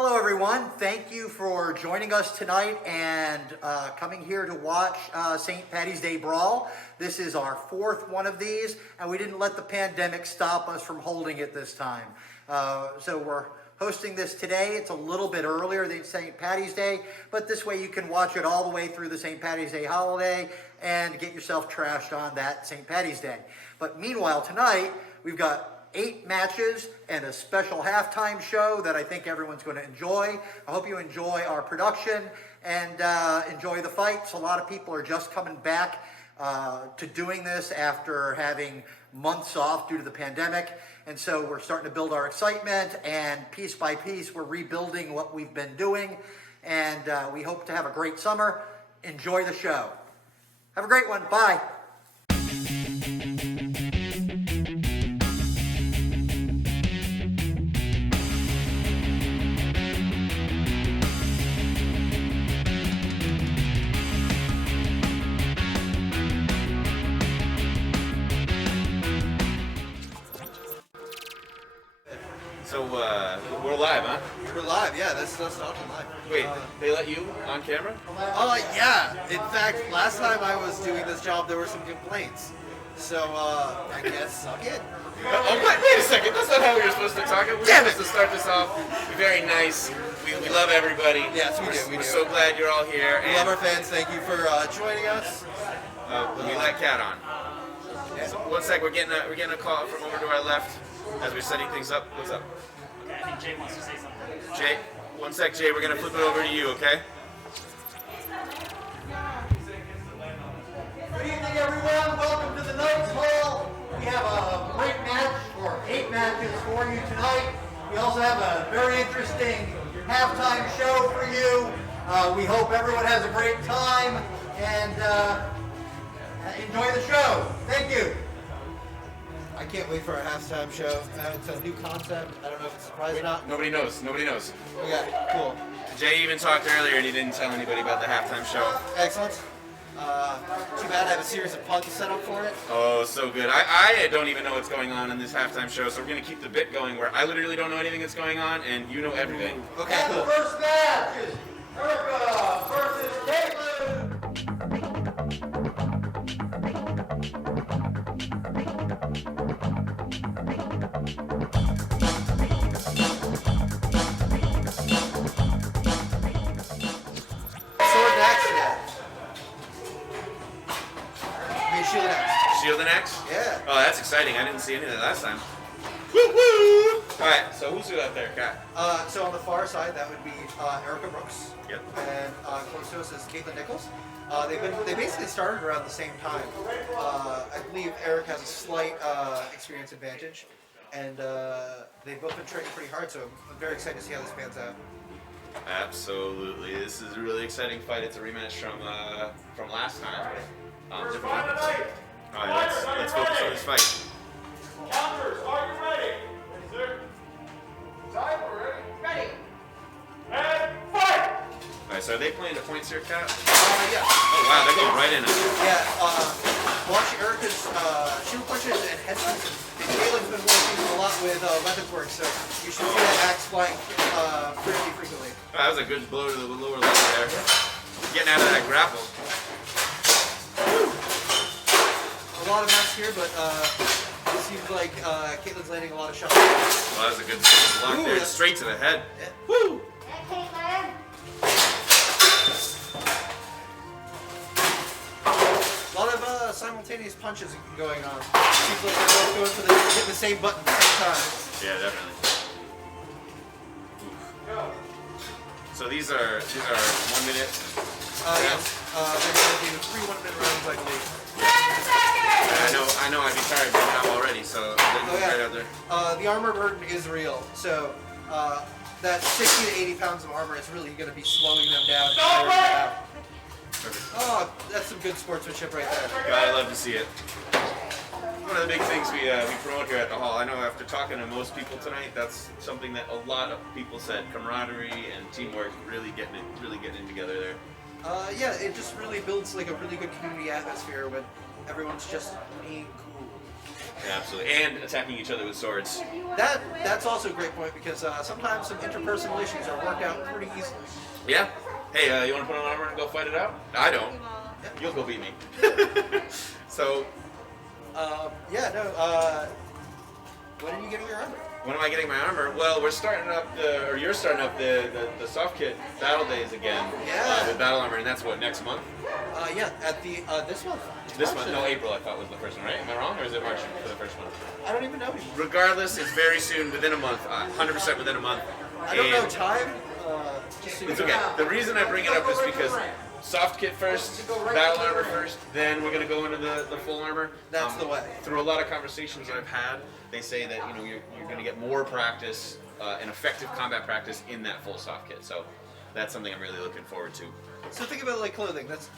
Hello everyone, thank you for joining us tonight and coming here to watch St. Paddy's Day Brawl. This is our fourth one of these, and we didn't let the pandemic stop us from holding it this time. So we're hosting this today. It's a little bit earlier than St. Paddy's Day, but this way you can watch it all the way through the St. Paddy's Day holiday and get yourself trashed on that St. Paddy's Day. But meanwhile tonight, we've got 8 matches and a special halftime show that I think everyone's going to enjoy. I hope you enjoy our production and enjoy the fights. A lot of people are just coming back to doing this after having months off due to the pandemic. And so we're starting to build our excitement, and piece by piece we're rebuilding what we've been doing. And we hope to have a great summer. Enjoy the show. Have a great one. Bye. So, we're live, huh? We're live, yeah, that's not live. Wait, they let you on camera? Yeah. In fact, last time I was doing this job, there were some complaints. So, I guess suck it. Oh, wait a second, that's not how we were supposed to talk. We were supposed to start this off very nice. We love everybody. Yes, we do. We're so glad you're all here. We love our fans. Thank you for joining us. We let Kat on. So, one sec, we're getting a call from over to our left as we're setting things up. What's up? Okay, I think Jay wants to say something. Jay, one sec, Jay. We're gonna flip it over to you, okay? Good evening, everyone. Welcome to the Knights Hall. We have a great match, or 8 matches for you tonight. We also have a very interesting halftime show for you. We hope everyone has a great time and enjoy the show. Thank you. I can't wait for our halftime show. It's a new concept. I don't know if it's a surprise or not. Nobody knows. Nobody knows. Okay, cool. Jay even talked earlier and he didn't tell anybody about the halftime show. Excellent. Too bad I have a series of puns set up for it. Oh, so good. I don't even know what's going on in this halftime show, so we're going to keep the bit going where I literally don't know anything that's going on and you know everything. Okay, And cool. the first match is Erika versus Caitlyn. Sword and axe yet? I mean, shield and axe. Shield and Axe? Yeah. Oh, that's exciting. I didn't see any of that last time. Woo woo! Alright, so who's out there, Kat? So on the far side, that would be Erika Brooks. Yep. And close to us is Caitlyn Nichols. They basically started around the same time. I believe Eric has a slight experience advantage, and they've both been training pretty hard, so I'm very excited to see how this pans out. Absolutely. This is a really exciting fight. It's a rematch from last time. Different weapons. Alright, let's focus on this fight. Counters, are you ready? Ready, sir. Time, we're ready. Ready. And fight! Alright, so are they playing the points here, Kat? Yeah. Oh wow, they're going right in it. Yeah, watch Erica's shield punches and head punches. And Caitlyn's been working a lot with weapons work, so you should see that axe flying fairly frequently. Oh, that was a good blow to the lower level there. Getting out of that grapple. A lot of mess here, but it seems like Caitlyn's landing a lot of shots. Well, that was a good block there. Straight to the head. Yeah. Woo! A lot of simultaneous punches going on. Seems like they're both going for hitting the same button at the same time. Yeah, definitely. Oof. So these are 1 minute. Yes. They're going to do 3 1-minute rounds, I believe. I know I'd be tired by now already, so right out there. The armor burden is real, so that 60 to 80 pounds of armor is really going to be slowing them down. And tiring them out. Perfect. Oh, that's some good sportsmanship right there. God, I love to see it. One of the big things we promote here at the hall. I know after talking to most people tonight, that's something that a lot of people said: camaraderie and teamwork. Really getting it together there. Yeah, it just really builds like a really good community atmosphere when everyone's just being cool. Absolutely. And attacking each other with swords. That's also a great point because sometimes some interpersonal issues are worked out pretty easily. Yeah. Hey, you want to put on armor and go fight it out? I don't. You'll go beat me. So, when are you getting your armor? when am I getting my armor? Well, you're starting up the soft kit battle days again. Yeah. The battle armor, and that's what, next month? At the this month. This month? No, April I thought was the first one, right? Am I wrong, or is it March for the first one? I don't even know anymore. Regardless, it's very soon, within a month, 100% within a month. I don't know And time. Just so you It's know. okay. The reason I bring it up is because soft kit first, battle armor first, then we're gonna go into the full armor. That's the way. Through a lot of conversations I've had, they say that you're gonna get more practice and effective combat practice in that full soft kit. So that's something I'm really looking forward to. So think about it like clothing. That's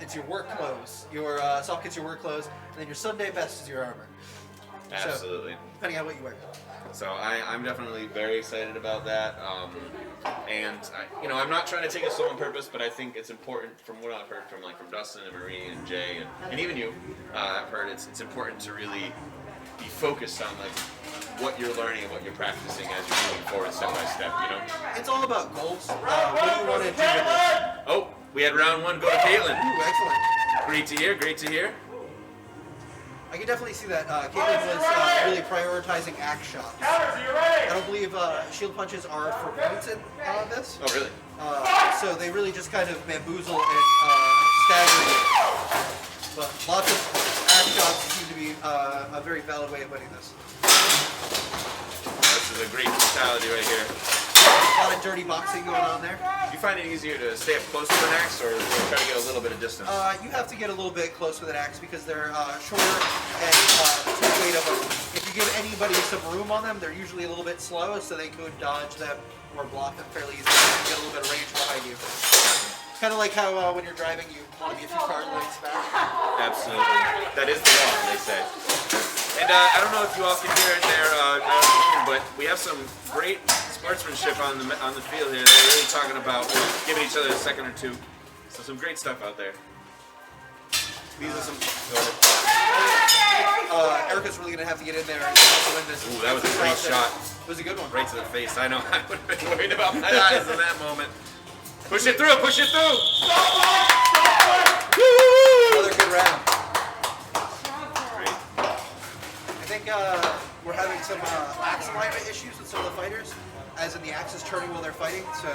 it's your work clothes. Your soft kit's your work clothes, and then your Sunday best is your armor. Absolutely. Depending on what you wear. So I'm definitely very excited about that. And I'm not trying to take it so on purpose, but I think it's important from what I've heard from Dustin and Marie and Jay and even you. I've heard it's important to really be focused on what you're learning and what you're practicing as you're moving forward step by step. It's all about goals. What do you want to do with this? Oh, we had round one go to Caitlyn. Ooh, excellent. Great to hear. Great to hear. I can definitely see that Caitlyn was really prioritizing axe shots. I don't believe shield punches are for points in this. Oh, really? So they really just kind of bamboozle and stagger you. But lots of axe shots seem to be a very valid way of winning this. This is a great brutality right here. A lot of dirty boxing going on there. Do you find it easier to stay up close to an axe or try to get a little bit of distance? You have to get a little bit close with an axe because they're shorter and too weight of them. If you give anybody some room on them, they're usually a little bit slow, so they could dodge them or block them fairly easily and get a little bit of range behind you. Kind of like how when you're driving, you want to be a few car lengths back. Absolutely. That is the law, they say. And I don't know if you all can hear it there, but we have some great sportsmanship on the field here. They're really talking about giving each other a second or two. So some great stuff out there. These are some. Go ahead. Erika's really going to have to get in there and win this. Ooh, that was a great shot. It was a good one. Right to the face. I know. I would have been worried about my eyes in that moment. Push it through. Push it through. Another good round. Great. I think we're having some axe alignment issues with some of the fighters, as in the axe is turning while they're fighting. So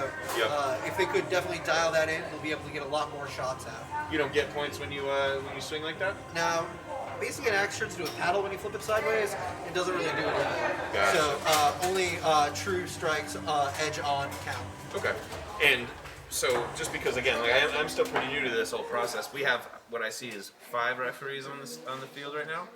if they could definitely dial that in, they'll be able to get a lot more shots out. You don't get points when you swing like that? Now, basically an axe turns into a paddle when you flip it sideways. It doesn't really do anything. Gotcha. So only true strikes edge on count. Okay. And so, just because again, I'm still pretty new to this whole process, we have what I see is 5 referees on the field right now.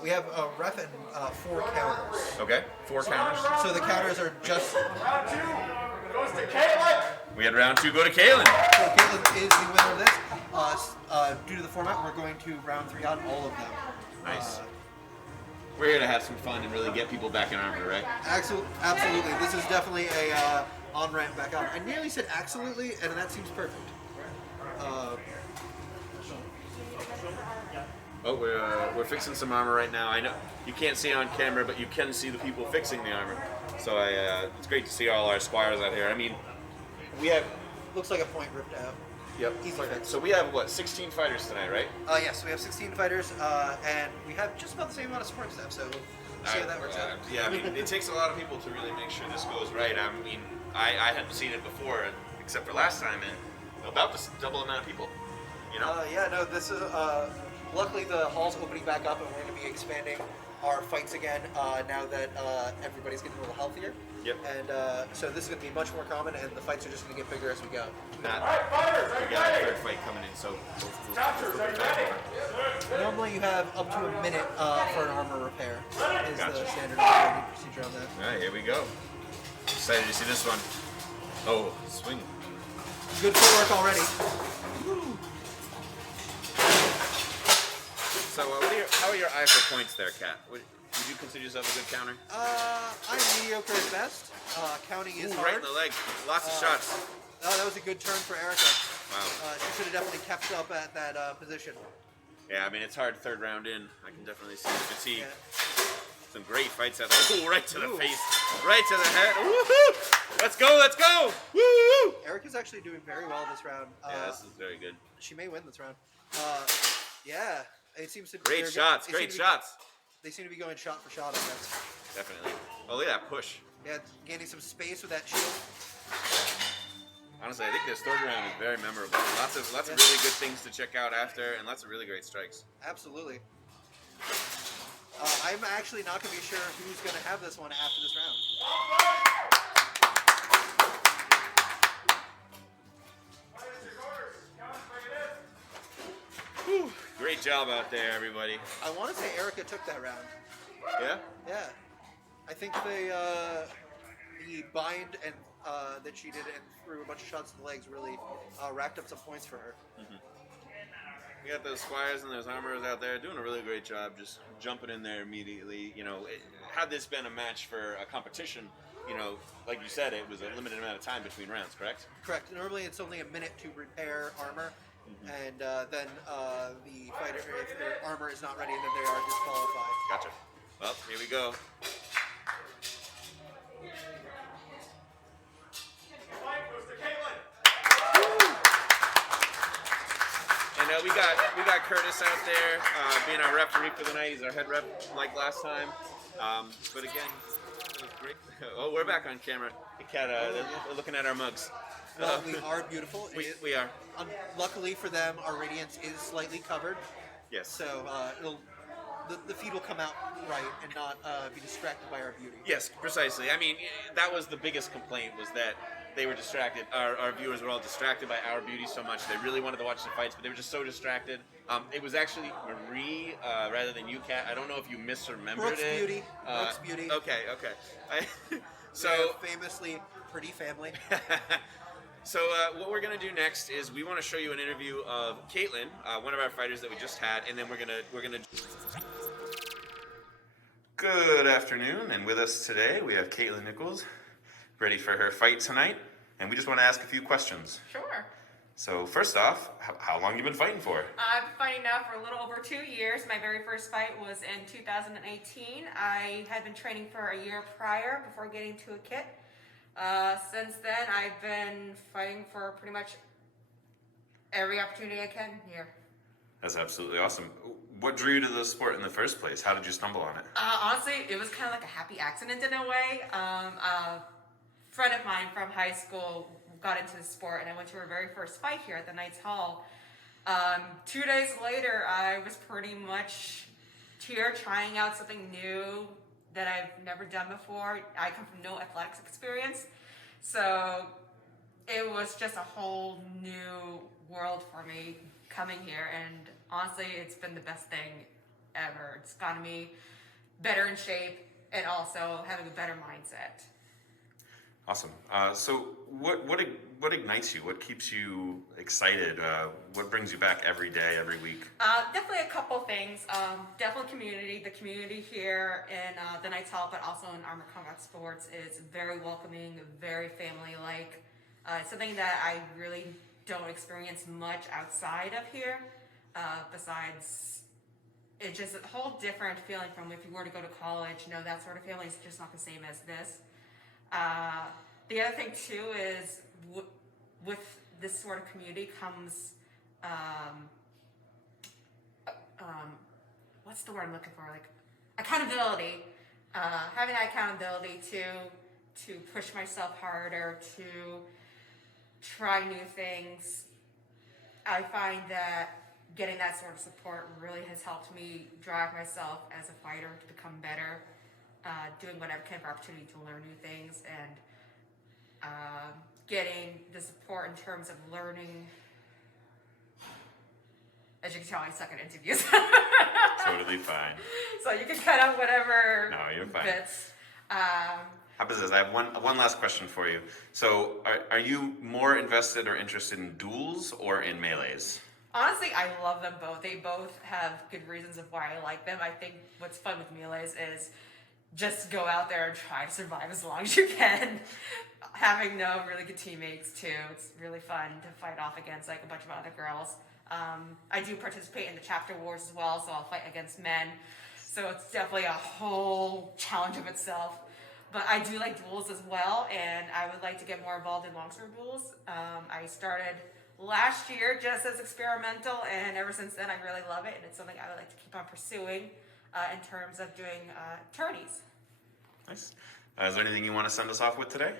We have a ref and 4 counters. Okay, 4 counters. So the counters are just. Round 2 goes to Caitlyn. We had round 2 go to Caitlyn. So Caitlyn is the winner of this. Due to the format, we're going to round 3 on all of them. Nice. We're here to have some fun and really get people back in armor, right? Absolutely. This is definitely a on-ramp back on. I nearly said absolutely, and that seems perfect. Oh, we're fixing some armor right now. I know you can't see it on camera, but you can see the people fixing the armor. So it's great to see all our squires out here. I mean, we have. Looks like a point ripped out. Yep. Easy fix. So we have what, 16 fighters tonight, right? Yes, we have 16 fighters, and we have just about the same amount of support staff. So we'll see how that works out. Yeah, I mean, it takes a lot of people to really make sure this goes right. I mean, I hadn't seen it before, except for last time, and about the double amount of people. Yeah, no, this is. Luckily, the hall's opening back up, and we're going to be expanding our fights again now that everybody's getting a little healthier. Yep. And so this is going to be much more common, and the fights are just going to get bigger as we go. We got a third fight coming in, so we'll Normally, you have up to a minute for an armor repair. Is Gotcha. the standard operating procedure on that. All right, here we go. Excited to see this one. Oh, swing. Good footwork already. So, how are your eye for points there, Kat? Would you consider yourself a good counter? I'm mediocre at best. Counting is Ooh, hard. right in the leg. Lots of shots. Oh, that was a good turn for Erika. Wow. She should have definitely kept up at that position. Yeah, I mean, it's hard third round in. I can definitely see the fatigue. Yeah. Some great fights out there. Ooh, right to the Ooh. face. Right to the head. Woohoo! Let's go, let's go! Woo! Erika's actually doing very well this round. Yeah, this is very good. She may win this round. Yeah, it seems to be Great shots, great shots. They seem to be going shot for shot on this. Definitely. Oh, look at that push. Yeah, gaining some space with that shield. Honestly, I think this third round is very memorable. Lots of really good things to check out after, and lots of really great strikes. Absolutely. I'm actually not going to be sure who's going to have this one after this round. Whew. Great job out there, everybody. I want to say Erika took that round. Yeah? Yeah. I think the bind and that she did and threw a bunch of shots to the legs really racked up some points for her. We got those squires and those armorers out there doing a really great job, just jumping in there immediately. You know, had this been a match for a competition, you know, like you said, it was a limited amount of time between rounds, correct? Correct. Normally it's only a minute to repair armor, and then the fighter, if their armor is not ready, then they are disqualified. Gotcha. Well, here we go. Point goes to Caitlyn. And we got Curtis out there being our referee for the night. He's our head rep like last time. But again, it was great. Oh, we're back on camera. They're looking at our mugs. Well, we are beautiful. We are. Luckily for them, our radiance is slightly covered, Yes. so the feed will come out right and not be distracted by our beauty. Yes, precisely. I mean, that was the biggest complaint, was that they were distracted. Our viewers were all distracted by our beauty so much. They really wanted to watch the fights, but they were just so distracted. It was actually Marie rather than you, Kat. I don't know if you misremembered Brooke's it. beauty. Brooke's beauty. Okay. So They're a famously pretty family. So what we're gonna do next is we want to show you an interview of Caitlyn, one of our fighters that we just had, and then we're gonna. Good afternoon, and with us today we have Caitlyn Nichols, ready for her fight tonight, and we just want to ask a few questions. Sure. So first off, how long you been fighting for? I've been fighting now for a little over 2 years. My very first fight was in 2018. I had been training for a year prior before getting to a kit. Since then, I've been fighting for pretty much every opportunity I can here. That's absolutely awesome. What drew you to the sport in the first place? How did you stumble on it? Honestly, it was kind of like a happy accident in a way. A friend of mine from high school got into the sport, and I went to her very first fight here at the Knights Hall. 2 days later, I was pretty much here trying out something new that I've never done before. I come from no athletics experience, so it was just a whole new world for me coming here, and honestly, it's been the best thing ever. It's gotten me better in shape and also having a better mindset. Awesome. So what ignites you? What keeps you excited? What brings you back every day, every week? Definitely a couple things. Definitely community. The community here in the Knights Hall, but also in Armored Combat Sports, is very welcoming, very family-like. Something that I really don't experience much outside of here. Besides, it's just a whole different feeling from if you were to go to college. You know, that sort of feeling is just not the same as this. The other thing too is with this sort of community comes, what's the word I'm looking for? Like accountability. Having that accountability to push myself harder, to try new things. I find that getting that sort of support really has helped me drive myself as a fighter to become better. Doing whatever I can for opportunity to learn new things, and getting the support in terms of learning. As you can tell, I suck at interviews. Totally fine. So you can cut out whatever. No, you're fine. Bits. How about this? I have one last question for you. So, are you more invested or interested in duels or in melees? Honestly, I love them both. They both have good reasons of why I like them. I think what's fun with melees is just go out there and try to survive as long as you can. Having no really good teammates too. It's really fun to fight off against like a bunch of other girls. I do participate in the chapter wars as well, so I'll fight against men. So it's definitely a whole challenge of itself. But I do like duels as well, and I would like to get more involved in longsword duels. I started last year just as experimental, and ever since then I really love it, and it's something I would like to keep on pursuing in terms of doing tourneys. Nice. Is there anything you want to send us off with today?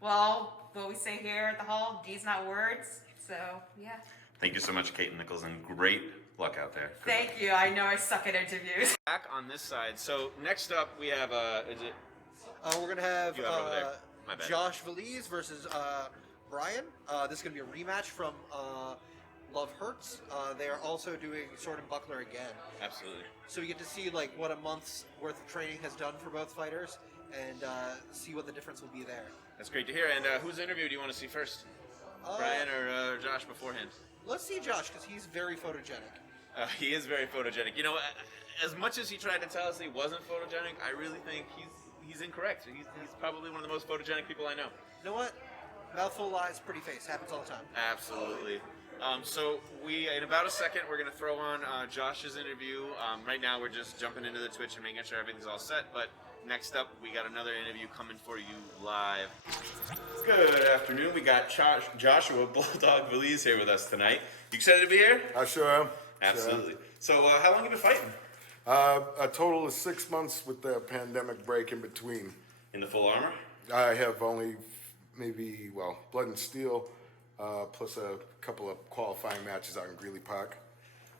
Well, what we say here at the hall, deeds not words, so yeah. Thank you so much, Caitlyn Nichols, and great luck out there. Good luck. Thank you, I know I suck at interviews. Back on this side. So next up we have is it? We're going to have You have it over there. My bad. Josh Valise versus Brian. This is going to be a rematch from Love Hurts. They are also doing Sword and Buckler again. Absolutely. So we get to see like what a month's worth of training has done for both fighters, and see what the difference will be there. That's great to hear. And whose interview do you want to see first? Brian or Josh beforehand? Let's see Josh, because he's very photogenic. He is very photogenic. You know, as much as he tried to tell us he wasn't photogenic, I really think he's incorrect. He's probably one of the most photogenic people I know. You know what? Mouthful lies, pretty face. Happens all the time. Absolutely. So in about a second, we're going to throw on Josh's interview. Right now, we're just jumping into the Twitch and making sure everything's all set. But next up, we got another interview coming for you live. Good afternoon. We got Joshua Bulldog Valise here with us tonight. You excited to be here? I sure am. Absolutely. So how long have you been fighting? A total of 6 months with the pandemic break in between. In the full armor? I have only Blood and Steel, plus a couple of qualifying matches out in Greeley Park.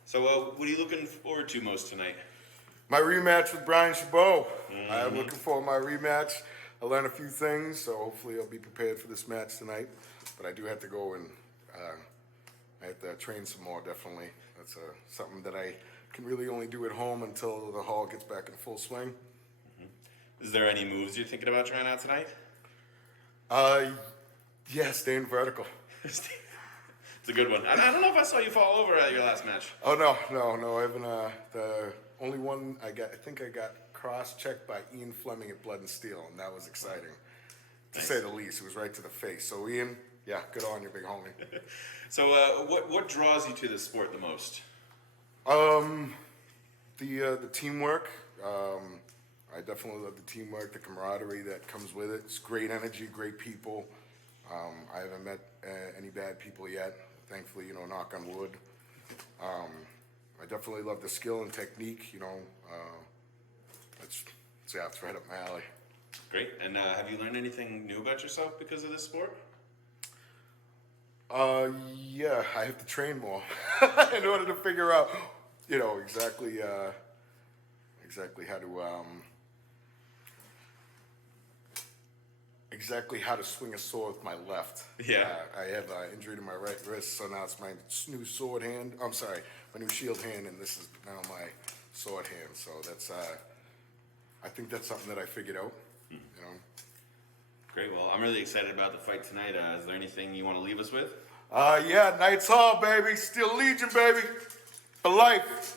So what are you looking forward to most tonight? My rematch with Brian Chabot. I'm looking for my rematch. I learned a few things, so hopefully I'll be prepared for this match tonight. But I do have to go and I have to train some more, definitely. That's something that I can really only do at home until the hall gets back in full swing. Is there any moves you're thinking about trying out tonight? Yeah, staying vertical. It's a good one. I don't know if I saw you fall over at your last match. Oh no! I haven't. The only one I think I got cross-checked by Ian Fleming at Blood and Steel, and that was exciting, to say the least. It was right to the face. So Ian, yeah, good on you, big homie. So what draws you to this sport the most? The teamwork. I definitely love the teamwork, the camaraderie that comes with it. It's great energy, great people. I haven't met any bad people yet. Thankfully, knock on wood. I definitely love the skill and technique. It's right up my alley. Great. And have you learned anything new about yourself because of this sport? Yeah, I have to train more in order to figure out, exactly how to swing a sword with my left. Yeah. I have an injury to my right wrist, so now it's my new sword hand. I'm sorry, my new shield hand, and this is now my sword hand. So that's, I think that's something that I figured out. Great. Well, I'm really excited about the fight tonight. Is there anything you want to leave us with? Yeah, Knights Hall, baby. Steel Legion, baby. For life.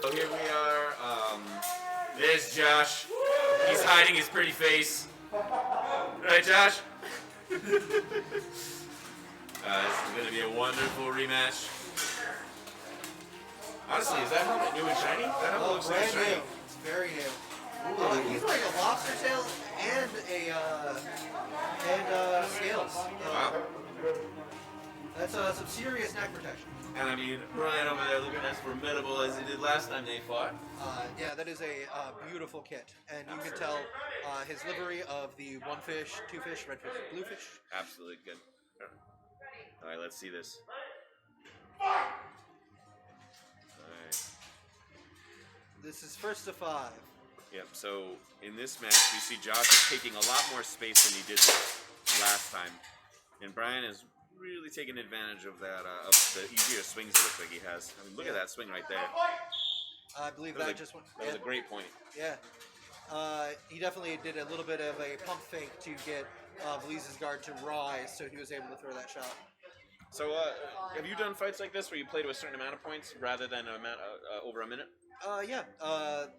So here we are. There's Josh. He's hiding his pretty face. Right, Josh? This is going to be a wonderful rematch. Honestly, is that helmet new and shiny? That helmet looks brand nice shiny. new. It's very new. He's wearing a lobster tail and scales. Wow. That's some serious neck protection. And I mean, Brian over there looking as formidable as he did last time they fought. Yeah, that is a beautiful kit, and you can tell his livery of the one fish, two fish, red fish, blue fish. Absolutely good. All right, let's see this. This is first to 5. Yep, so in this match, we see Josh is taking a lot more space than he did last time. And Brian is really taking advantage of that, of the easier swings it looks like he has. I mean, look at that swing right there. I believe that just went. That was a great point. Yeah. He definitely did a little bit of a pump fake to get Valise's guard to rise, so he was able to throw that shot. So, have you done fights like this where you play to a certain amount of points rather than over a minute? Yeah.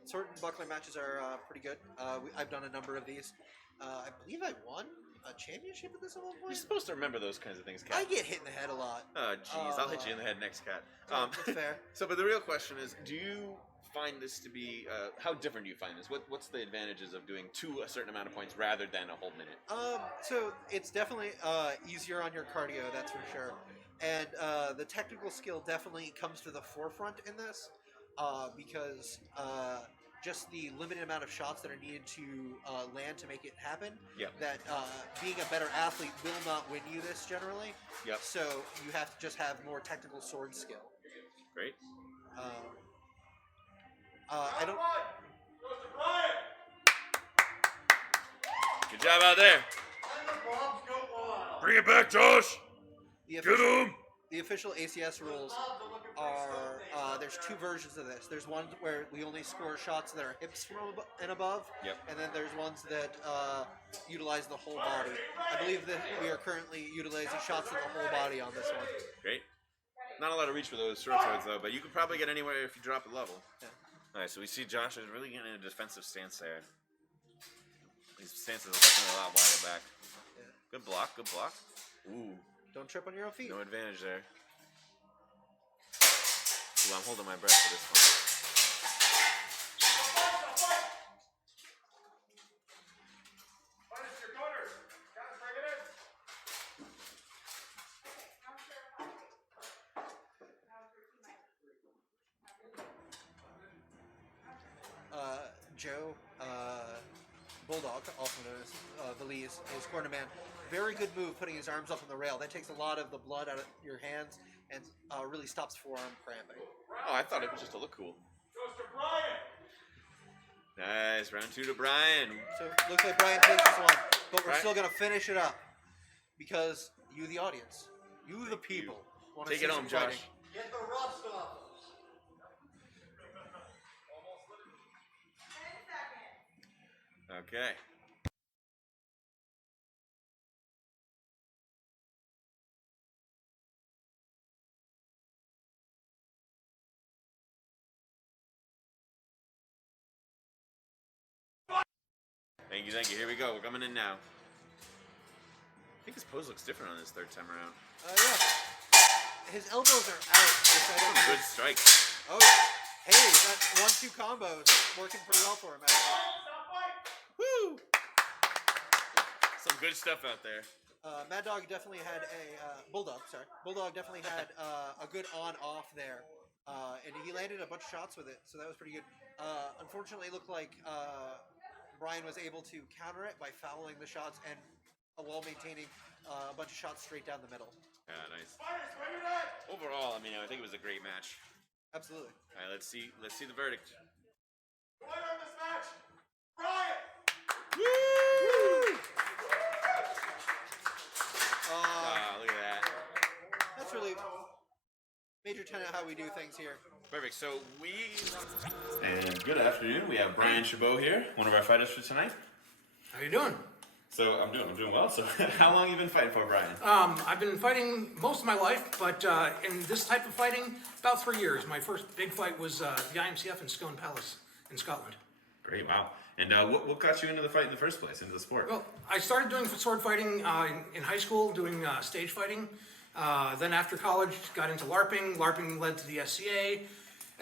Sword and buckler matches are pretty good. I've done a number of these. I believe I won a championship at this at one You're point. supposed to remember those kinds of things, Cat. I get hit in the head a lot. Oh, jeez, I'll hit you in the head next, Cat. That's fair. So, but the real question is, do you find this to be, how different do you find this? What's the advantages of doing to a certain amount of points rather than a whole minute? So it's definitely easier on your cardio, that's for sure. And the technical skill definitely comes to the forefront in this because just the limited amount of shots that are needed to land to make it happen. Yep. That being a better athlete will not win you this generally. Yep. So you have to just have more technical sword skill. Great. I don't. Goes to Brian. Good job out there. And the bombs go wild. Bring it back, Josh. The Get official, him. the official ACS rules are there's two versions of this. There's one where we only score shots that are hips from and above. Yep. And then there's ones that utilize the whole body. I believe that we are currently utilizing shots of the whole body on this one. Great. Not a lot of reach for those short swords, though, but you could probably get anywhere if you drop the level. Yeah. All right, so we see Josh is really getting in a defensive stance there. These stances are definitely a lot wider back. Yeah. Good block, good block. Ooh, Don't trip on your own feet. no advantage there. Ooh, I'm holding my breath for this one. Punish your corners. Gotta bring it in. Joe, Bulldog, also known as Belize, is corner man. Very good move putting his arms up on the rail. That takes a lot of the blood out of your hands and really stops forearm cramping. Oh, I thought it was just to look cool. Goes to Brian. Nice, round 2 to Brian. So looks like Brian takes this one, but we're Right. still going to finish it up because you, the audience, you, the people, want to Take see it some home, Josh. fighting. Get the rust off. Okay. Thank you, thank you. Here we go. We're coming in now. I think his pose looks different on this third time around. Yeah. His elbows are out. Which I don't Good strike. Oh, hey, that 1-2 combos working pretty well for him. Actually. Stop fight. Woo! Some good stuff out there. Mad Dog definitely had Bulldog. Sorry, Bulldog definitely had a good on-off there, and he landed a bunch of shots with it, so that was pretty good. Unfortunately, it looked like Brian was able to counter it by fouling the shots and while maintaining a bunch of shots straight down the middle. Yeah, nice. Fighters, bring it in. Overall, I mean, I think it was a great match. Absolutely. All right, let's see the verdict. The winner of this match, Brian. Woo! Look at that. That's really major tenet how we do things here. Perfect. So and good afternoon. We have Brian Chabot here, one of our fighters for tonight. How you doing? So I'm doing well. So how long you been fighting for, Brian? I've been fighting most of my life, but in this type of fighting, about 3 years. My first big fight was the IMCF in Scone Palace in Scotland. Great. Wow. And what got you into the fight in the first place, into the sport? Well, I started doing sword fighting in high school, doing stage fighting. Then after college, got into LARPing. LARPing led to the SCA.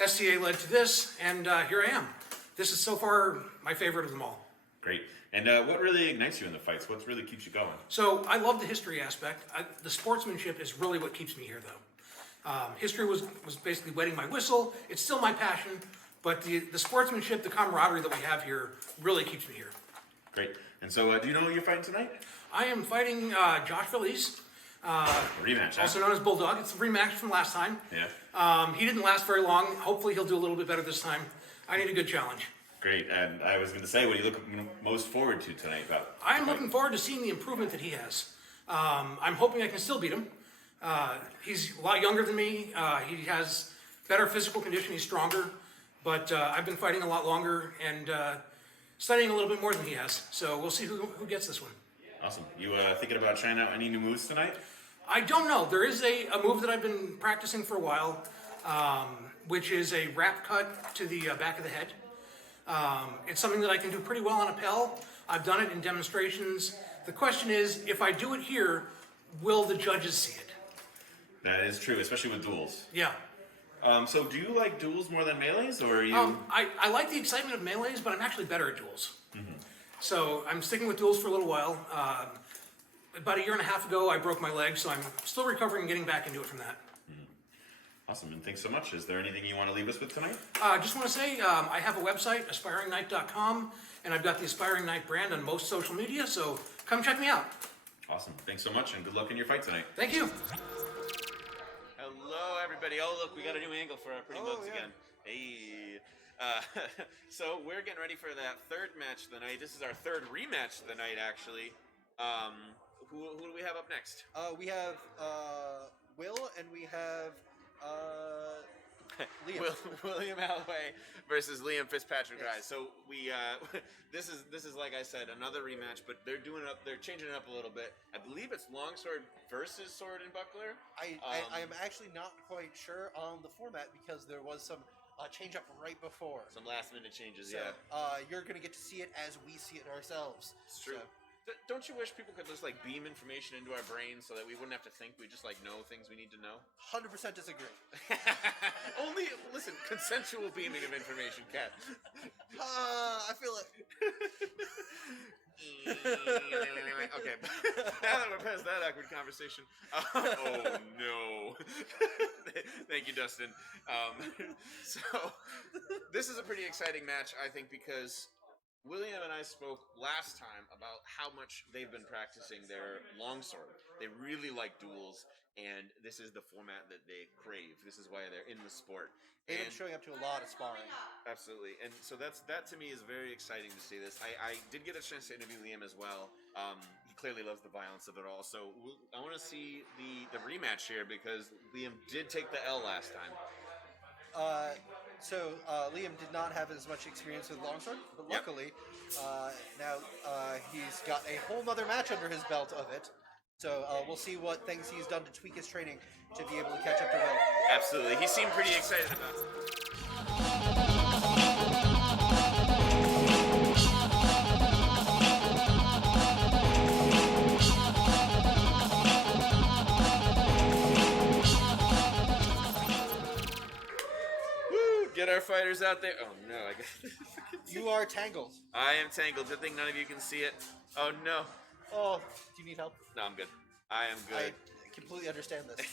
SCA led to this, and here I am. This is so far my favorite of them all. Great. And what really ignites you in the fights? What really keeps you going? So I love the history aspect. The sportsmanship is really what keeps me here, though. History was basically wetting my whistle. It's still my passion, but the sportsmanship, the camaraderie that we have here really keeps me here. Great. And so do you know who you're fighting tonight? I am fighting Josh Felice, A rematch, huh? also known as Bulldog. It's a rematch from last time. Yeah. He didn't last very long. Hopefully he'll do a little bit better this time. I need a good challenge. Great. And I was going to say, what do you look most forward to tonight? I'm looking forward to seeing the improvement that he has. I'm hoping I can still beat him. He's a lot younger than me. He has better physical condition. He's stronger. But I've been fighting a lot longer and studying a little bit more than he has. So we'll see who gets this one. Awesome. You thinking about trying out any new moves tonight? I don't know. There is a move that I've been practicing for a while, which is a wrap cut to the back of the head. It's something that I can do pretty well on a Pell. I've done it in demonstrations. The question is, if I do it here, will the judges see it? That is true, especially with duels. Yeah. So do you like duels more than melees, or are you? I like the excitement of melees, but I'm actually better at duels. So I'm sticking with duels for a little while. About a year and a half ago, I broke my leg, so I'm still recovering and getting back into it from that. Awesome, and thanks so much. Is there anything you want to leave us with tonight? I just want to say I have a website, aspiringknight.com, and I've got the Aspiring Knight brand on most social media, so come check me out. Awesome, thanks so much, and good luck in your fight tonight. Thank you. Hello, everybody. Oh, look, we got a new angle for our pretty mugs again. Hey. So we're getting ready for that third match of the night. This is our third rematch of the night, actually. Who do we have up next? We have Will, and we have Liam. William Alloway versus Liam Fitzpatrick. Yes. Guys. So we this is like I said, another rematch, but they're doing it up. They're changing it up a little bit. I believe it's longsword versus sword and buckler. I am actually not quite sure on the format because there was some change up right before. Some last minute changes. So, yeah. you're gonna get to see it as we see it ourselves. It's true. So, Don't you wish people could just like beam information into our brains so that we wouldn't have to think? We just like know things we need to know. 100% disagree. Only listen, consensual beaming of information, Kat. I feel it. Okay, now that we're past that awkward conversation. Oh no! Thank you, Dustin. So this is a pretty exciting match, I think, because William and I spoke last time about how much they've been practicing their longsword. They really like duels, and this is the format that they crave. This is why they're in the sport. They've been showing up to a lot of sparring. Absolutely, and so that to me is very exciting to see this. I did get a chance to interview Liam as well. He clearly loves the violence of it all. So I want to see the rematch here because Liam did take the L last time. So Liam did not have as much experience with longsword, but luckily now he's got a whole nother match under his belt of it. So we'll see what things he's done to tweak his training to be able to catch up to Will. Absolutely, he seemed pretty excited about it. Get our fighters out there. Oh no, I got You are tangled. I am tangled. Good thing none of you can see it. Oh no. Oh, do you need help? No, I'm good. I am good. I completely understand this.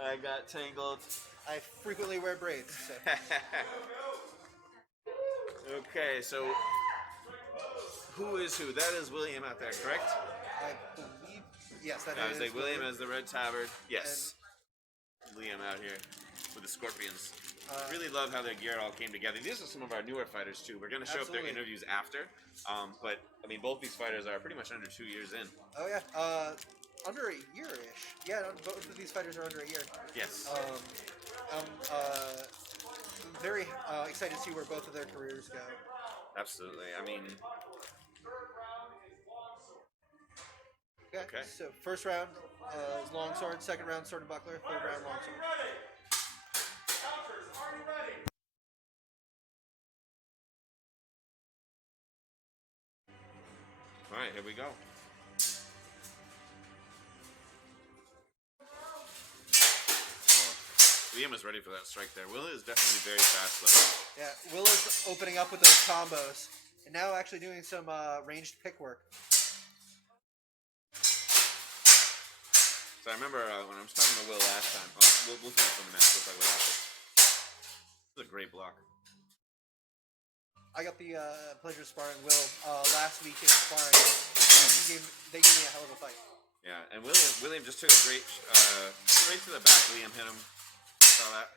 I got tangled. I frequently wear braids. So. Okay, so who is who? That is William out there, correct? I believe, yes, that I is. was like William as the red tabard. Yes. Liam out here with the scorpions. Really love how their gear all came together. These are some of our newer fighters too. We're going to show up their interviews after, but I mean both these fighters are pretty much under 2 years in. Oh yeah, under a year-ish. Yeah, both of these fighters are under a year. Yes. I'm very excited to see where both of their careers go. Absolutely. I mean, okay. So first round is longsword, second round sword and buckler, third round longsword. all right, here we go. Liam is ready for that strike there. Will is definitely very fast though. Yeah, Will is opening up with those combos, and now actually doing some ranged pick work. So I remember when I was talking to Will last time. Oh, we'll finish on the match. We'll talk about it after. This is a great block. I got the pleasure of sparring Will last week in sparring. They gave me a hell of a fight. Yeah, and William just took a great straight to the back. Liam hit him. Saw that.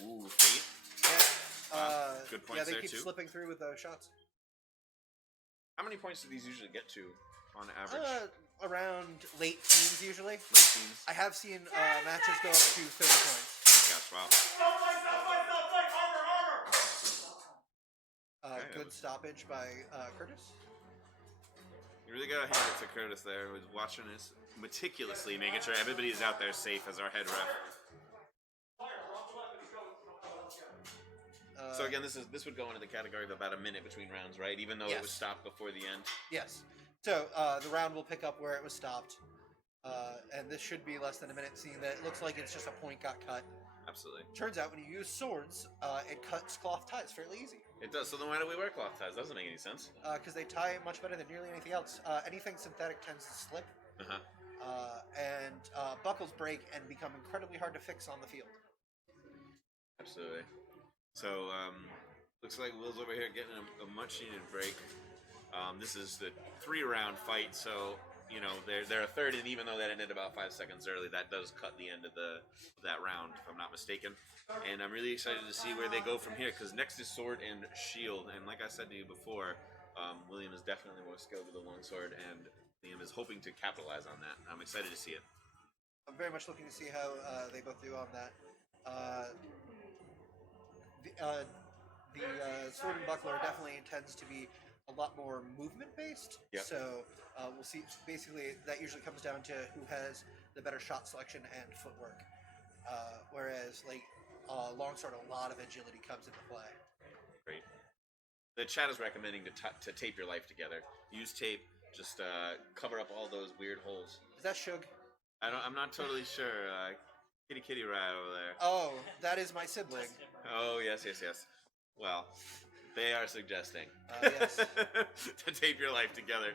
Ooh, feet. Yeah, good points they there keep too. slipping through with those shots. How many points do these usually get to on average? Around late teens usually. Late teens. I have seen matches go up to 30 points. Gosh, wow. Good stoppage by Curtis. You really gotta hand it to Curtis there, who was watching this meticulously, making sure everybody is out there safe as our head ref. So again, this would go into the category of about a minute between rounds, right? Even though it was Yes. stopped before the end. Yes. So the round will pick up where it was stopped, and this should be less than a minute. Seeing that it looks like it's just a point got cut. Absolutely. Turns out when you use swords, it cuts cloth ties fairly easy. It does. So then why do we wear cloth ties? Doesn't make any sense. Because they tie much better than nearly anything else. Anything synthetic tends to slip, and buckles break and become incredibly hard to fix on the field. Absolutely. So looks like Will's over here getting a much needed break. This is the 3-round fight, so you know they're a third, and even though that ended about 5 seconds early, that does cut the end of that round, if I'm not mistaken. And I'm really excited to see where they go from here, because next is sword and shield. And like I said to you before, William is definitely more skilled with the longsword, and Liam is hoping to capitalize on that. I'm excited to see it. I'm very much looking to see how they both do on that. The sword and buckler definitely tends to be a lot more movement based. Yep. So we'll see. Basically, that usually comes down to who has the better shot selection and footwork. Whereas, like longsword, a lot of agility comes into play. Great. The chat is recommending to tape your life together. Use tape. Just cover up all those weird holes. Is that Shug? I'm not totally sure. Kitty right over there. Oh, that is my sibling. Oh yes. Well, they are suggesting Yes. to tape your life together.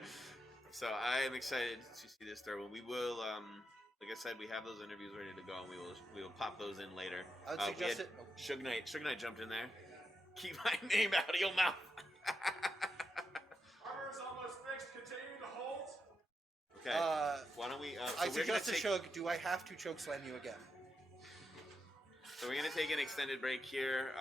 So I am excited to see this third one. We will, like I said, we have those interviews ready to go, and we will pop those in later. I would suggest it. Suge Knight jumped in there. Keep my name out of your mouth. Armor's almost fixed. Continue to hold. Okay. Why don't we? I suggest to Shug, do I have to choke slam you again? So we're gonna take an extended break here.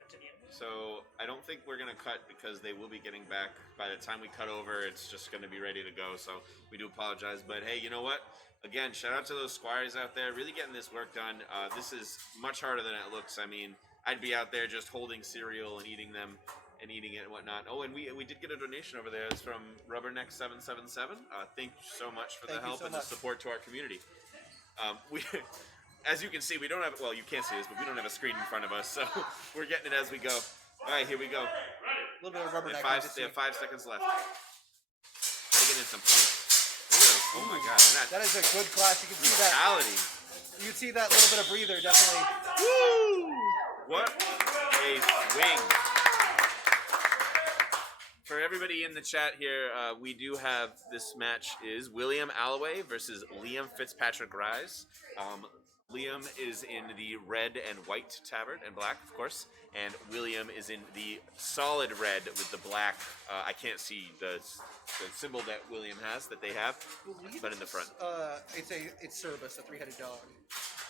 Continue. So I don't think we're gonna cut because they will be getting back. By the time we cut over, it's just gonna be ready to go. So we do apologize, but hey, you know what? Again, shout out to those squires out there, really getting this work done. This is much harder than it looks. I mean, I'd be out there just holding cereal and eating them and eating it and whatnot. Oh, and we did get a donation over there. It's from Rubberneck777. Thank you so much for the help and the support to our community. We. As you can see, we don't have, well, you can't see this, but we don't have a screen in front of us, so we're getting it as we go. All right, here we go. A little bit of rubber They neck. have 5 seconds left. Try to get in some points. Look at this. Oh my God. That is a good class. You can see that. Brutality. You can see that little bit of breather, definitely. Woo! What a swing. For everybody in the chat here, we do have this match is William Alloway versus Liam Fitzpatrick Rise. Liam is in the red and white tabard, and black, of course, and William is in the solid red with the black. I can't see the symbol that William has, that they have, but in the front. It's Cerberus, a 3-headed dog.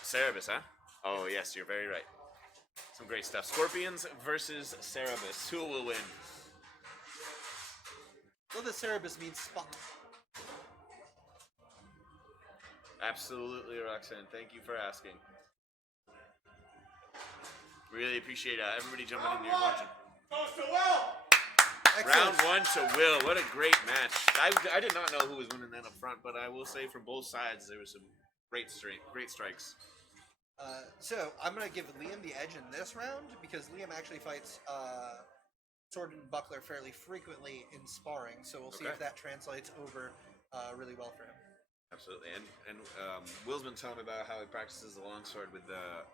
Cerebus, huh? Oh, yes, you're very right. Some great stuff. Scorpions versus Cerebus. Who will win? Well, the Cerberus means spot. Absolutely, Roxanne. Thank you for asking. Really appreciate everybody jumping in here and watching. Goes to Will. Round 1 to Will. What a great match. I did not know who was winning that up front, but I will say from both sides there was some great strikes. So I'm going to give Liam the edge in this round because Liam actually fights sword and buckler fairly frequently in sparring. So we'll see if that translates over really well for him. Absolutely, and Will's been telling me about how he practices the longsword with the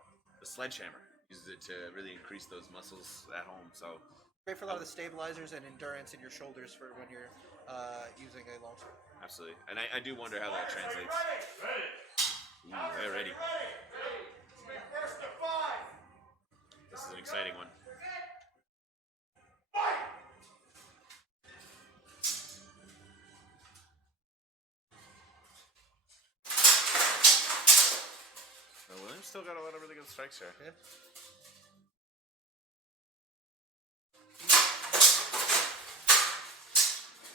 sledgehammer. Uses it to really increase those muscles at home. So great for a lot of the stabilizers and endurance in your shoulders for when you're using a longsword. Absolutely, and I do wonder how that translates. Ready. Ooh, they're ready. First to 5. This is an exciting one. Fight. William's still got a lot of really good strikes here. Yeah.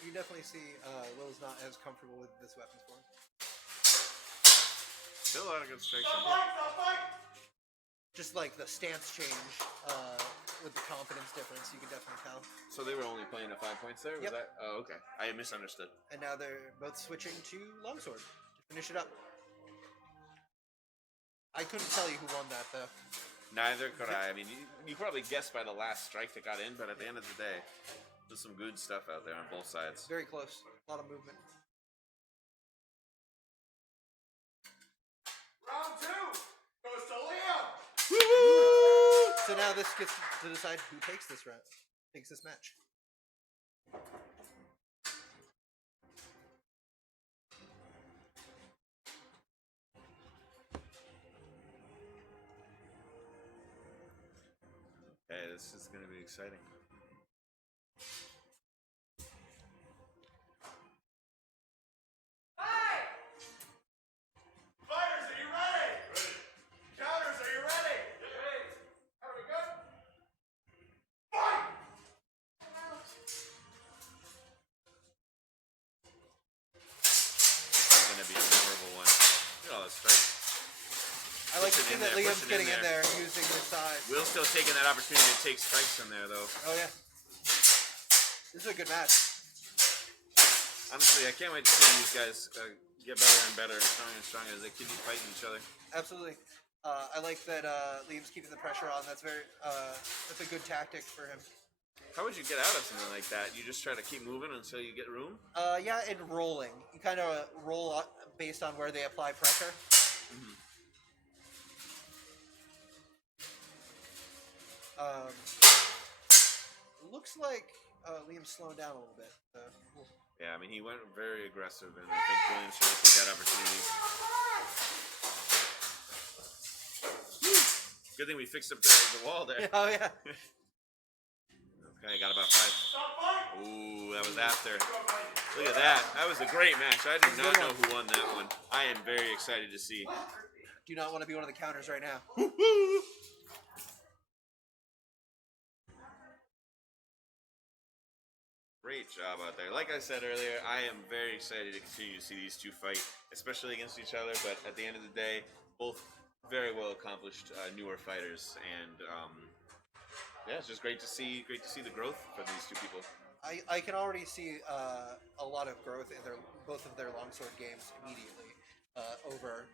You definitely see Will's not as comfortable with this weapons form. Still a lot of good strikes. Fight. just like the stance change with the confidence difference, you can definitely tell. So they were only playing at 5 points there? Was Yep. that? Oh, okay. I misunderstood. And now they're both switching to longsword to finish it up. I couldn't tell you who won that though. Neither could I. I mean, you probably guessed by the last strike that got in, but at the end of the day, there's some good stuff out there on both sides. Very close. A lot of movement. Round 2 goes to Liam. So now this gets to decide who takes this round, takes this match. Hey, this is going to be exciting. Fighters, are you ready? Ready. Counters, are you ready? Ready. Are we good? Fight! It's going to be a memorable one. Look at all the strikes. I like to see Pushing in that there, Liam's pushing in getting in there. there using his size. Will's still taking that opportunity to take strikes from there, though. Oh yeah. This is a good match. Honestly, I can't wait to see these guys get better and better and stronger as they keep fighting each other. Absolutely. I like that Liam's keeping the pressure on. That's that's a good tactic for him. How would you get out of something like that? You just try to keep moving until you get room? Yeah, and rolling. You kind of roll based on where they apply pressure. Looks like Liam's slowing down a little bit. Yeah, I mean, he went very aggressive, and I think Williams trying to take that opportunity. Good thing we fixed up the wall there. Oh yeah. Okay, got about 5. Ooh, that was after. Look at that. That was a great match. I do not know who won that one. I am very excited to see. Do not want to be one of the counters right now. Great job out there. Like I said earlier, I am very excited to continue to see these two fight, especially against each other. But at the end of the day, both very well accomplished newer fighters, and yeah, it's just great to see the growth for these two people. I can already see a lot of growth in both of their longsword games immediately over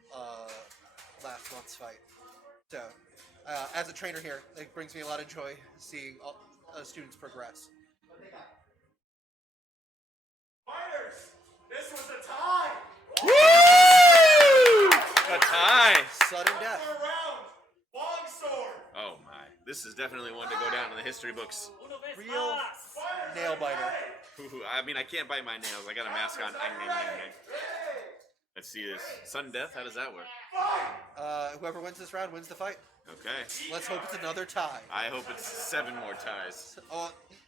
last month's fight. So, as a trainer here, it brings me a lot of joy seeing students progress. Fighters, this was a tie. Woo! A tie. Sudden death. One more round. Long sword. Oh my! This is definitely one to go down in the history books. Real nail biter. Ooh, I mean, I can't bite my nails. I got a mask on. Let's see this. Sudden death. How does that work? Whoever wins this round wins the fight. Okay. Let's hope it's another tie. I hope it's 7 more ties.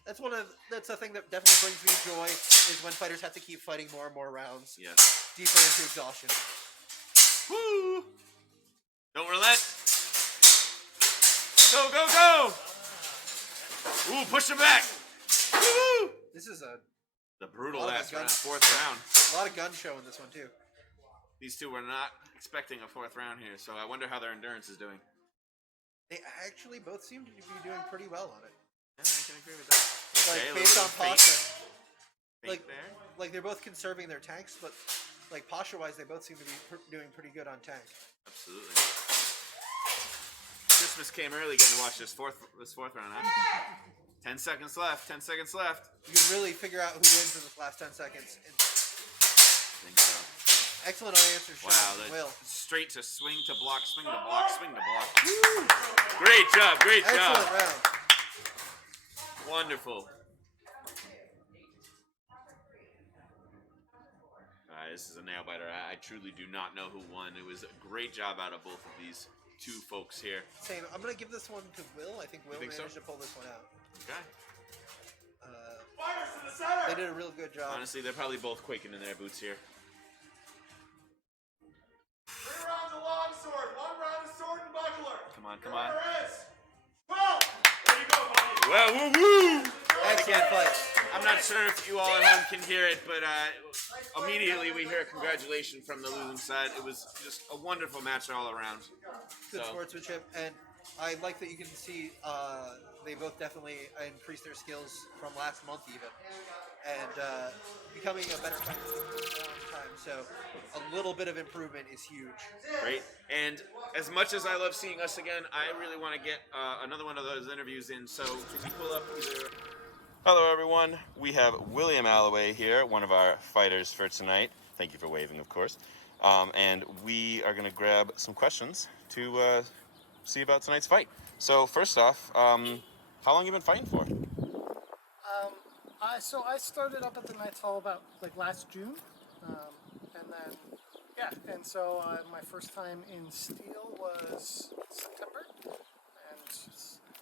That's a thing that definitely brings me joy is when fighters have to keep fighting more and more rounds. Yes. Deeper into exhaustion. Woo! Don't relent. Go, go, go! Ooh, push him back. Woo! This is a The brutal lot of last round, guns. 4th round. lot of gun show in this one too. These two were not expecting a 4th round here, so I wonder how their endurance is doing. They actually both seem to be doing pretty well on it. Yeah, I can agree with that. Like Okay, a based little on bit of posture. fake Like there. like they're both conserving their tanks, but like posture-wise, they both seem to be doing pretty good on tank. Absolutely. Christmas came early getting to watch this fourth round, huh? 10 seconds left. 10 seconds left. You can really figure out who wins in the last 10 seconds. I think so. Excellent unanswered Wow, shot. that Will. straight to swing to block, swing to block, swing to block. Great job, great job. Excellent round. Wonderful. This is a nail biter. I truly do not know who won. It was a great job out of both of these two folks here. Same. I'm gonna give this one to Will. I think Will think so? managed to pull this one out. Okay. Fighters to the center. They did a real good job. Honestly, they're probably both quaking in their boots here. 3 rounds of long sword. 1 round of sword and buckler. Come on, come on. There is 12. There you go, buddy. Well, woo woo! Excellent fight. I'm not sure if you all at home can hear it, but immediately we hear a congratulation from the losing side. It was just a wonderful match all around. Good So- sportsmanship, and I like that you can see they both definitely increased their skills from last month even, and becoming a better fighter for a long time. So a little bit of improvement is huge. Great. And as much as I love seeing us again, I really want to get another one of those interviews in. So can you pull up either... Hello, everyone. We have William Alloway here, one of our fighters for tonight. Thank you for waving, of course. And we are going to grab some questions to see about tonight's fight. So first off, how long have you been fighting for? So I started up at the Knights Hall about like last June, and then and so my first time in steel was September, and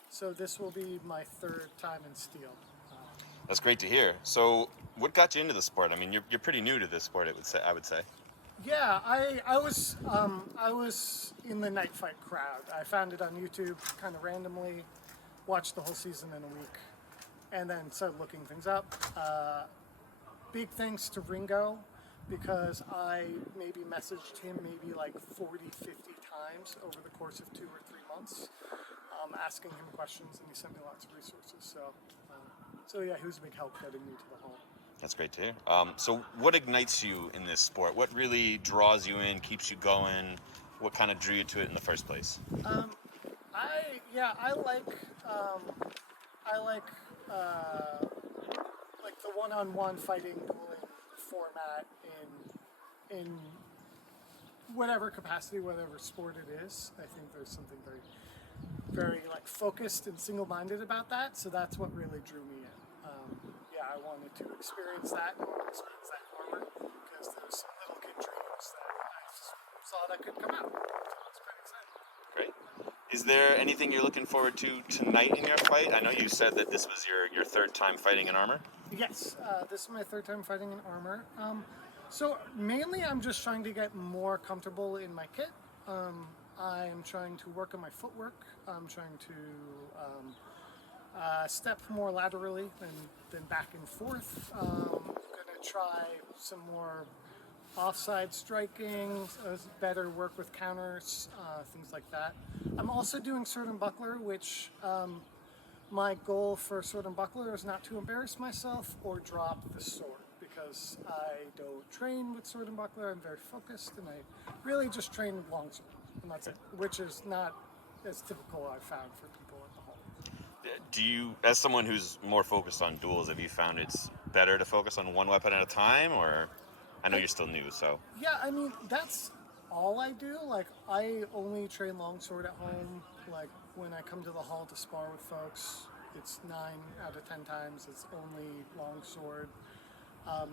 so this will be my third time in steel. That's great to hear. So what got you into the sport? I mean, you're pretty new to this sport, I would say. Yeah, I was in the night fight crowd. I found it on YouTube kind of randomly, watched the whole season in a week, and then started looking things up. Big thanks to Ringo, because I maybe messaged him maybe like 40, 50 times over the course of 2 or 3 months, asking him questions, and he sent me lots of resources. So yeah, he was a big help getting me to the hall. That's great to hear. So what ignites you in this sport? What really draws you in, keeps you going? What kind of drew you to it in the first place? I like the one-on-one fighting, dueling format in whatever capacity, whatever sport it is. I think there's something very like focused and single-minded about that. So that's what really drew me in. I wanted to experience that armor, because there's some little kid dreams that I saw that could come out. So it's pretty exciting. Great. Is there anything you're looking forward to tonight in your fight? I know you said that this was your third time fighting in armor. Yes, this is my third time fighting in armor. So mainly I'm just trying to get more comfortable in my kit. I'm trying to work on my footwork. I'm trying to step more laterally than back and forth. I'm gonna try some more offside striking, better work with counters, things like that. I'm also doing sword and buckler, which my goal for sword and buckler is not to embarrass myself or drop the sword, because I don't train with sword and buckler. I'm very focused, and I really just train with longsword, and that's it, which is not as typical I've found for people at the hall. Do you, as someone who's more focused on duels, have you found it's better to focus on one weapon at a time, or I know you're still new, so. Yeah, I mean, that's all I do. Like, I only train longsword at home. Like, when I come to the hall to spar with folks, it's 9 out of 10 times it's only longsword.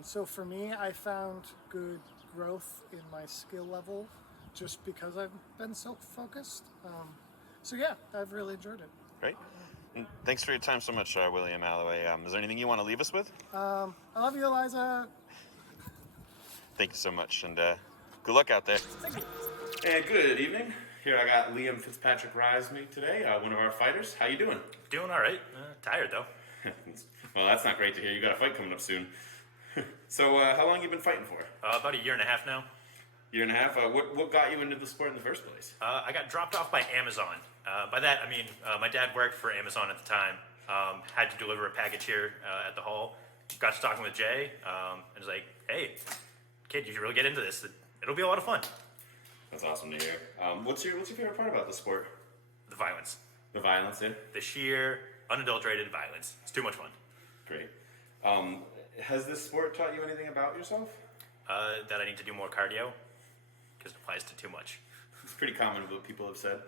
So for me, I found good growth in my skill level just because I've been so focused. So yeah, I've really enjoyed it. Great. And thanks for your time so much, William Alloway. Is there anything you want to leave us with? I love you, Eliza. Thank you so much, and good luck out there. Thank you. And good evening. Here I got Liam Fitzpatrick Rise me today, one of our fighters. How you doing? Doing all right. Tired though. Well, that's not great to hear. You got a fight coming up soon. So, how long you been fighting for? About 1.5 years now. Year and a half. What got you into the sport in the first place? I got dropped off by Amazon. By that I mean my dad worked for Amazon at the time. Had to deliver a package here at the hall. Got to talking with Jay, and was like, "Hey, kid, you should really get into this. It'll be a lot of fun." That's awesome to hear. What's your favorite part about the sport? The violence. The violence, yeah? The sheer, unadulterated violence. It's too much fun. Great. Has this sport taught you anything about yourself? That I need to do more cardio, because it applies to too much. It's pretty common what people have said.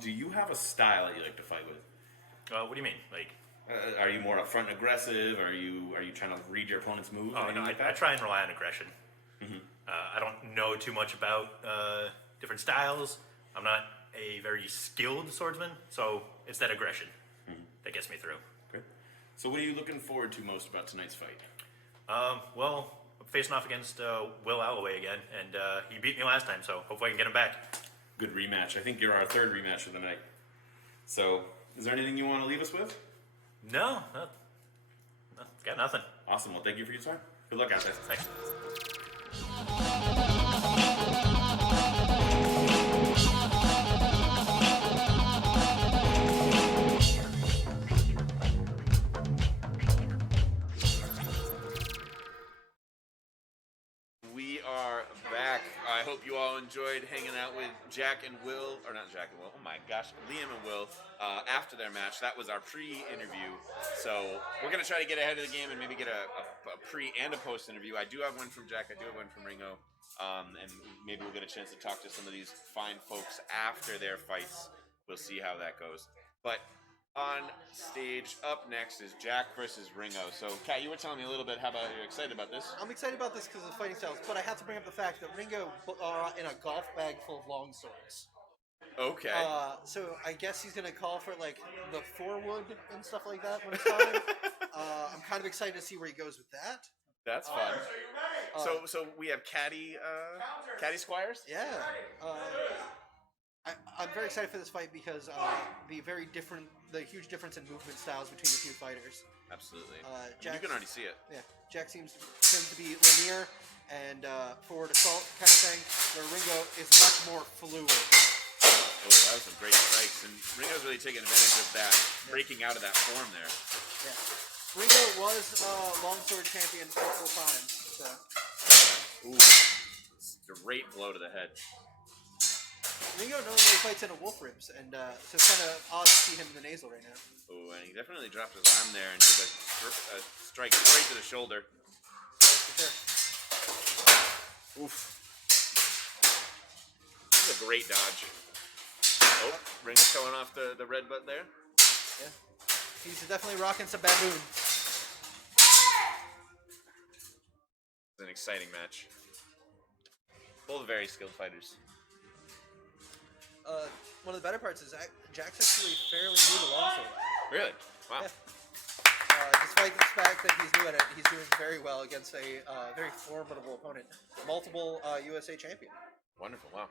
Do you have a style that you like to fight with? What do you mean? Like? Are you more upfront and aggressive? Are you trying to read your opponent's moves? Oh, no, I try and rely on aggression. Mm-hmm. I don't know too much about different styles. I'm not a very skilled swordsman, so it's that aggression that gets me through. Okay. So what are you looking forward to most about tonight's fight? Well, I'm facing off against Will Alloway again, and he beat me last time, so hopefully I can get him back. Good rematch. I think you're our third rematch of the night. So, is there anything you want to leave us with? No, got nothing. Awesome. Well, thank you for your time. Good luck out there. Thanks. hope you all enjoyed hanging out with Jack and Will, or not Jack and Will, oh my gosh, Liam and Will, after their match. That was our pre-interview. So we're going to try to get ahead of the game and maybe get a pre and a post interview. I do have one from Jack, I do have one from Ringo. And maybe we'll get a chance to talk to some of these fine folks after their fights. We'll see how that goes. But on stage, up next is Jack versus Ringo. So, Kat, you were telling me a little bit. How about you're excited about this? I'm excited about this because of the fighting styles, but I have to bring up the fact that Ringo in a golf bag full of long swords. Okay. So I guess he's gonna call for like the forward and stuff like that when it's time. I'm kind of excited to see where he goes with that. That's fun. So we have Caddy Squires? Yeah. I'm very excited for this fight because the huge difference in movement styles between the two fighters. Absolutely. You Jack's- can already see it. Yeah, Jack tends to be linear and forward assault kind of thing, where Ringo is much more fluid. Oh, that was some great strikes, and Ringo's really taking advantage of that, breaking out of that form there. Yeah. Ringo was longsword champion multiple times. So. Ooh, straight blow to the head. Ringo normally fights in a wolf ribs, and so it's kind of odd to see him in the nasal right now. Oh, and he definitely dropped his arm there and took a strike straight to the shoulder. That's for sure. Oof. This is a great dodge. Oh, Ringo's showing off the red butt there. Yeah. He's definitely rocking some baboon. It's an exciting match. Both very skilled fighters. One of the better parts is Jack's actually fairly new to longsword. Really? Wow. Yeah. Despite the fact that he's new at it, he's doing very well against a very formidable opponent. Multiple USA champion. Wonderful, wow.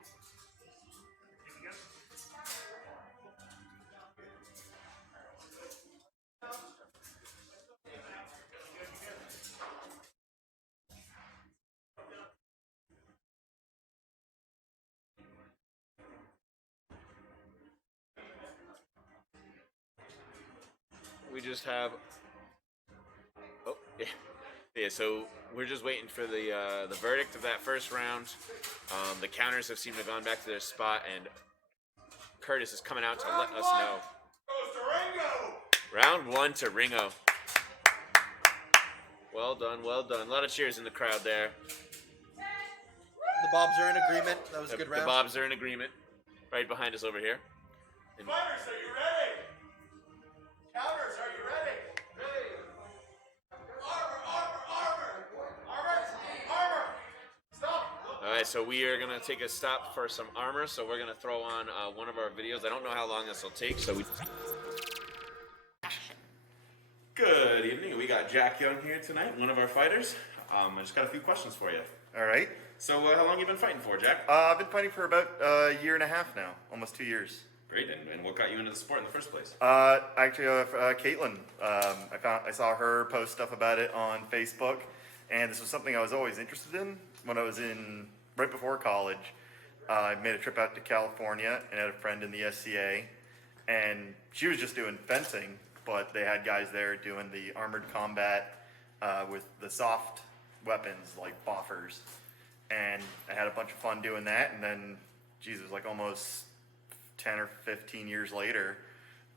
We just have. Oh, yeah. Yeah, so we're just waiting for the verdict of that first round. The counters have seemed to have gone back to their spot, and Curtis is coming out to let us know. Goes to Ringo. Round one to Ringo. Well done, well done. A lot of cheers in the crowd there. The Bobs are in agreement. That was a good round. The Bobs are in agreement. Right behind us over here. And Fighters, are you ready? Counters, are you ready? Ready. Armor. Stop. all right, so we are going to take a stop for some armor. So we're going to throw on one of our videos. I don't know how long this will take. So we. Good evening. We got Jack Young here tonight, one of our fighters. I just got a few questions for you. All right. So how long you been fighting for, Jack? I've been fighting for about a year and a half now, almost 2 years. Great, and what got you into the sport in the first place? Actually, Caitlyn. I saw her post stuff about it on Facebook, and this was something I was always interested in. When I was right before college, I made a trip out to California and had a friend in the SCA, and she was just doing fencing, but they had guys there doing the armored combat with the soft weapons like boffers, and I had a bunch of fun doing that. And then, geez, it was like almost 10 or 15 years later,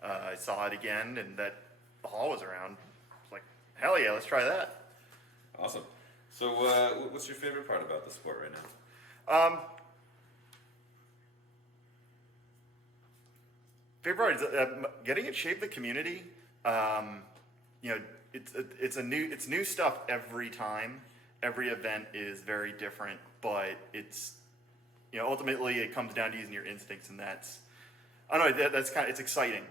I saw it again, and that the hall was around. I was like, hell yeah, let's try that. Awesome. So what's your favorite part about the sport right now? Favorite part is getting it shape the community. It's new stuff every time. Every event is very different, but it's, ultimately it comes down to using your instincts, and that's, I don't know, it's exciting.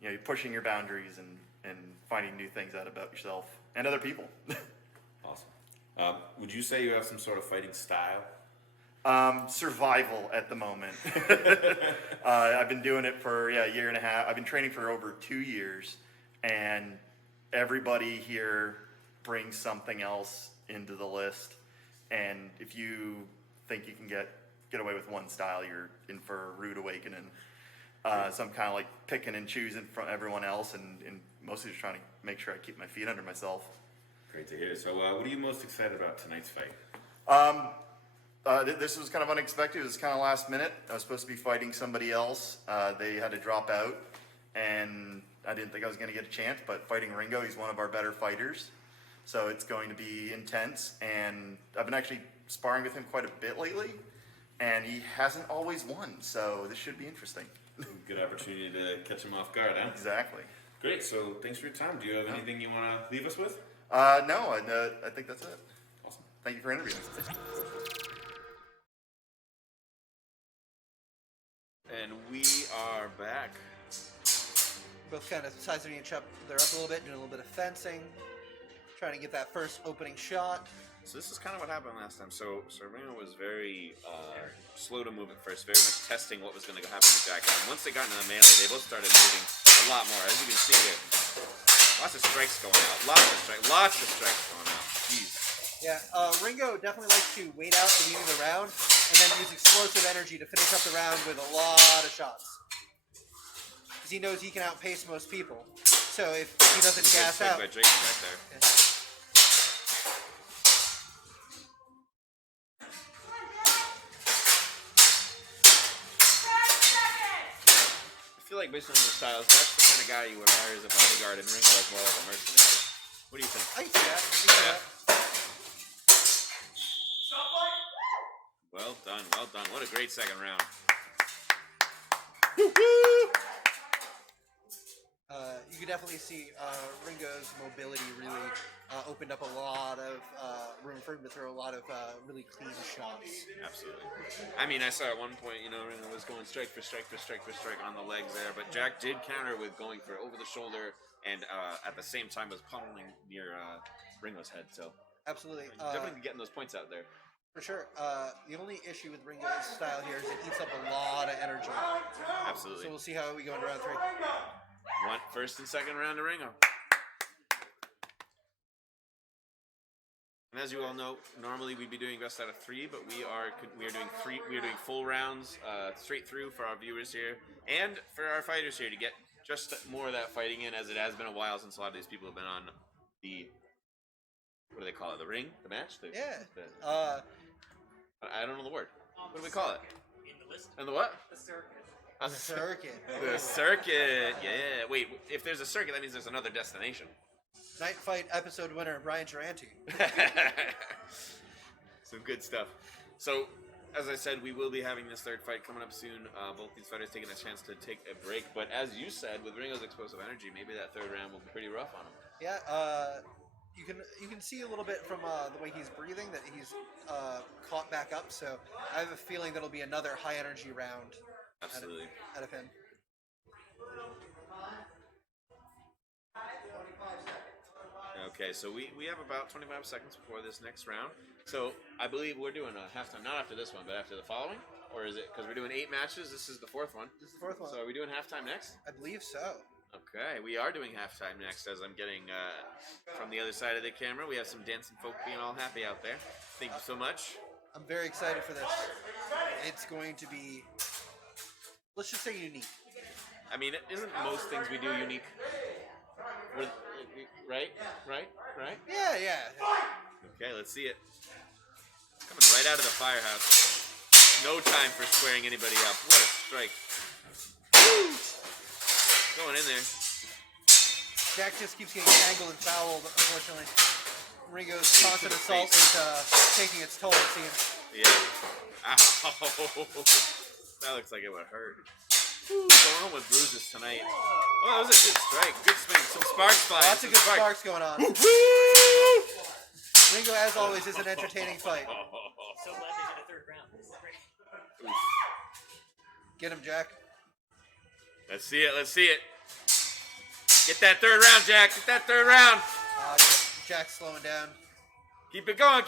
You're pushing your boundaries and finding new things out about yourself and other people. Awesome. Would you say you have some sort of fighting style? Survival at the moment. I've been doing it for a year and a half. I've been training for over 2 years, and everybody here brings something else into the list. And if you think you can get away with one style, you're in for a rude awakening. So I'm kind of like picking and choosing from everyone else, and mostly just trying to make sure I keep my feet under myself. Great to hear. So what are you most excited about tonight's fight? This was kind of unexpected. It was kind of last minute. I was supposed to be fighting somebody else. They had to drop out, and I didn't think I was going to get a chance. But fighting Ringo, he's one of our better fighters, so it's going to be intense. And I've been actually sparring with him quite a bit lately, and he hasn't always won. So this should be interesting. Good opportunity to catch him off guard, huh? Exactly. Great. So thanks for your time. Do you have anything you want to leave us with? No, I think that's it. Awesome. Thank you for interviewing. And we are back. Both kind of sizing each other up a little bit, doing a little bit of fencing, trying to get that first opening shot. So this is kind of what happened last time. So Ringo was very slow to move at first, very much testing what was going to happen with Jack. And once they got into the melee, they both started moving a lot more. As you can see here, lots of strikes going out. Lots of strikes going out. Jeez. Yeah, Ringo definitely likes to wait out the beginning of the round and then use explosive energy to finish up the round with a lot of shots. Because he knows he can outpace most people. So if he doesn't gas out... By Drake back there. Yeah. I feel like based on the styles, that's the kind of guy you would hire as a bodyguard, and Ringo is more like a mercenary. What do you think? I can see that. Yeah. Well done, well done. What a great second round. You can definitely see Ringo's mobility really opened up a lot of room for him to throw a lot of really clean shots. Absolutely. I mean, I saw at one point, Ringo was going strike for strike for strike for strike on the legs there, but Jack did counter with going for over the shoulder and at the same time was pummeling near Ringo's head. So absolutely, definitely getting those points out there. For sure. The only issue with Ringo's style here is it eats up a lot of energy. Absolutely. So we'll see how we go into round 3. One first and second round to Ringo. And as you all know, normally we'd be doing best out of 3, but we are doing full rounds straight through for our viewers here and for our fighters here to get just more of that fighting in, as it has been a while since a lot of these people have been on the, what do they call it, the ring, the match? I don't know the word. What do we call it? In the list. And the what? The circuit. The circuit. The circuit. Yeah. Wait, if there's a circuit, that means there's another destination. Night Fight episode winner Brian Duranty. Some good stuff. So, as I said, we will be having this third fight coming up soon. Both these fighters taking a chance to take a break. But as you said, with Ringo's explosive energy, maybe that third round will be pretty rough on him. Yeah. You can see a little bit from the way he's breathing that he's caught back up. So I have a feeling that'll be another high energy round. Absolutely. Out of him. Okay, so we have about 25 seconds before this next round. So I believe we're doing a halftime, not after this one, but after the following? Or is it, because we're doing 8 matches, this is the 4th one. This is the 4th one. So are we doing halftime next? I believe so. Okay, we are doing halftime next, as I'm getting from the other side of the camera. We have some dancing folk being all happy out there. Thank you so much. I'm very excited for this. It's going to be, let's just say, unique. I mean, isn't most things we do unique? Right? Yeah. Okay, let's see it. Coming right out of the firehouse. No time for squaring anybody up. What a strike. Woo! Going in there. Jack just keeps getting tangled and fouled, unfortunately. Ringo's constant assault is taking its toll, it seems. Yeah. Ow. That looks like it would hurt. Going home with bruises tonight. Oh, that was a good strike. Good swing. Some sparks flying. Lots of good sparks going on. Ringo, as always, is an entertaining fight. So glad they did a third round. This is great. Get him, Jack. Let's see it. Get that third round, Jack. Get that third round. Jack's slowing down. Keep it going.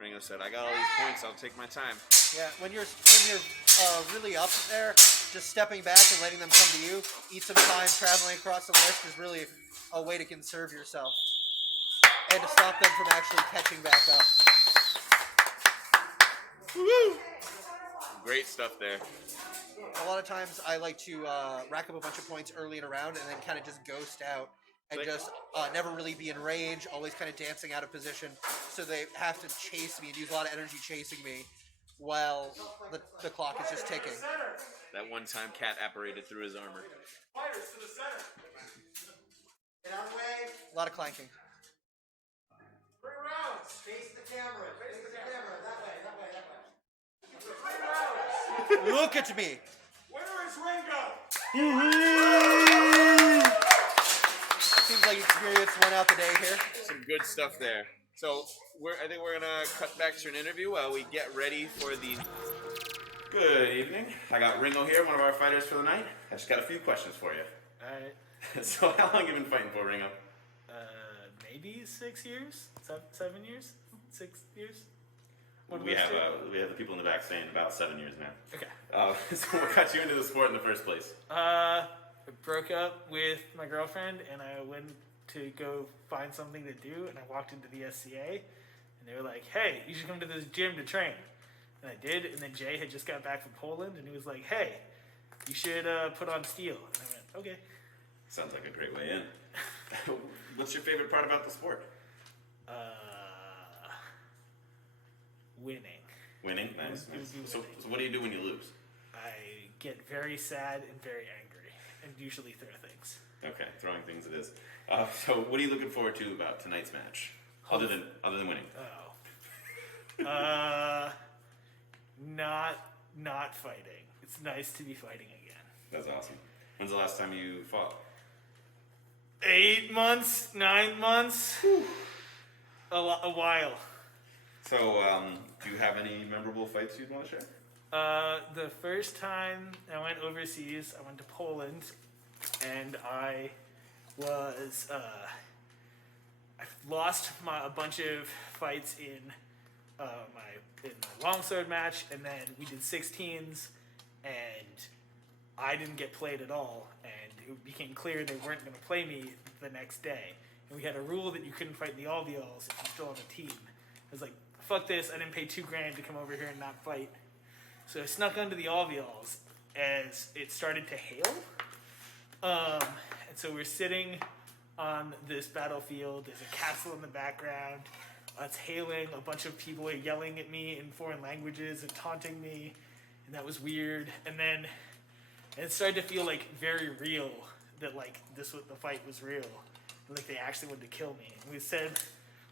Ringo said, I got all these points. I'll take my time. Yeah, when you're really up there, just stepping back and letting them come to you, eat some time traveling across the list is really a way to conserve yourself and to stop them from actually catching back up. Woo! Great stuff there. A lot of times I like to rack up a bunch of points early in a round and then kind of just ghost out and just never really be in range, always kind of dancing out of position. So they have to chase me and use a lot of energy chasing me while the clock is just ticking. That one time Cat apparated through his armor. Fighters to the center. Get out of the way. A lot of clanking. 3 rounds. Face the camera. Face the camera. That way. That way. That way. 3 rounds. Look at me. Winner is Ringo. Seems like experience won out the day here. Some good stuff there. So I think we're gonna cut back to an interview while we get ready for the. Good evening. I got Ringo here, one of our fighters for the night. I just got a few questions for you. Alright. So how long have you been fighting for, Ringo? Maybe 6 years? 7 years? 6 years? We have the people in the back saying about 7 years now. Okay. So what got you into the sport in the first place? I broke up with my girlfriend and I went to go find something to do, and I walked into the SCA and they were like, hey, you should come to this gym to train. And I did, and then Jay had just got back from Poland and he was like, hey, you should put on steel. And I went, okay. Sounds like a great way in. What's your favorite part about the sport? Winning. Winning? Nice. So what do you do when you lose? I get very sad and very angry, and usually throw things. Okay, throwing things it is. So what are you looking forward to about tonight's match? Other than winning? Not fighting. It's nice to be fighting again. That's awesome. When's the last time you fought? 8 months, 9 months, a while. So, do you have any memorable fights you'd want to share? The first time I went overseas, I went to Poland, and I was, I lost a bunch of fights in my longsword match, and then we did 16s, and I didn't get played at all, and it became clear they weren't going to play me the next day. And we had a rule that you couldn't fight in the all-the-alls if you're still on the team. I was like, fuck this, I didn't pay $2,000 to come over here and not fight. So I snuck onto the all-the-alls as it started to hail. And so we're sitting on this battlefield, there's a castle in the background, it's hailing, a bunch of people are yelling at me in foreign languages and taunting me, and that was weird. And then it started to feel like very real, that like the fight was real, and like they actually wanted to kill me. And we said,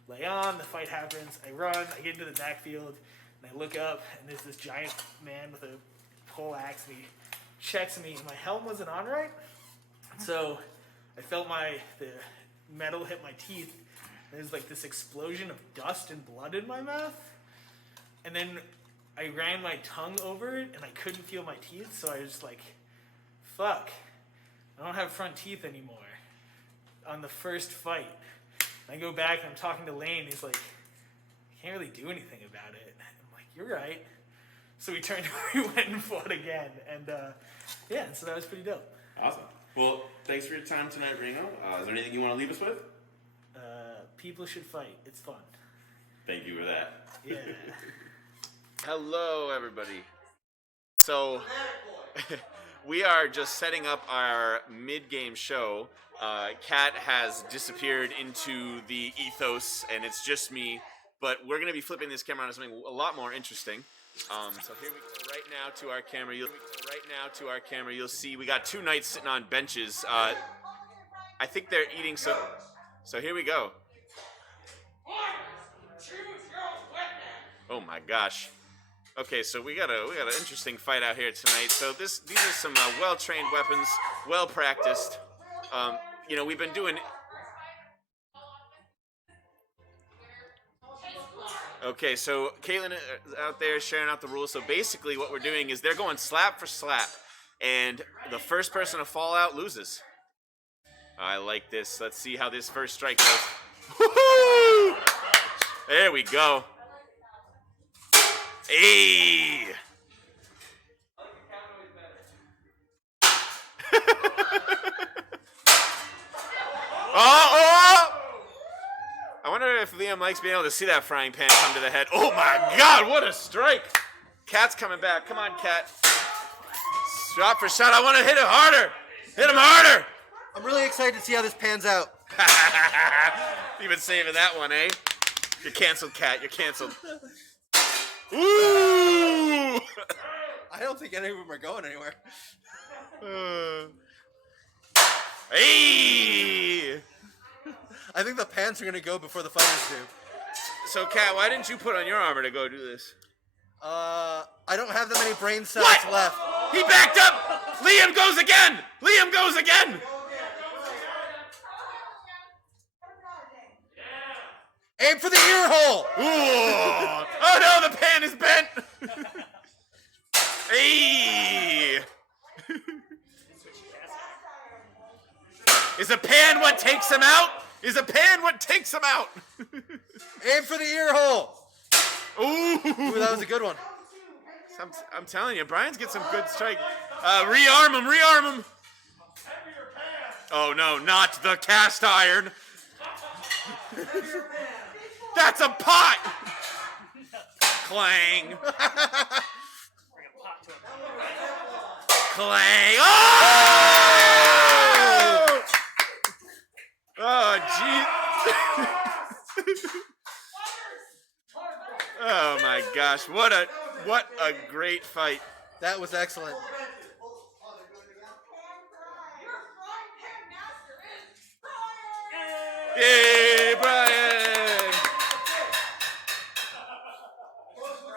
lay on, the fight happens, I run, I get into the backfield, and I look up, and there's this giant man with a pole axe, and he checks me, and my helm wasn't on right, so I felt the metal hit my teeth, and there's like this explosion of dust and blood in my mouth, and then I ran my tongue over it, and I couldn't feel my teeth, so I was like, fuck, I don't have front teeth anymore on the first fight. And I go back and I'm talking to Lane, he's like, I can't really do anything about it. And I'm like, you're right. So we went and fought again, and yeah, so that was pretty dope. Awesome. Well, thanks for your time tonight, Ringo. Is there anything you want to leave us with? People should fight. It's fun. Thank you for that. Yeah. Hello, everybody. So, we are just setting up our mid-game show. Kat has disappeared into the ethos, and it's just me. But we're going to be flipping this camera on to something a lot more interesting. So here we go right now to our camera. You'll see we got two knights sitting on benches. I think they're eating some. So here we go. Oh my gosh. Okay, so we got an interesting fight out here tonight. So these are some well-trained weapons, well-practiced. We've been doing. Okay, so Caitlyn is out there sharing out the rules. So basically what we're doing is they're going slap for slap, and the first person to fall out loses. I like this. Let's see how this first strike goes. Woo-hoo! There we go. Hey! Oh! I wonder if Liam likes being able to see that frying pan come to the head. Oh my God, what a strike! Cat's coming back. Come on, Cat. Shot for shot. I want to hit it harder. Hit him harder. I'm really excited to see how this pans out. You've been saving that one, eh? You're canceled, Cat. You're canceled. Ooh! I don't think any of them are going anywhere. Hey! I think the pants are going to go before the fighters do. So, Cat, why didn't you put on your armor to go do this? I don't have that many brain cells left. He backed up! Liam goes again! Liam goes again! Aim for the ear hole! Ooh. Oh no, the pan is bent! Hey! Is a pan what takes him out? Is a pan what takes him out? Aim for the ear hole! Ooh, that was a good one. I'm telling you, Brian's get some good strike. Rearm him, rearm him. Oh no, not the cast iron. That's a pot. Clang. Clang. Oh! Oh, gee. Oh my gosh, what a great fight. That was excellent. Yay, Brian!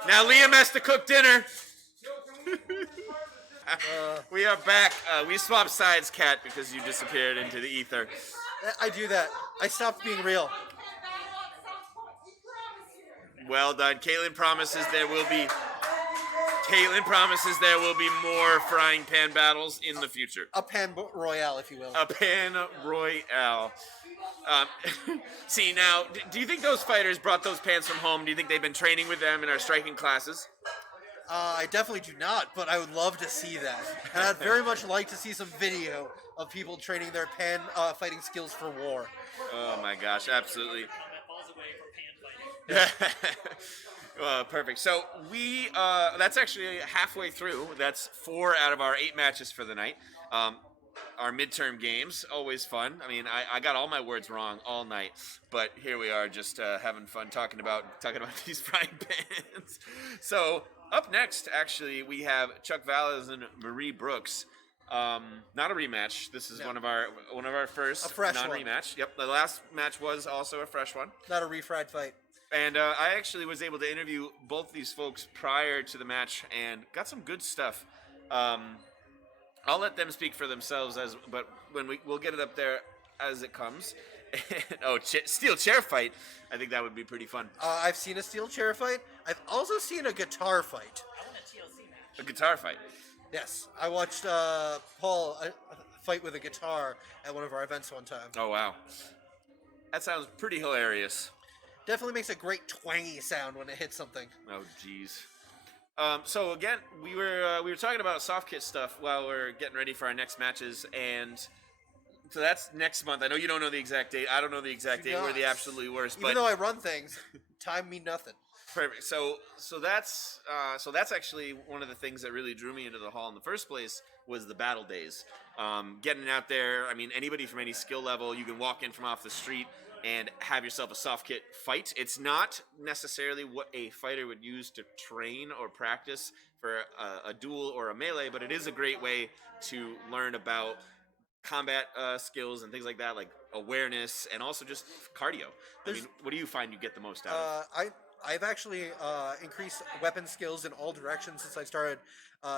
Now Liam has to cook dinner. We are back. We swapped sides, Cat, because you disappeared into the ether. I do that. I stopped being real. Well done. Caitlyn promises there will be more frying pan battles in the future. A pan royale, if you will. A pan royale. See, now, do you think those fighters brought those pans from home? Do you think they've been training with them in our striking classes? I definitely do not, but I would love to see that. And I'd very much like to see some video of people training their pan fighting skills for war. Oh my gosh, absolutely. Perfect. So that's actually halfway through. That's 4 out of our 8 matches for the night. Our midterm games, always fun. I mean, I got all my words wrong all night, but here we are just having fun talking about these frying pans. So up next, actually, we have Chuck Valles and Marie Brooks. Not a rematch. This is one of our first non-rematch. Yep, the last match was also a fresh one. Not a refried fight. And I actually was able to interview both these folks prior to the match and got some good stuff. I'll let them speak for themselves, but when we'll get it up there as it comes. Steel chair fight. I think that would be pretty fun. I've seen a steel chair fight. I've also seen a guitar fight. A guitar fight. Yes, I watched Paul fight with a guitar at one of our events one time. Oh wow, that sounds pretty hilarious. Definitely makes a great twangy sound when it hits something. Oh jeez. So again, we were talking about soft kit stuff while we're getting ready for our next matches, and so that's next month. I know you don't know the exact date. I don't know the exact date. We're the absolutely worst. Even though I run things, time mean nothing. Perfect. So that's actually one of the things that really drew me into the hall in the first place was the battle days. Getting out there. I mean, anybody from any skill level, you can walk in from off the street and have yourself a soft kit fight. It's not necessarily what a fighter would use to train or practice for a duel or a melee, but it is a great way to learn about combat skills and things like that, like awareness and also just cardio. I mean, what do you find you get the most out of? I've actually increased weapon skills in all directions since I started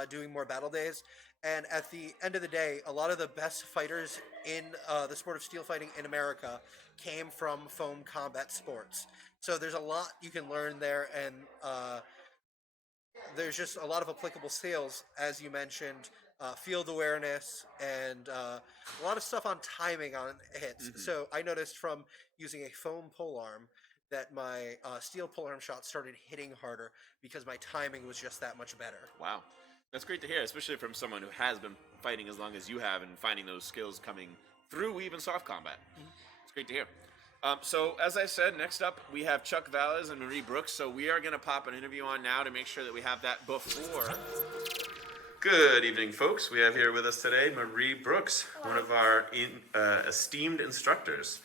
doing more battle days. And at the end of the day, a lot of the best fighters in the sport of steel fighting in America came from foam combat sports. So there's a lot you can learn there, and there's just a lot of applicable skills, as you mentioned, field awareness, and a lot of stuff on timing on hits. Mm-hmm. So I noticed from using a foam polearm that my steel polearm shots started hitting harder because my timing was just that much better. Wow. That's great to hear, especially from someone who has been fighting as long as you have and finding those skills coming through even soft combat. Mm-hmm. It's great to hear. So, as I said, next up we have Chuck Valles and Marie Brooks. So we are going to pop an interview on now to make sure that we have that before Good evening, folks. We have here with us today Marie Brooks, one of our esteemed instructors.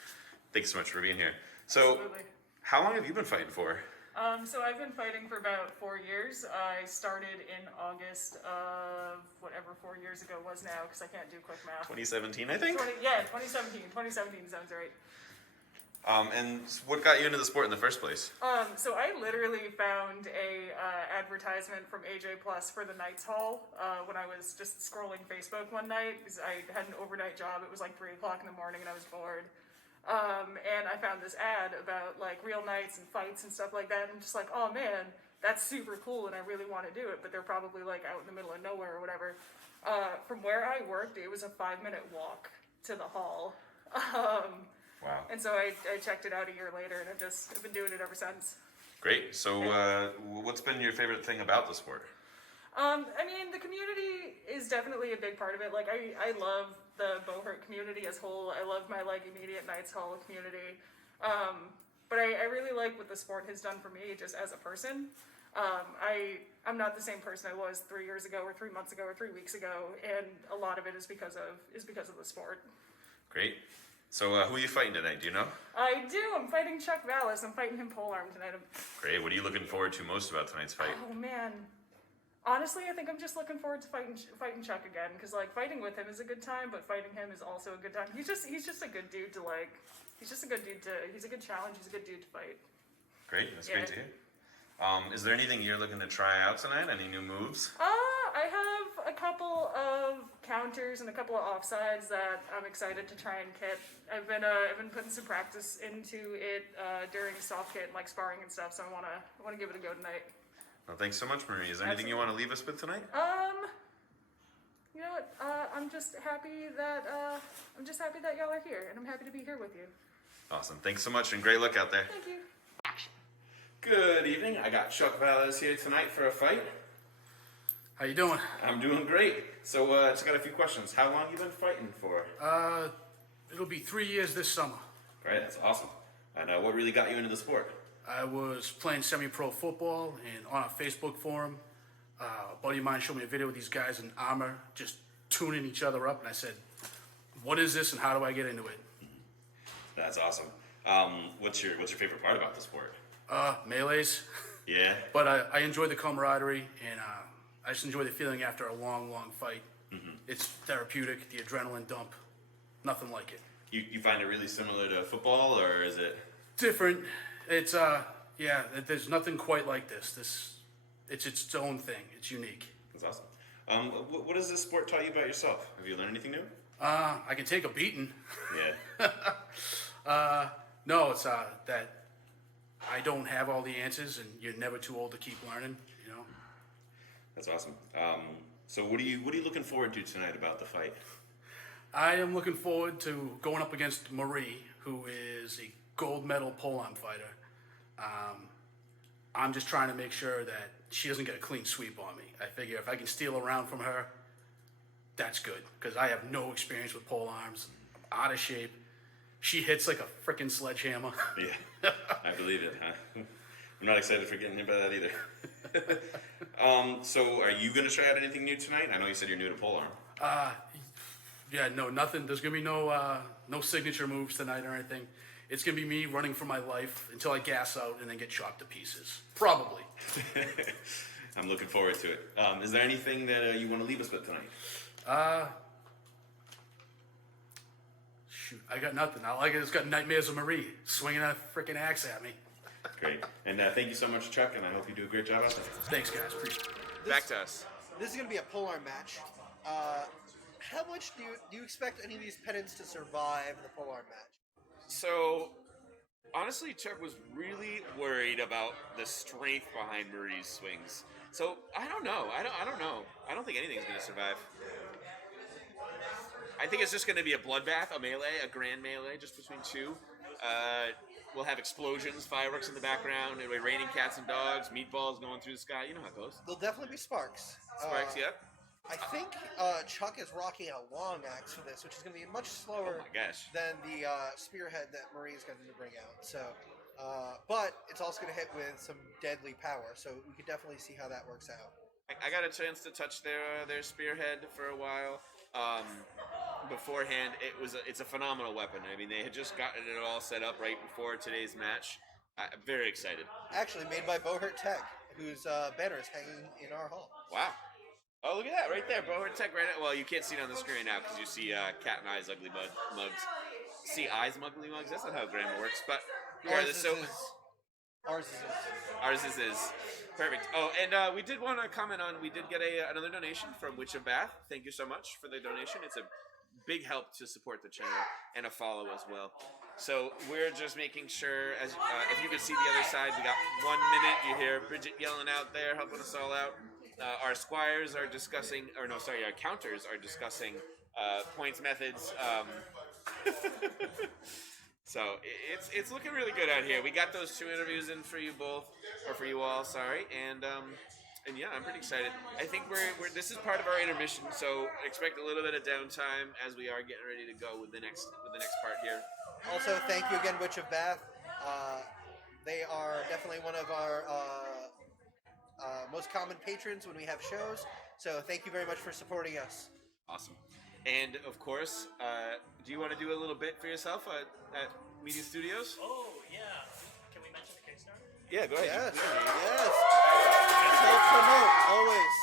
Thanks so much for being here. So, Absolutely. how long have you been fighting for? So I've been fighting for about 4 years. I started in August of whatever 4 years ago was now, because I can't do quick math. 2017, I think? 2017. 2017 sounds right. And what got you into the sport in the first place? So I literally found a advertisement from AJ Plus for the Knights Hall when I was just scrolling Facebook one night, because I had an overnight job. It was like 3 o'clock in the morning and I was bored. And I found this ad about like real knights and fights and stuff like that. And I'm just like, oh man, that's super cool and I really want to do it, but they're probably like out in the middle of nowhere or whatever. From where I worked, it was a 5-minute walk to the hall. Wow. And so I checked it out a year later, and I've been doing it ever since. Great. So, what's been your favorite thing about the sport? I mean, the community is definitely a big part of it. Like, I love the Beaufort community as a whole. I love my, like, immediate Knights Hall community. But I really like what the sport has done for me just as a person. I'm not the same person I was 3 years ago or 3 months ago or 3 weeks ago, and a lot of it is because of the sport. Great. So, who are you fighting tonight? Do you know? I do. I'm fighting Chuck Vallis. I'm fighting him polearm tonight. Great. What are you looking forward to most about tonight's fight? Oh man, honestly, I think I'm just looking forward to fighting Chuck again, because like fighting with him is a good time, but fighting him is also a good time. He's just a good dude to like. He's a good challenge. He's a good dude to fight. Great. That's great to hear. Is there anything you're looking to try out tonight? Any new moves? I have a couple of counters and a couple of offsides that I'm excited to try and kit. I've been putting some practice into it during soft kit and like sparring and stuff, so I wanna give it a go tonight. Well, thanks so much, Marie. Is there anything you want to leave us with tonight? You know what? I'm just happy that y'all are here, and I'm happy to be here with you. Awesome. Thanks so much, and great luck out there. Thank you. Good evening. I got Chuck Vallis here tonight for a fight. How you doing? I'm doing great. So, just got a few questions. How long you been fighting for? It'll be 3 years this summer. Great, that's awesome. And what really got you into the sport? I was playing semi-pro football, and on a Facebook forum, a buddy of mine showed me a video with these guys in armor just tuning each other up, and I said, what is this and how do I get into it? That's awesome. What's your favorite part about the sport? Melees. Yeah? But I enjoy the camaraderie, and I just enjoy the feeling after a long, long fight. Mm-hmm. It's therapeutic, the adrenaline dump, nothing like it. You find it really similar to football, or is it? Different. It's, there's nothing quite like this. It's its own thing. It's unique. That's awesome. What has this sport taught you about yourself? Have you learned anything new? I can take a beating. Yeah. No, it's that I don't have all the answers, and you're never too old to keep learning. You know. That's awesome. So what are you looking forward to tonight about the fight? I am looking forward to going up against Marie, who is a gold medal polearm fighter. I'm just trying to make sure that she doesn't get a clean sweep on me. I figure if I can steal a round from her, that's good, because I have no experience with polearms. I'm out of shape. She hits like a freaking sledgehammer. Yeah, I believe it. I'm not excited for getting hit by that either. So are you going to try out anything new tonight? I know you said you're new to polearm. Yeah, no, nothing. There's gonna be no signature moves tonight or anything. It's gonna be me running for my life until I gas out and then get chopped to pieces. Probably. I'm looking forward to it. Is there anything that you want to leave us with tonight? Shoot, I got nothing. All I just got nightmares of Marie swinging a freaking axe at me. Great. And thank you so much, Chuck, and I hope you do a great job out there. Thanks, guys. Appreciate it. Back to us. This is going to be a polearm match. How much do you expect any of these pennants to survive the polearm match? So, honestly, Chuck was really worried about the strength behind Marie's swings. So, I don't know. I don't know. I don't think anything's going to survive. I think it's just going to be a bloodbath, a melee, a grand melee, just between two. We'll have explosions, fireworks in the background. It'll be raining cats and dogs, meatballs going through the sky. You know how it goes. There'll definitely be sparks. Sparks, yep. I think Chuck is rocking a long axe for this, which is going to be much slower than the spearhead that Marie's going to bring out. So, but it's also going to hit with some deadly power, so we could definitely see how that works out. I got a chance to touch their spearhead for a while. Beforehand, it's a phenomenal weapon. I mean, they had just gotten it all set up right before today's match. I'm very excited. Actually made by Bohurt Tech, whose banner is hanging in our hall. Wow. Oh, look at that right there, Bohurt Tech right now. Well, you can't see it on the screen right now because you see Cat and I's ugly mugs. See I's ugly mugs? That's not how grammar works, but regardless, Ours is perfect. Oh, and we did want to comment on, we did get another donation from Witch of Bath. Thank you so much for the donation. It's a big help to support the channel and a follow as well. So we're just making sure, as if you can see the other side, we got 1 minute. You hear Bridget yelling out there, helping us all out. Our squires are discussing, our counters are discussing points methods. So it's looking really good out here. We got those 2 interviews in for you both, or for you all, sorry, and yeah, I'm pretty excited. I think we're this is part of our intermission, so expect a little bit of downtime as we are getting ready to go with the next part here. Also, thank you again, Witch of Bath. They are definitely one of our most common patrons when we have shows. So thank you very much for supporting us. Awesome. And of course, do you want to do a little bit for yourself at Media Studios? Oh, yeah. Can we mention the Kickstarter? Yeah, go ahead. Yes. Self-promote, always.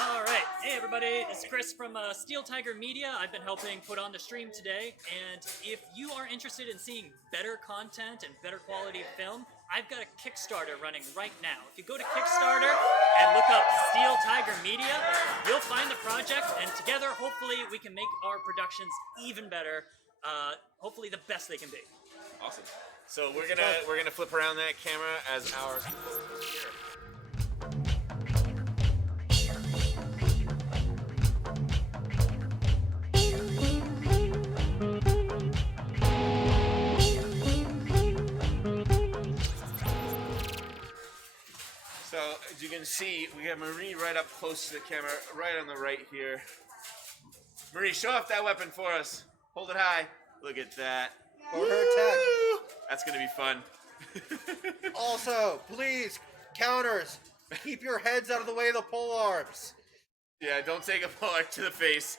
All right. Hey, everybody. It's Chris from Steel Tiger Media. I've been helping put on the stream today. And if you are interested in seeing better content and better quality film, I've got a Kickstarter running right now. If you go to Kickstarter and look up Steel Tiger Media, you'll find the project, and together, hopefully, we can make our productions even better. Hopefully, the best they can be. Awesome. So we're gonna flip around that camera as our. So as you can see, we have Marie right up close to the camera, right on the right here. Marie, show off that weapon for us. Hold it high. Look at that. For her attack. That's gonna be fun. Also, please, counters, keep your heads out of the way of the pole arms. Yeah, don't take a bullet to the face.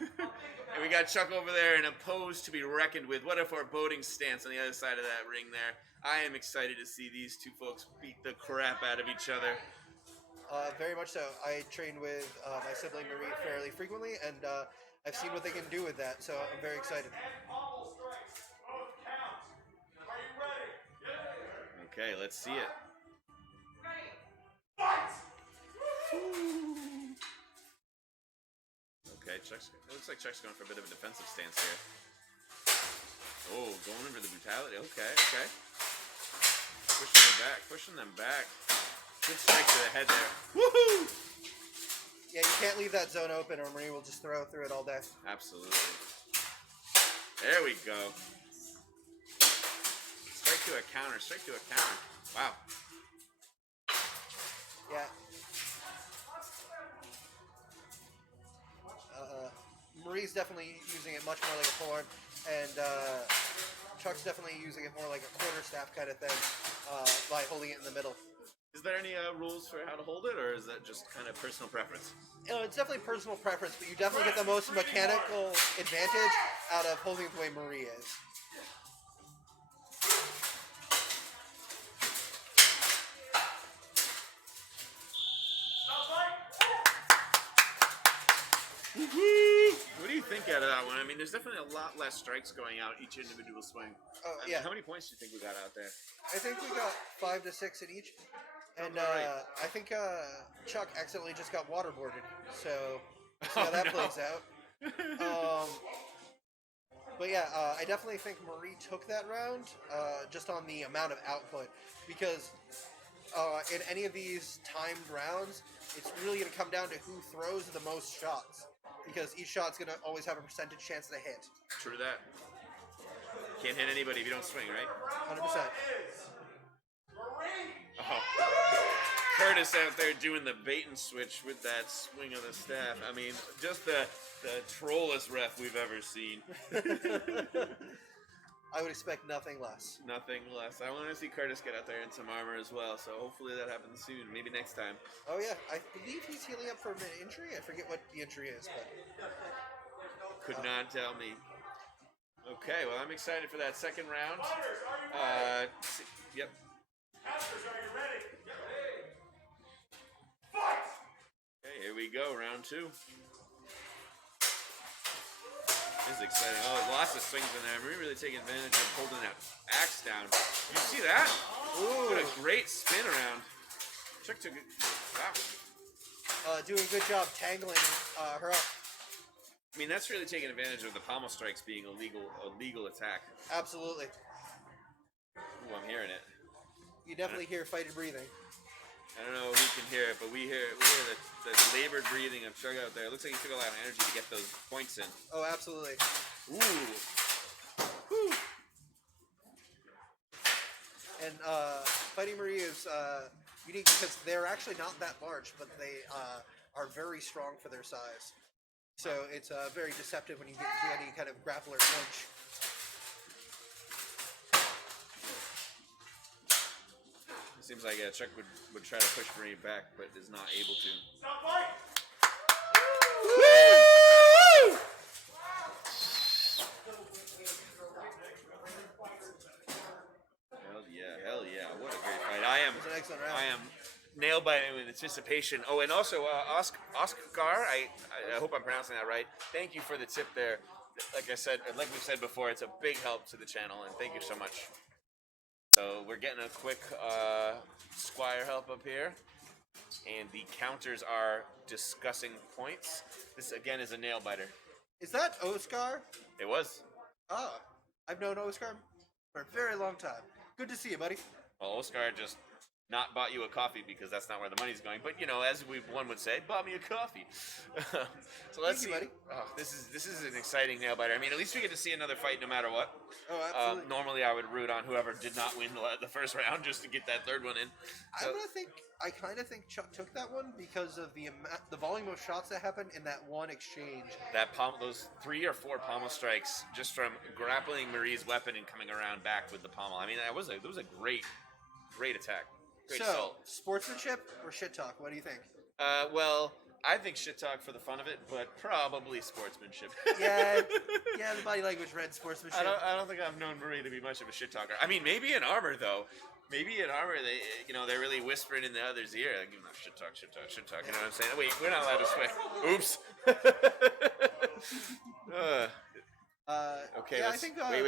And we got Chuck over there in a pose to be reckoned with. What a foreboding stance on the other side of that ring there. I am excited to see these two folks beat the crap out of each other. Very much so. I train with my sibling Marie fairly frequently, and I've seen what they can do with that, so I'm very excited. Okay, let's see it. Okay, it looks like Chuck's going for a bit of a defensive stance here. Oh, going over the brutality. Okay. Pushing them back. Good strike to the head there. Woohoo! Yeah, you can't leave that zone open or Marie will just throw through it all day. Absolutely. There we go. Strike to a counter. Wow. Yeah. Marie's definitely using it much more like a forearm, and Chuck's definitely using it more like a quarterstaff kind of thing by holding it in the middle. Is there any rules for how to hold it, or is that just kind of personal preference? It's definitely personal preference, but you definitely get the most mechanical advantage out of holding it the way Marie is. What do you think out of that one? I mean, there's definitely a lot less strikes going out each individual swing. Oh, yeah. How many points do you think we got out there? I think we got 5 to 6 in each. And I think Chuck accidentally just got waterboarded. So, see how that plays out. But yeah, I definitely think Marie took that round just on the amount of output. Because in any of these timed rounds, it's really going to come down to who throws the most shots. Because each shot's going to always have a percentage chance to hit. True that. Can't hit anybody if you don't swing, right? 100%. Oh. Curtis out there doing the bait and switch with that swing of the staff. I mean, just the trollest ref we've ever seen. I would expect nothing less. Nothing less. I want to see Curtis get out there in some armor as well, so hopefully that happens soon. Maybe next time. Oh yeah, I believe he's healing up from an injury. I forget what the injury is, but Could not tell me. Okay, well, I'm excited for that second round. Yep. Okay, here we go, round 2. This is exciting. Oh, lots of swings in there. Marie really taking advantage of holding that axe down. You see that? Ooh. What a great spin around. Chuck took it. Wow. Doing a good job tangling her up. I mean, that's really taking advantage of the pommel strikes being a legal attack. Absolutely. Ooh, I'm hearing it. You definitely hear fighted breathing. I don't know who can hear it, but we hear the labored breathing of Chuck out there. It looks like he took a lot of energy to get those points in. Oh, absolutely. Ooh. Woo. And Fighting Marie is unique because they're actually not that large, but they are very strong for their size. So it's very deceptive when you get into any kind of grappler clinch. It seems like Chuck would try to push Marie back, but is not able to. Stop fighting! Hell yeah! What a great fight! I am nailed by it with anticipation. Oh, and also Oscar, I hope I'm pronouncing that right. Thank you for the tip there. Like we've said before, it's a big help to the channel, and thank you so much. So we're getting a quick Squire help up here, and the counters are discussing points. This again is a nail biter. Is that Oscar? It was. Ah, I've known Oscar for a very long time. Good to see you, buddy. Well, Oscar just not bought you a coffee because that's not where the money's going. But you know, as one would say, bought me a coffee. So let's see. Thank you, buddy. Oh, this is an exciting nail biter. I mean, at least we get to see another fight no matter what. Oh, absolutely. Normally, I would root on whoever did not win the first round just to get that third one in. So, I kind of think Chuck took that one because of the volume of shots that happened in that one exchange. those 3 or 4 pommel strikes just from grappling Marie's weapon and coming around back with the pommel. I mean, it was a great attack. Great assault. Sportsmanship or shit talk? What do you think? Well, I think shit talk for the fun of it, but probably sportsmanship. yeah, the body language read sportsmanship. I don't think I've known Marie to be much of a shit talker. I mean, maybe in armor though. Maybe in armor, they're really whispering in the other's ear, like, shit talk. You know what I'm saying? Wait, we're not allowed to swear. Oops. Okay. Yeah, I think. Wait.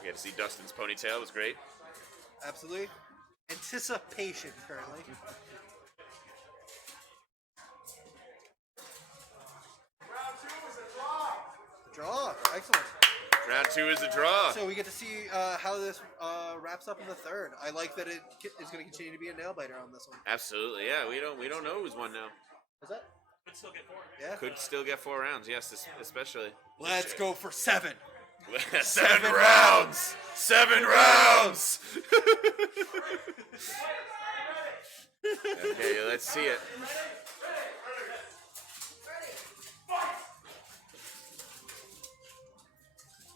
We got to see Dustin's ponytail. It was great. Absolutely. Anticipation currently. Draw. Excellent. Round 2 is a draw. So we get to see how this wraps up in the third. I like that it is going to continue to be a nail biter on this one. Absolutely, yeah. We don't know who's won now. Is that? Could still get 4. Yeah. Could still get 4 rounds. Yes, especially. Let's go for 7. 7 rounds. 7 rounds. Okay, let's see it.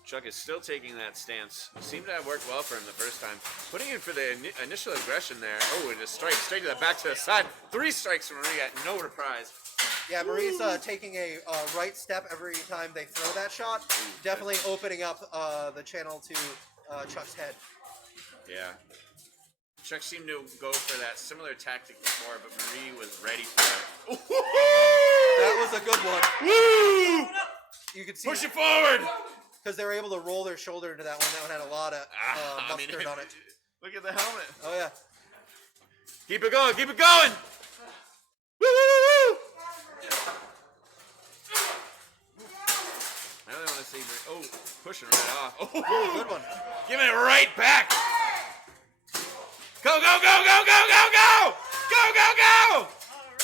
Chuck is still taking that stance. Seemed to have worked well for him the first time. Putting in for the initial aggression there. Oh, and a strike straight to the back to the side. 3 strikes from Marie. No reprise. Yeah, Marie's taking a right step every time they throw that shot. Definitely opening up the channel to Chuck's head. Yeah. Chuck seemed to go for that similar tactic before, but Marie was ready for it. That was a good one. Woo! You could see Push it forward! Because they were able to roll their shoulder into that one. That one had a lot of mustard on it. Look at the helmet. Oh, yeah. Keep it going, keep it going! Woo, woo, woo, woo! I really want to see Marie. Oh, pushing right off. Oh, good one. Giving it right back. Go, go, go, go, go, go, go! Go, go, go!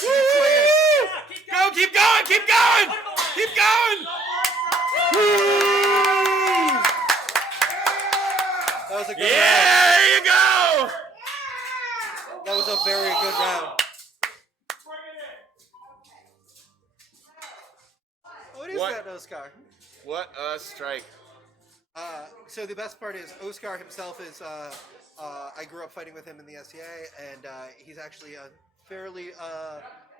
Woo! Go, keep going, keep going! Keep going! Woo! That was a good Yeah, round. there you go. That was a very good round. What is What? that, Oscar? What a strike. So the best part is Oscar himself is. I grew up fighting with him in the SCA, and he's actually a fairly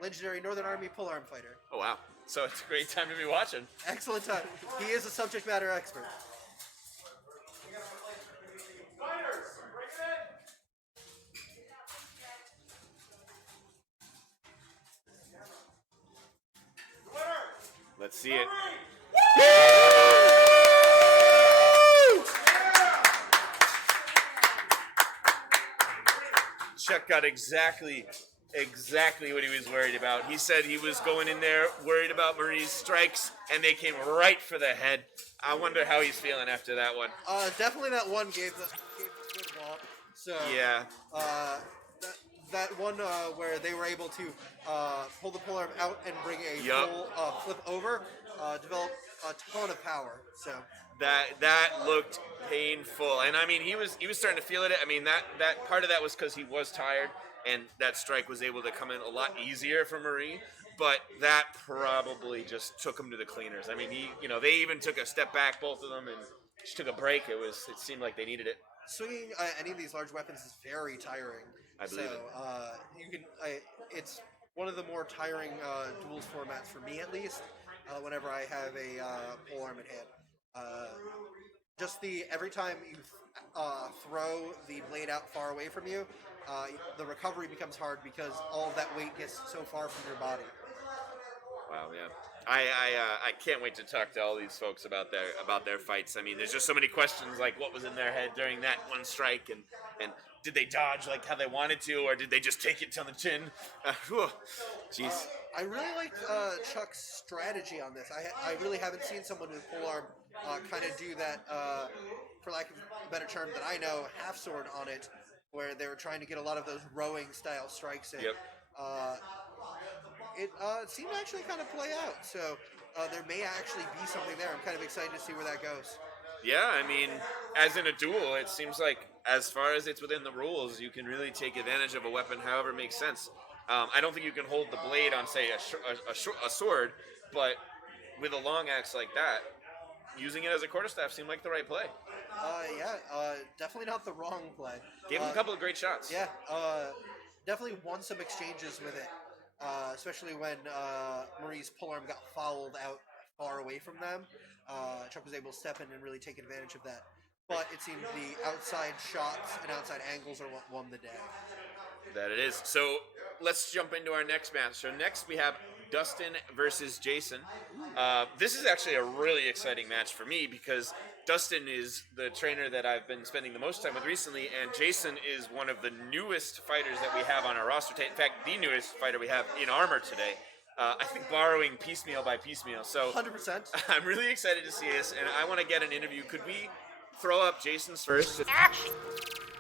legendary Northern Army polearm fighter. Oh wow. So it's a great time to be watching. Excellent time. He is a subject matter expert. Let's see it. Chuck got exactly what he was worried about. He said he was going in there worried about Marie's strikes, and they came right for the head. I wonder how he's feeling after that one. Definitely that one gave the good wall. So Yeah. That one where they were able to pull the polearm out and bring a Yup. full flip over, developed a ton of power. So That looked painful, and I mean he was starting to feel it. I mean that part of that was because he was tired, and that strike was able to come in a lot easier for Marie. But that probably just took him to the cleaners. I mean they even took a step back, both of them, and just took a break. It seemed like they needed it. swinging any of these large weapons is very tiring. I believe so, it. You can. It's one of the more tiring duels formats for me, at least. Whenever I have a polearm in hand, just every time you throw the blade out far away from you, the recovery becomes hard because all of that weight gets so far from your body. Wow, yeah. I can't wait to talk to all these folks about their fights. I mean, there's just so many questions like what was in their head during that one strike, and did they dodge like how they wanted to, or did they just take it to the chin? Jeez. I really liked Chuck's strategy on this. I really haven't seen someone with polearm kind of do that, for lack of a better term that I know, half sword on it, where they were trying to get a lot of those rowing style strikes in. Yep. It seemed to actually kind of play out, so there may actually be something there. I'm kind of excited to see where that goes. Yeah, I mean, as in a duel, it seems like as far as it's within the rules, you can really take advantage of a weapon however makes sense. I don't think you can hold the blade on, say, a sword, but with a long axe like that, using it as a quarterstaff seemed like the right play. Definitely not the wrong play. Gave him a couple of great shots. Yeah, definitely won some exchanges with it, especially when Marie's polearm got fouled out far away from them. Chuck was able to step in and really take advantage of that. But it seemed the outside shots and outside angles are what won the day. That it is. So let's jump into our next match. So next we have Dustin versus Jason. This is actually a really exciting match for me because Dustin is the trainer that I've been spending the most time with recently, and Jason is one of the newest fighters that we have on our roster. In fact, the newest fighter we have in Armor today. I think borrowing piecemeal by piecemeal. So 100%. I'm really excited to see this, and I want to get an interview. Could we throw up Jason's first?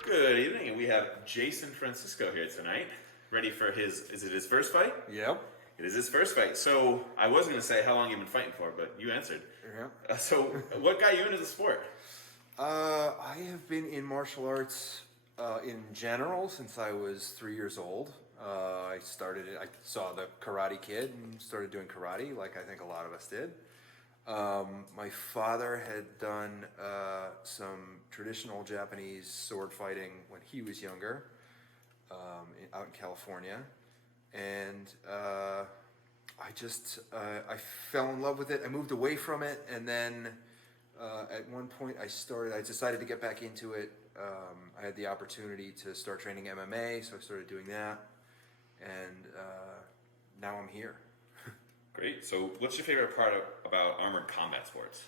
Good evening, and we have Jason Francisco here tonight, ready for is it his first fight? Yep. It is his first fight. So I was going to say how long you've been fighting for, but you answered. Yeah. So what got you into the sport? I have been in martial arts in general since I was 3 years old. I saw the Karate Kid and started doing karate, like I think a lot of us did. My father had done some traditional Japanese sword fighting when he was younger, out in California, and I fell in love with it. I moved away from it, and then at one point I decided to get back into it. I had the opportunity to start training MMA, so I started doing that, and now I'm here. Great. So what's your favorite part about armored combat sports?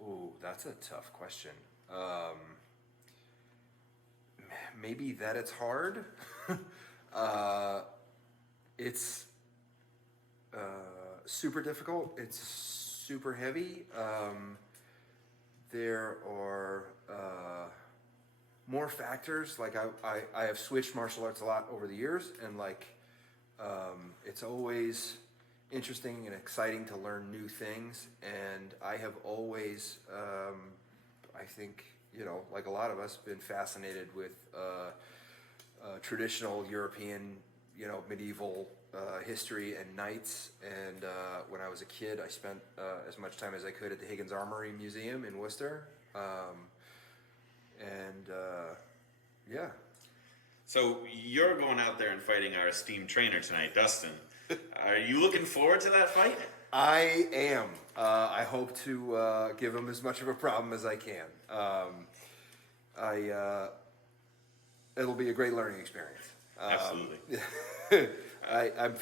Ooh, that's a tough question. Maybe that it's hard. It's super difficult. It's super heavy. There are more factors. Like I have switched martial arts a lot over the years, and it's always interesting and exciting to learn new things. And I have always, I think, you know, like a lot of us, been fascinated with traditional European, you know, medieval history and knights. And when I was a kid, I spent as much time as I could at the Higgins Armory Museum in Worcester. Yeah. So you're going out there and fighting our esteemed trainer tonight, Dustin. Are you looking forward to that fight? I am. I hope to give him as much of a problem as I can. It'll be a great learning experience. Absolutely. I'm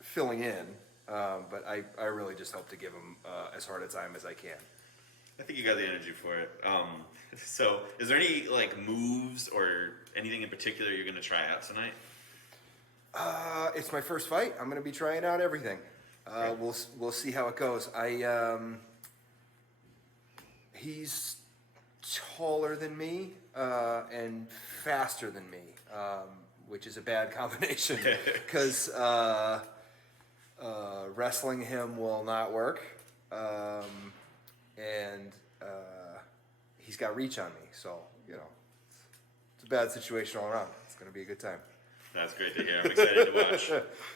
filling in, but I really just hope to give him as hard a time as I can. I think you got the energy for it. So, is there any like moves or anything in particular you're going to try out tonight? It's my first fight. I'm going to be trying out everything. We'll see how it goes. He's taller than me and faster than me, which is a bad combination because wrestling him will not work, and he's got reach on me. So you know, it's a bad situation all around. It's going to be a good time. That's great to hear. I'm excited to watch.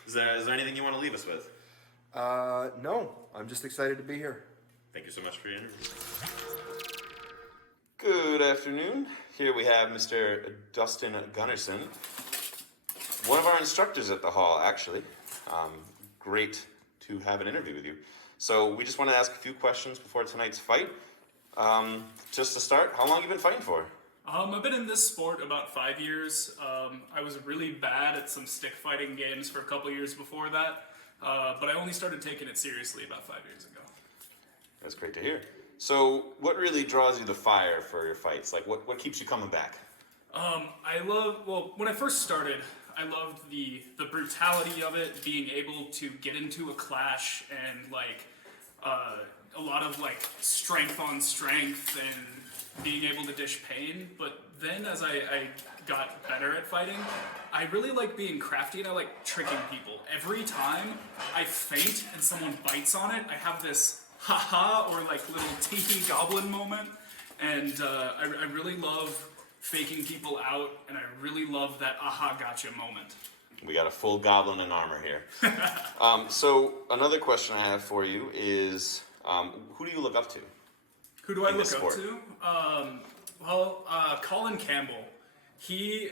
Is there anything you want to leave us with? No, I'm just excited to be here. Thank you so much for your interview. Good afternoon. Here we have Mr. Dustin Gunnarsson, one of our instructors at the hall, actually. Great to have an interview with you. So we just want to ask a few questions before tonight's fight. Just to start, how long have you been fighting for? I've been in this sport about 5 years. I was really bad at some stick fighting games for a couple years before that, but I only started taking it seriously about 5 years ago. That's great to hear. So what really draws you the fire for your fights? Like what keeps you coming back? When I first started, I loved the brutality of it, being able to get into a clash and like a lot of like strength on strength and being able to dish pain. But then as I got better at fighting, I really like being crafty and I like tricking people. Every time I feint and someone bites on it, I have this haha or like little tinky goblin moment. And I really love faking people out, and I really love that aha gotcha moment. We got a full goblin in armor here. So another question I have for you is, who do you look up to? Who do I look up to? Colin Campbell. He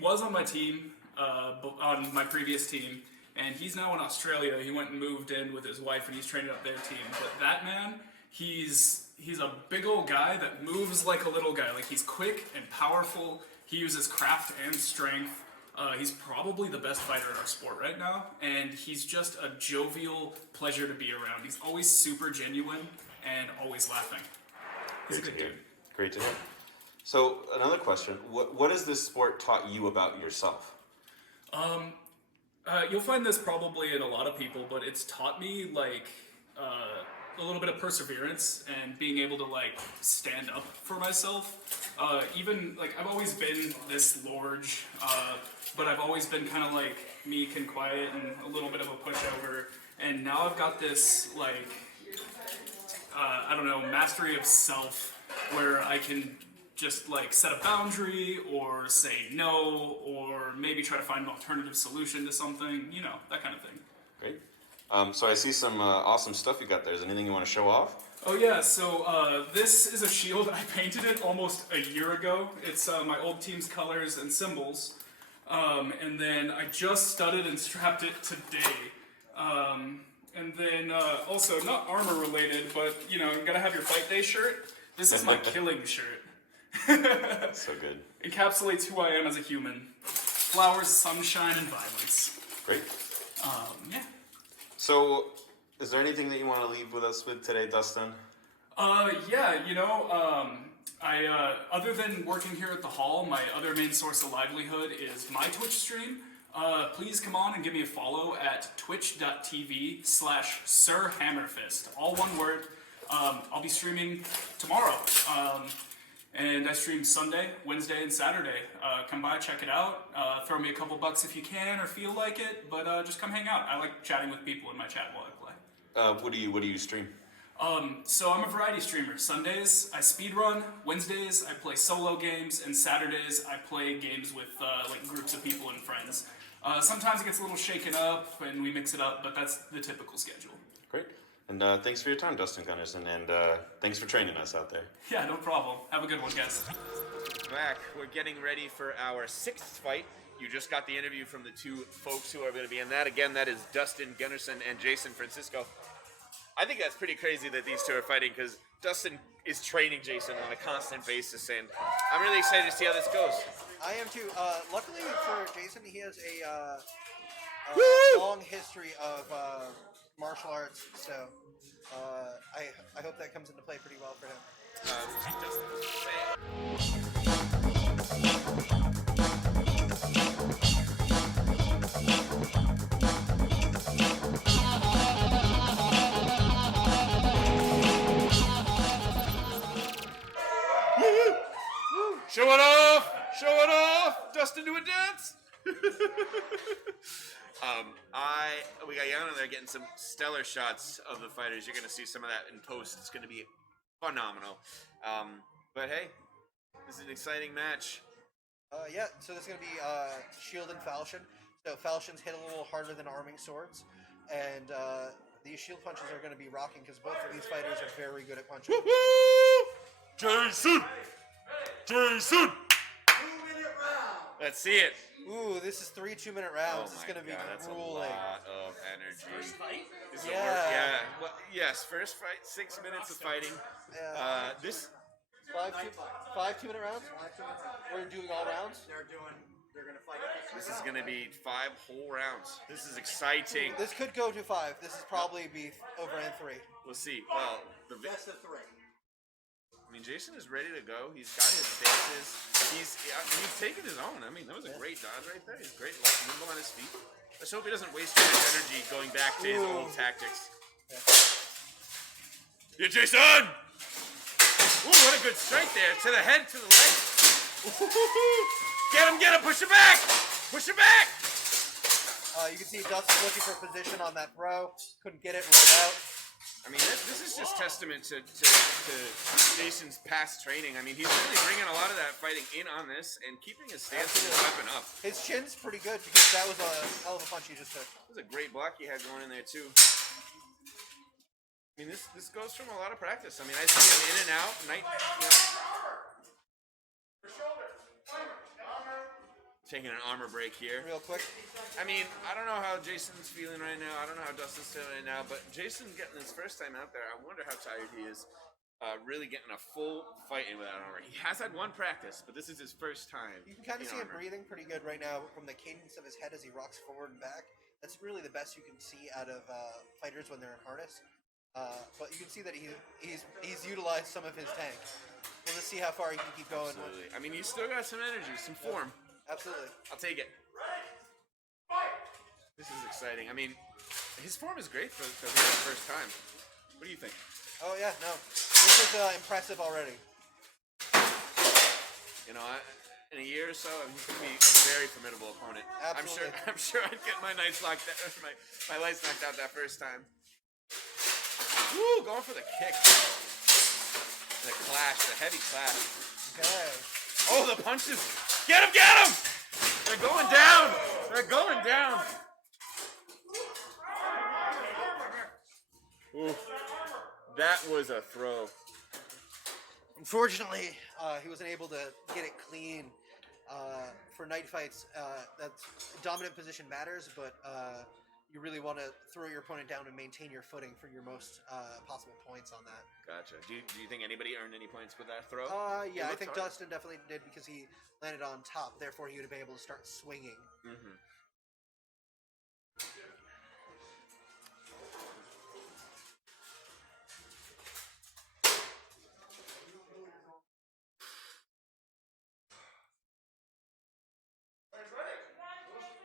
was on my team, on my previous team, and he's now in Australia. He went and moved in with his wife, and he's training up their team. But that man, he's a big old guy that moves like a little guy. Like, he's quick and powerful. He uses craft and strength. He's probably the best fighter in our sport right now, and he's just a jovial pleasure to be around. He's always super genuine and always laughing. He's a good dude. Great to hear. So another question: what has this sport taught you about yourself? You'll find this probably in a lot of people, but it's taught me like a little bit of perseverance and being able to like stand up for myself. Even like I've always been this large, but I've always been kind of like meek and quiet and a little bit of a pushover. And now I've got this like mastery of self, where I can just like set a boundary or say no, or maybe try to find an alternative solution to something, you know, that kind of thing. Great. So I see some awesome stuff you got there. Is there anything you want to show off? Oh yeah, so this is a shield. I painted it almost a year ago. It's my old team's colors and symbols. And then I just studded and strapped it today. And then also, not armor related, but you know, you gotta have your fight day shirt. This is my killing shirt. So good. Encapsulates who I am as a human. Flowers, sunshine, and violence. Great. Yeah. So, is there anything that you want to leave with us with today, Dustin? Yeah, you know, I other than working here at the hall, my other main source of livelihood is my Twitch stream. Please come on and give me a follow at twitch.tv/SirHammerfist. All one word. I'll be streaming tomorrow. And I stream Sunday, Wednesday, and Saturday. Come by, check it out. Throw me a couple bucks if you can or feel like it, but just come hang out. I like chatting with people in my chat while I play. What do you stream? So I'm a variety streamer. Sundays I speedrun, Wednesdays I play solo games, and Saturdays I play games with like groups of people and friends. Sometimes it gets a little shaken up and we mix it up, but that's the typical schedule. Great. And thanks for your time, Dustin Gunnarsson, and thanks for training us out there. Yeah, no problem. Have a good one, guys. Back. We're getting ready for our 6th fight. You just got the interview from the two folks who are going to be in that. Again, that is Dustin Gunnarsson and Jason Francisco. I think that's pretty crazy that these two are fighting because Dustin is training Jason on a constant basis, and I'm really excited to see how this goes. I am too. Luckily for Jason, he has a long history of martial arts, so I hope that comes into play pretty well for him. Show it off! Show it off! Dustin, do a dance! We got Yana there getting some stellar shots of the fighters. You're going to see some of that in post. It's going to be phenomenal. But hey, this is an exciting match. Yeah, so this is going to be shield and falchion. So falchions hit a little harder than arming swords, and these shield punches are going to be rocking because both of these fighters are very good at punching. Jason! Jason! 2-minute round! Let's see it. Ooh, this is 3 2-minute rounds. It's going to be That's grueling. a lot of energy. First fight? This is yeah. Well, yes, first fight, 6 minutes of fighting. This 5 2-minute rounds? We're doing all rounds? They're going to fight. This is going to be 5 whole rounds. This is exciting. This could go to 5. This is probably be over in 3. We'll see. Well, the best of 3. I mean, Jason is ready to go. He's got his stances. He's taken his own. I mean, that was a great dodge right there. He's great, nimble on his feet. Let's hope he doesn't waste too much energy going back to his old tactics. Yeah, Jason! Ooh, what a good strike there. To the head, to the leg. Get him, push him back! Push him back! You can see Dustin looking for a position on that throw. Couldn't get it, ruled it out. I mean, this is just testament to Jason's past training. I mean, he's really bringing a lot of that fighting in on this and keeping his stance and his weapon up. His chin's pretty good because that was a hell of a punch he just took. That was a great block he had going in there, too. I mean, this goes from a lot of practice. I mean, I see him in and out. Taking an armor break here. Real quick. I mean, I don't know how Jason's feeling right now. I don't know how Dustin's feeling right now. But Jason getting his first time out there, I wonder how tired he is. Really getting a full fight in without armor. He has had one practice, but this is his first time. You can kind of see him breathing pretty good right now from the cadence of his head as he rocks forward and back. That's really the best you can see out of fighters when they're in harness. But you can see that he's utilized some of his tank. We'll just see how far he can keep going. Absolutely. I mean, he's still got some energy, some form. Absolutely. I'll take it. This is exciting. I mean, his form is great for the first time. What do you think? Oh, yeah, no. This is impressive already. You know, in a year or so, he's going to be a very formidable opponent. Absolutely. I'm sure I'd get my lights knocked out, my lights knocked out that first time. Woo, going for the kick. The clash, the heavy clash. Okay. Oh, the punches. Get him, get him! They're going down. They're going down. Ooh, that was a throw. Unfortunately, he wasn't able to get it clean. For night fights, that's dominant position matters, but you really want to throw your opponent down and maintain your footing for your most possible points on that. Gotcha. Do you think anybody earned any points with that throw? Yeah, I think Dustin definitely did because he landed on top. Therefore, he would have been able to start swinging. Mm-hmm.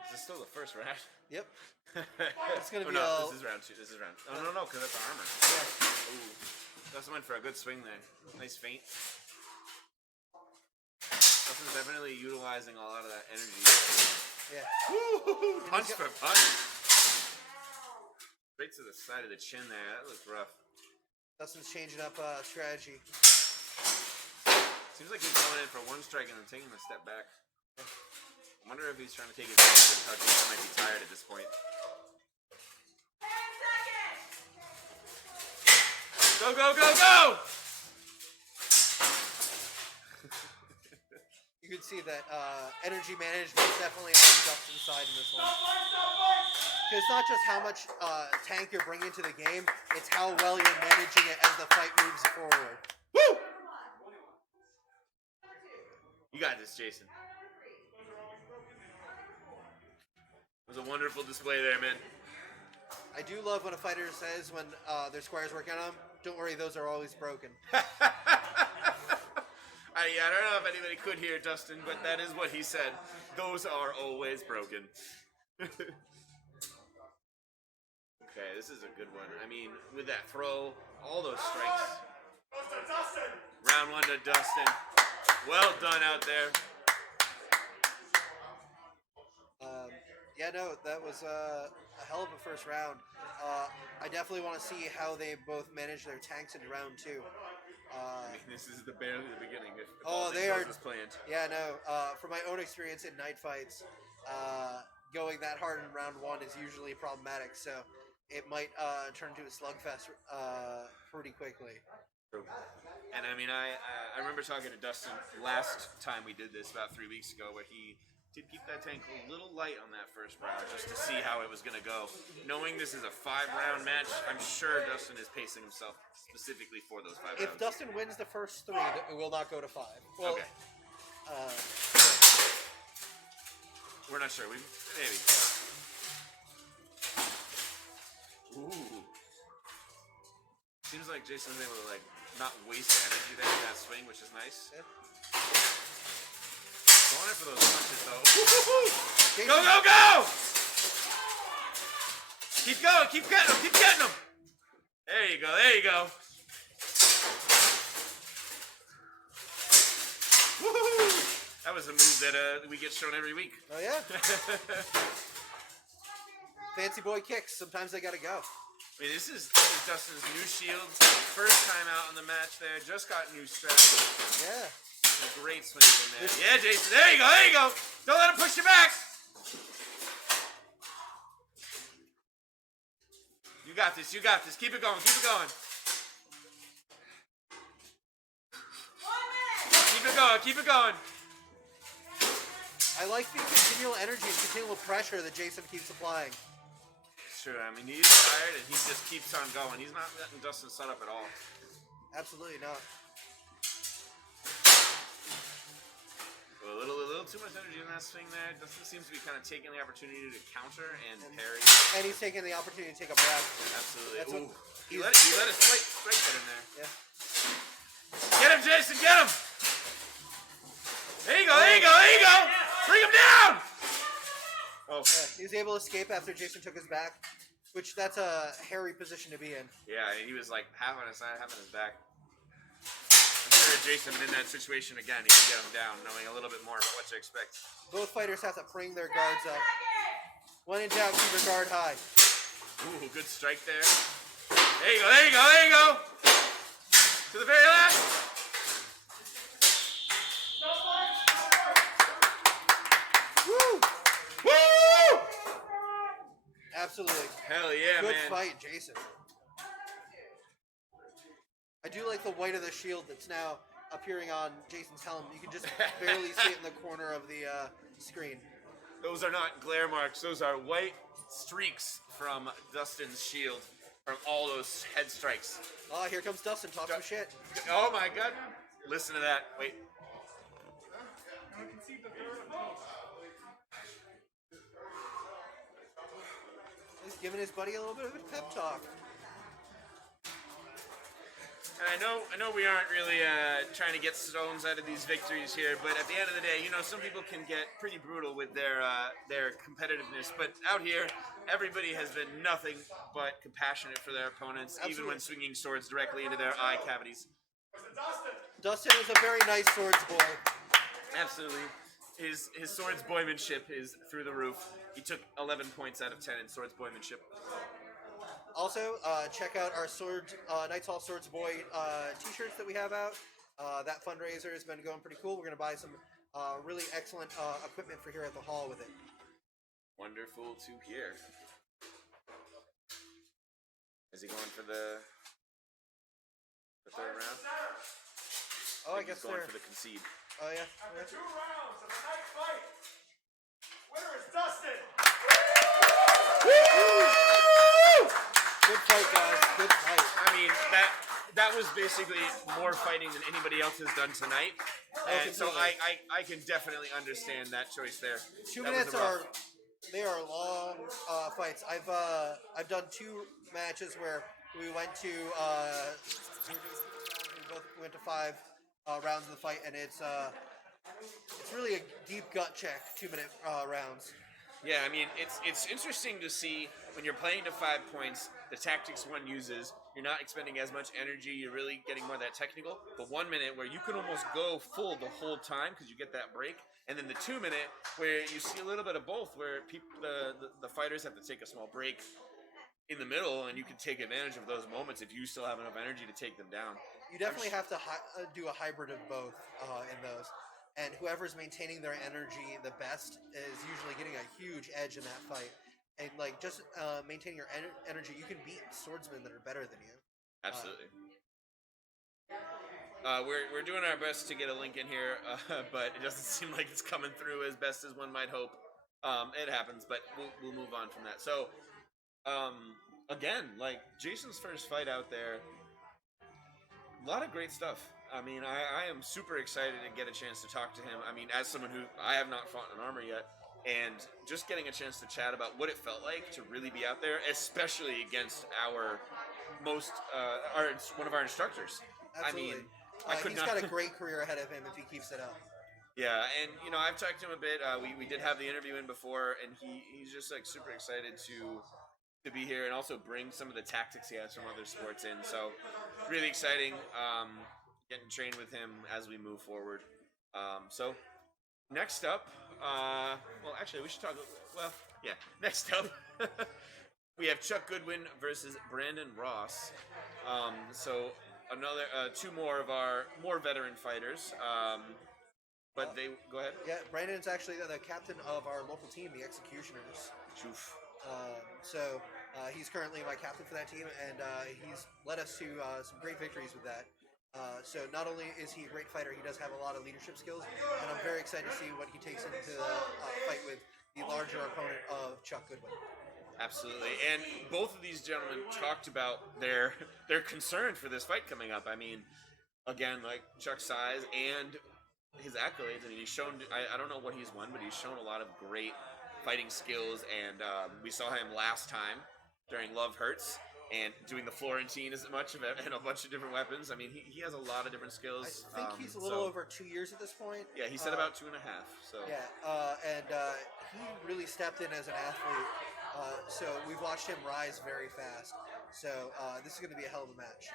Is this still the first round? Yep. It's gonna be this is round 2. This is round. Oh no, because that's armor. Yeah. Ooh, Dustin went for a good swing there. Nice feint. Dustin's definitely utilizing a lot of that energy. Yeah. Woo! Punch for punch. Straight to the side of the chin there. That looks rough. Dustin's changing up strategy. Seems like he's going in for one strike and then taking a step back. I wonder if he's trying to take advantage of how Jason might be tired at this point. Go, go, go, go! You can see that energy management is definitely on Dustin's side in this one. Because it's not just how much tank you're bringing to the game, it's how well you're managing it as the fight moves forward. Woo! You got this, Jason. It was a wonderful display there, man. I do love when a fighter says when their squire's working on them, don't worry, those are always broken. I don't know if anybody could hear Dustin, but that is what he said. Those are always broken. Okay, this is a good one. I mean, with that throw, all those strikes. Round one to Dustin. Well done out there. Yeah, no, that was a hell of a first round. I definitely want to see how they both manage their tanks in round two. I mean, this is barely the beginning. If They are. as planned. Yeah, no. From my own experience in night fights, going that hard in round one is usually problematic. So it might turn to a slugfest pretty quickly. And I mean, I remember talking to Dustin last time we did this about 3 weeks ago, where he did keep that tank a little light on that first round just to see how it was going to go. Knowing this is a 5-round match, I'm sure Dustin is pacing himself specifically for those 5 rounds. If Dustin wins the first 3, it will not go to 5. Well, okay. We're not sure. Maybe. Ooh. Seems like Jason's able to not waste energy there in that swing, which is nice. Yeah. Going in for those punches, though. Go, go, go! Keep going, keep getting them, keep getting them! There you go, there you go. Woo-hoo! That was a move that we get shown every week. Oh, yeah? Fancy boy kicks. Sometimes they gotta go. I mean, this is Dustin's new shield. First time out on the match there. Just got new straps. Yeah. Some great swings in there. Yeah, Jason. There you go. There you go. Don't let him push you back. You got this. You got this. Keep it going. Keep it going. Keep it going. Keep it going. I like the continual energy and continual pressure that Jason keeps applying. True. I mean, he's tired and he just keeps on going. He's not letting Dustin set up at all. Absolutely not. A little too much energy in that swing there. Dustin seems to be kind of taking the opportunity to counter and parry. And he's taking the opportunity to take a breath. Absolutely. He let a slight strike get in there. Yeah. Get him, Jason. Get him. There you go. There you go. There you go. Bring him down. Oh. Yeah, he was able to escape after Jason took his back, which that's a hairy position to be in. Yeah, he was like half on his side, half on his back. I'm sure Jason in that situation again, he can get him down, knowing a little bit more about what to expect. Both fighters have to bring their guards up. When in doubt, keep your guard high. Ooh, good strike there. There you go, there you go, there you go. To the very last. Woo! Woo! Absolutely. Hell yeah, Good man. fight, Jason. I do like the white of the shield that's now appearing on Jason's helm. You can just barely see it in the corner of the screen. Those are not glare marks. Those are white streaks from Dustin's shield from all those head strikes. Oh, here comes Dustin. Talk some shit. Oh my god. Listen to that. Wait. He's giving his buddy a little bit of a pep talk. And I know we aren't really trying to get stones out of these victories here, but at the end of the day, some people can get pretty brutal with their competitiveness. But out here, everybody has been nothing but compassionate for their opponents, even when swinging swords directly into their eye cavities. Dustin is a very nice swords boy. Absolutely. His swords boymanship is through the roof. He took 11 points out of 10 in swords boymanship. Also, check out our Knights Hall Swords Boy t-shirts that we have out. That fundraiser has been going pretty cool. We're going to buy some really excellent equipment for here at the hall with it. Wonderful to hear. Is he going for the third round? Oh, I guess he's going they're for the concede. Oh yeah. After 2 rounds of a night fight, winner is Dustin. Good fight, guys. Good fight. I mean, that was basically more fighting than anybody else has done tonight. And so I can definitely understand that choice there. 2 That was minutes a rough- are long fights. I've done 2 matches where we went to we both went to 5 rounds of the fight, and it's really a deep gut check 2-minute rounds. Yeah, I mean, it's interesting to see when you're playing to 5 points, the tactics one uses, you're not expending as much energy, you're really getting more of that technical. The 1 minute where you can almost go full the whole time because you get that break, and then the 2 minute where you see a little bit of both, where the fighters have to take a small break in the middle, and you can take advantage of those moments if you still have enough energy to take them down. You definitely have to do a hybrid of both in those. And whoever's maintaining their energy the best is usually getting a huge edge in that fight. And like just maintaining your energy, you can beat swordsmen that are better than you. Absolutely. We're doing our best to get a link in here, but it doesn't seem like it's coming through as best as one might hope. It happens, but we'll move on from that. So, again, like Jason's first fight out there, a lot of great stuff. I mean, I am super excited to get a chance to talk to him. I mean, as someone who I have not fought in armor yet, and just getting a chance to chat about what it felt like to really be out there, especially against our most one of our instructors. Absolutely. I mean, I could he's not. got a great career ahead of him if he keeps it up. Yeah, and you know, I've talked to him a bit. We did have the interview in before, and he's just like super excited to be here and also bring some of the tactics he has from other sports in. So really exciting. Getting trained with him as we move forward. So next up, well, actually, we should talk. Well, yeah, next up, we have Chuck Goodwin versus Brandon Ross. So another 2 more of our more veteran fighters. But they go ahead. Yeah, Brandon's actually the captain of our local team, the Executioners. Oof. So he's currently my captain for that team, and he's led us to some great victories with that. So not only is he a great fighter, he does have a lot of leadership skills, and I'm very excited to see what he takes into the fight with the larger opponent of Chuck Goodwin. Absolutely, and both of these gentlemen talked about their concern for this fight coming up. I mean, again, like Chuck's size and his accolades. I mean, he's shown. I don't know what he's won, but he's shown a lot of great fighting skills, and we saw him last time during Love Hurts. And doing the Florentine as much of it, and a bunch of different weapons. I mean, he has a lot of different skills. I think he's a little over 2 years at this point. Yeah, he said about 2.5. So yeah, and he really stepped in as an athlete. So we've watched him rise very fast. So this is going to be a hell of a match.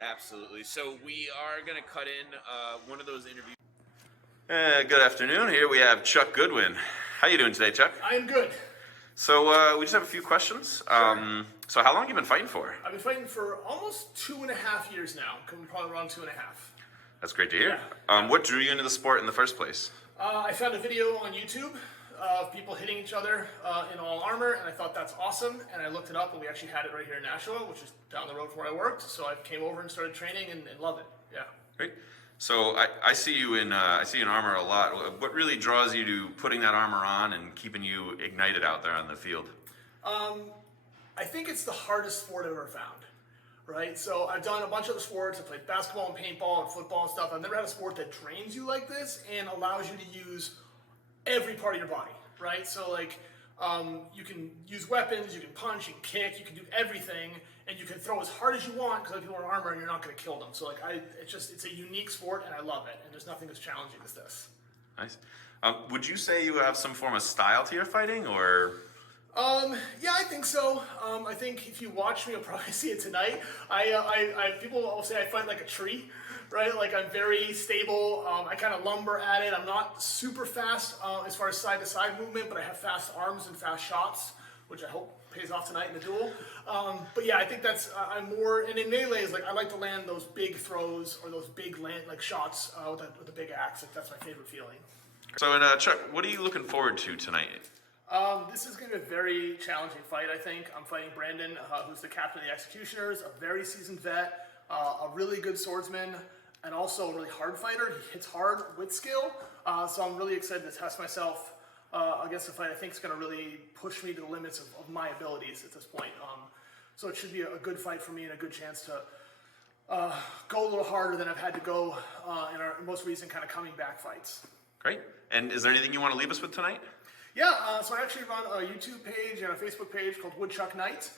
Absolutely. So we are going to cut in one of those interviews. Good afternoon. Here we have Chuck Goodwin. How you doing today, Chuck? I am good. So we just have a few questions. So how long have you been fighting for? I've been fighting for almost 2.5 years now. I'm probably around 2.5. That's great to hear. What drew you into the sport in the first place? I found a video on YouTube of people hitting each other in all armor, and I thought that's awesome. And I looked it up, and we actually had it right here in Nashua, which is down the road from where I worked. So I came over and started training, and love it. Yeah. Great. So I see you in armor a lot. What really draws you to putting that armor on and keeping you ignited out there on the field? I think it's the hardest sport I've ever found, right? So I've done a bunch of other sports. I've played basketball and paintball and football and stuff. I've never had a sport that drains you like this and allows you to use every part of your body, right? So like you can use weapons, you can punch, you can kick, you can do everything, and you can throw as hard as you want because people are in armor and you're not going to kill them. So like it's a unique sport and I love it. And there's nothing as challenging as this. Nice. Would you say you have some form of style to your fighting, or? Yeah, I think so. I think if you watch me, you'll probably see it tonight. People will say I fight like a tree, right? Like I'm very stable. I kind of lumber at it. I'm not super fast as far as side to side movement, but I have fast arms and fast shots. which I hope pays off tonight in the duel. But yeah, I think that's I'm more. And in melees, like I like to land those big throws or those big shots with a big axe. Like, that's my favorite feeling. So, and Chuck, what are you looking forward to tonight? This is going to be a very challenging fight, I think. I'm fighting Brandon, who's the captain of the Executioners, a very seasoned vet, a really good swordsman, and also a really hard fighter. He hits hard with skill, so I'm really excited to test myself against a fight I think is going to really push me to the limits of my abilities at this point. So it should be a good fight for me and a good chance to go a little harder than I've had to go in our most recent kind of coming back fights. Great. And is there anything you want to leave us with tonight? Yeah, so I actually run a YouTube page and a Facebook page called Woodchuck Knight.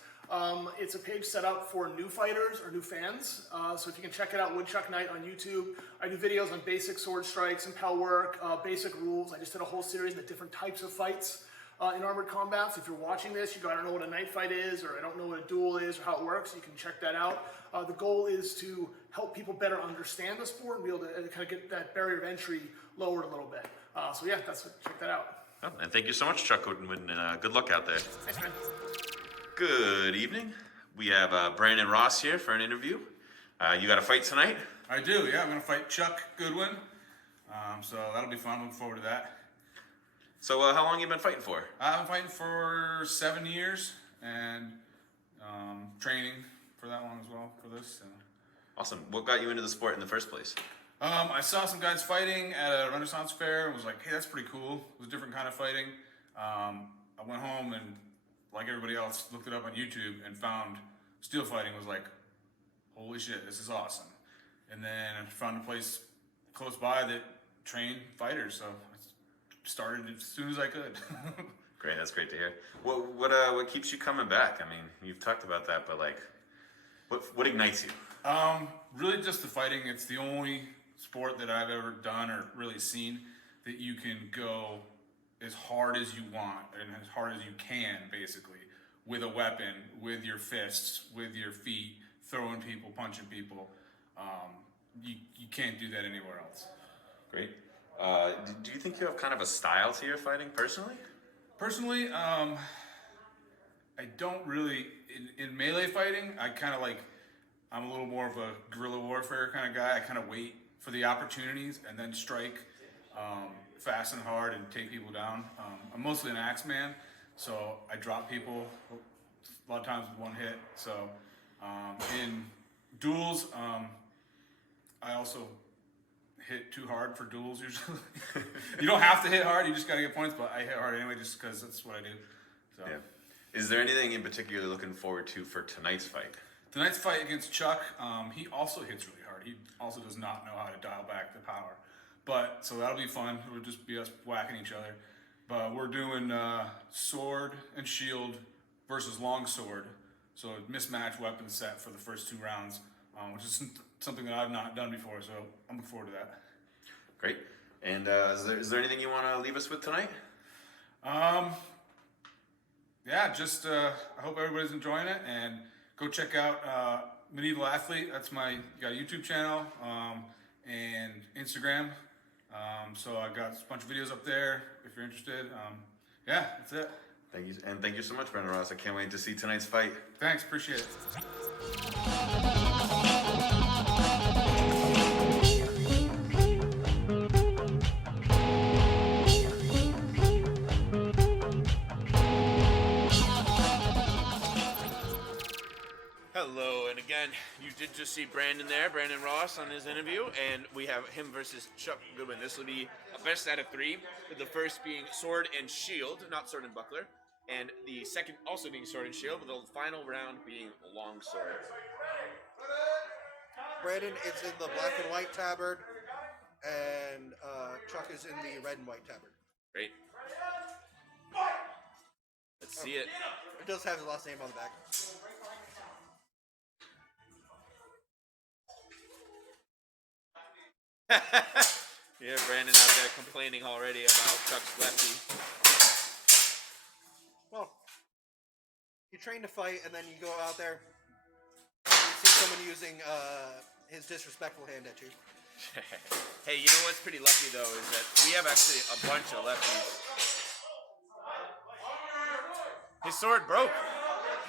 It's a page set up for new fighters or new fans. So if you can check it out, Woodchuck Knight on YouTube. I do videos on basic sword strikes, impel work, basic rules. I just did a whole series of the different types of fights in armored combat. So if you're watching this, you go, I don't know what a knight fight is, or I don't know what a duel is, or how it works, you can check that out. The goal is to help people better understand the sport and be able to kind of get that barrier of entry lowered a little bit. So yeah, check that out. Oh, and thank you so much, Chuck Wooden, and good luck out there. Thanks, man. Good evening. We have Brandon Ross here for an interview. You got a fight tonight? I do, yeah. I'm going to fight Chuck Goodwin. So that'll be fun. Looking forward to that. So how long you been fighting for? I've been fighting for 7 years and training for that long as well for this. So. Awesome. What got you into the sport in the first place? I saw some guys fighting at a Renaissance fair and was like, hey, that's pretty cool. It was a different kind of fighting. I went home and, like everybody else, looked it up on YouTube and found steel fighting. Was like, holy shit, this is awesome. And then I found a place close by that trained fighters, so I started as soon as I could. Great, that's great to hear. What keeps you coming back? I mean, you've talked about that, but like, what ignites you? Really just the fighting. It's the only sport that I've ever done or really seen that you can go as hard as you want and as hard as you can, basically, with a weapon, with your fists, with your feet, throwing people, punching people. You can't do that anywhere else. Great. Do you think you have kind of a style to your fighting personally? Personally, I don't really. In melee fighting, I kind of like. I'm a little more of a guerrilla warfare kind of guy. I kind of wait for the opportunities and then strike fast and hard and take people down. I'm mostly an axe man, so I drop people a lot of times with one hit. So in duels, I also hit too hard for duels usually. You don't have to hit hard, you just got to get points, but I hit hard anyway just because that's what I do. So. Yeah. Is there anything in particular you're looking forward to for tonight's fight? Tonight's fight against Chuck, he also hits really hard. He also does not know how to dial back the power. But, so that'll be fun. It'll just be us whacking each other. But we're doing sword and shield versus long sword. So a mismatched weapon set for the first 2 rounds, which is something that I've not done before. So I'm looking forward to that. Great. And is there anything you want to leave us with tonight? Yeah, just I hope everybody's enjoying it. And go check out Medieval Athlete. That's got a YouTube channel and Instagram. So I got a bunch of videos up there if you're interested. Yeah, that's it. Thank you, and thank you so much, Brandon Ross. I can't wait to see tonight's fight. Thanks, appreciate it. Hello, and again, you did just see Brandon there, Brandon Ross on his interview, and we have him versus Chuck Goodwin. This will be a best out of 3, with the first being sword and shield, not sword and buckler, and the second also being sword and shield, with the final round being long sword. Brandon is in the black and white tabard, and Chuck is in the red and white tabard. Great. Let's see it. It does have his last name on the back. Yeah, Brandon out there complaining already about Chuck's lefty. Well, you train to fight, and then you go out there, and you see someone using his disrespectful hand at you. Hey, you know what's pretty lucky, though, is that we have actually a bunch of lefties. His sword broke.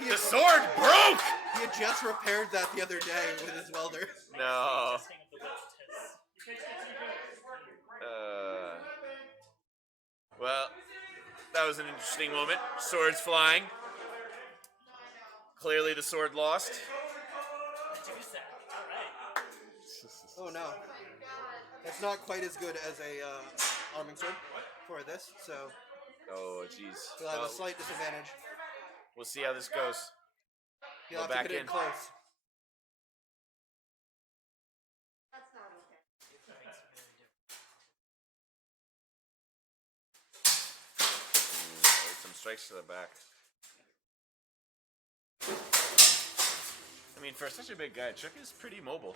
The sword broke! He had just repaired that the other day with his welder. No. Well, that was an interesting moment. Swords flying. Clearly the sword lost. Oh no. It's not quite as good as a arming sword for this, so Oh, jeez. you'll have a slight disadvantage. We'll see how this goes. You'll Go have back to get in in. close. Some strikes to the back. I mean, for such a big guy, Chuck is pretty mobile.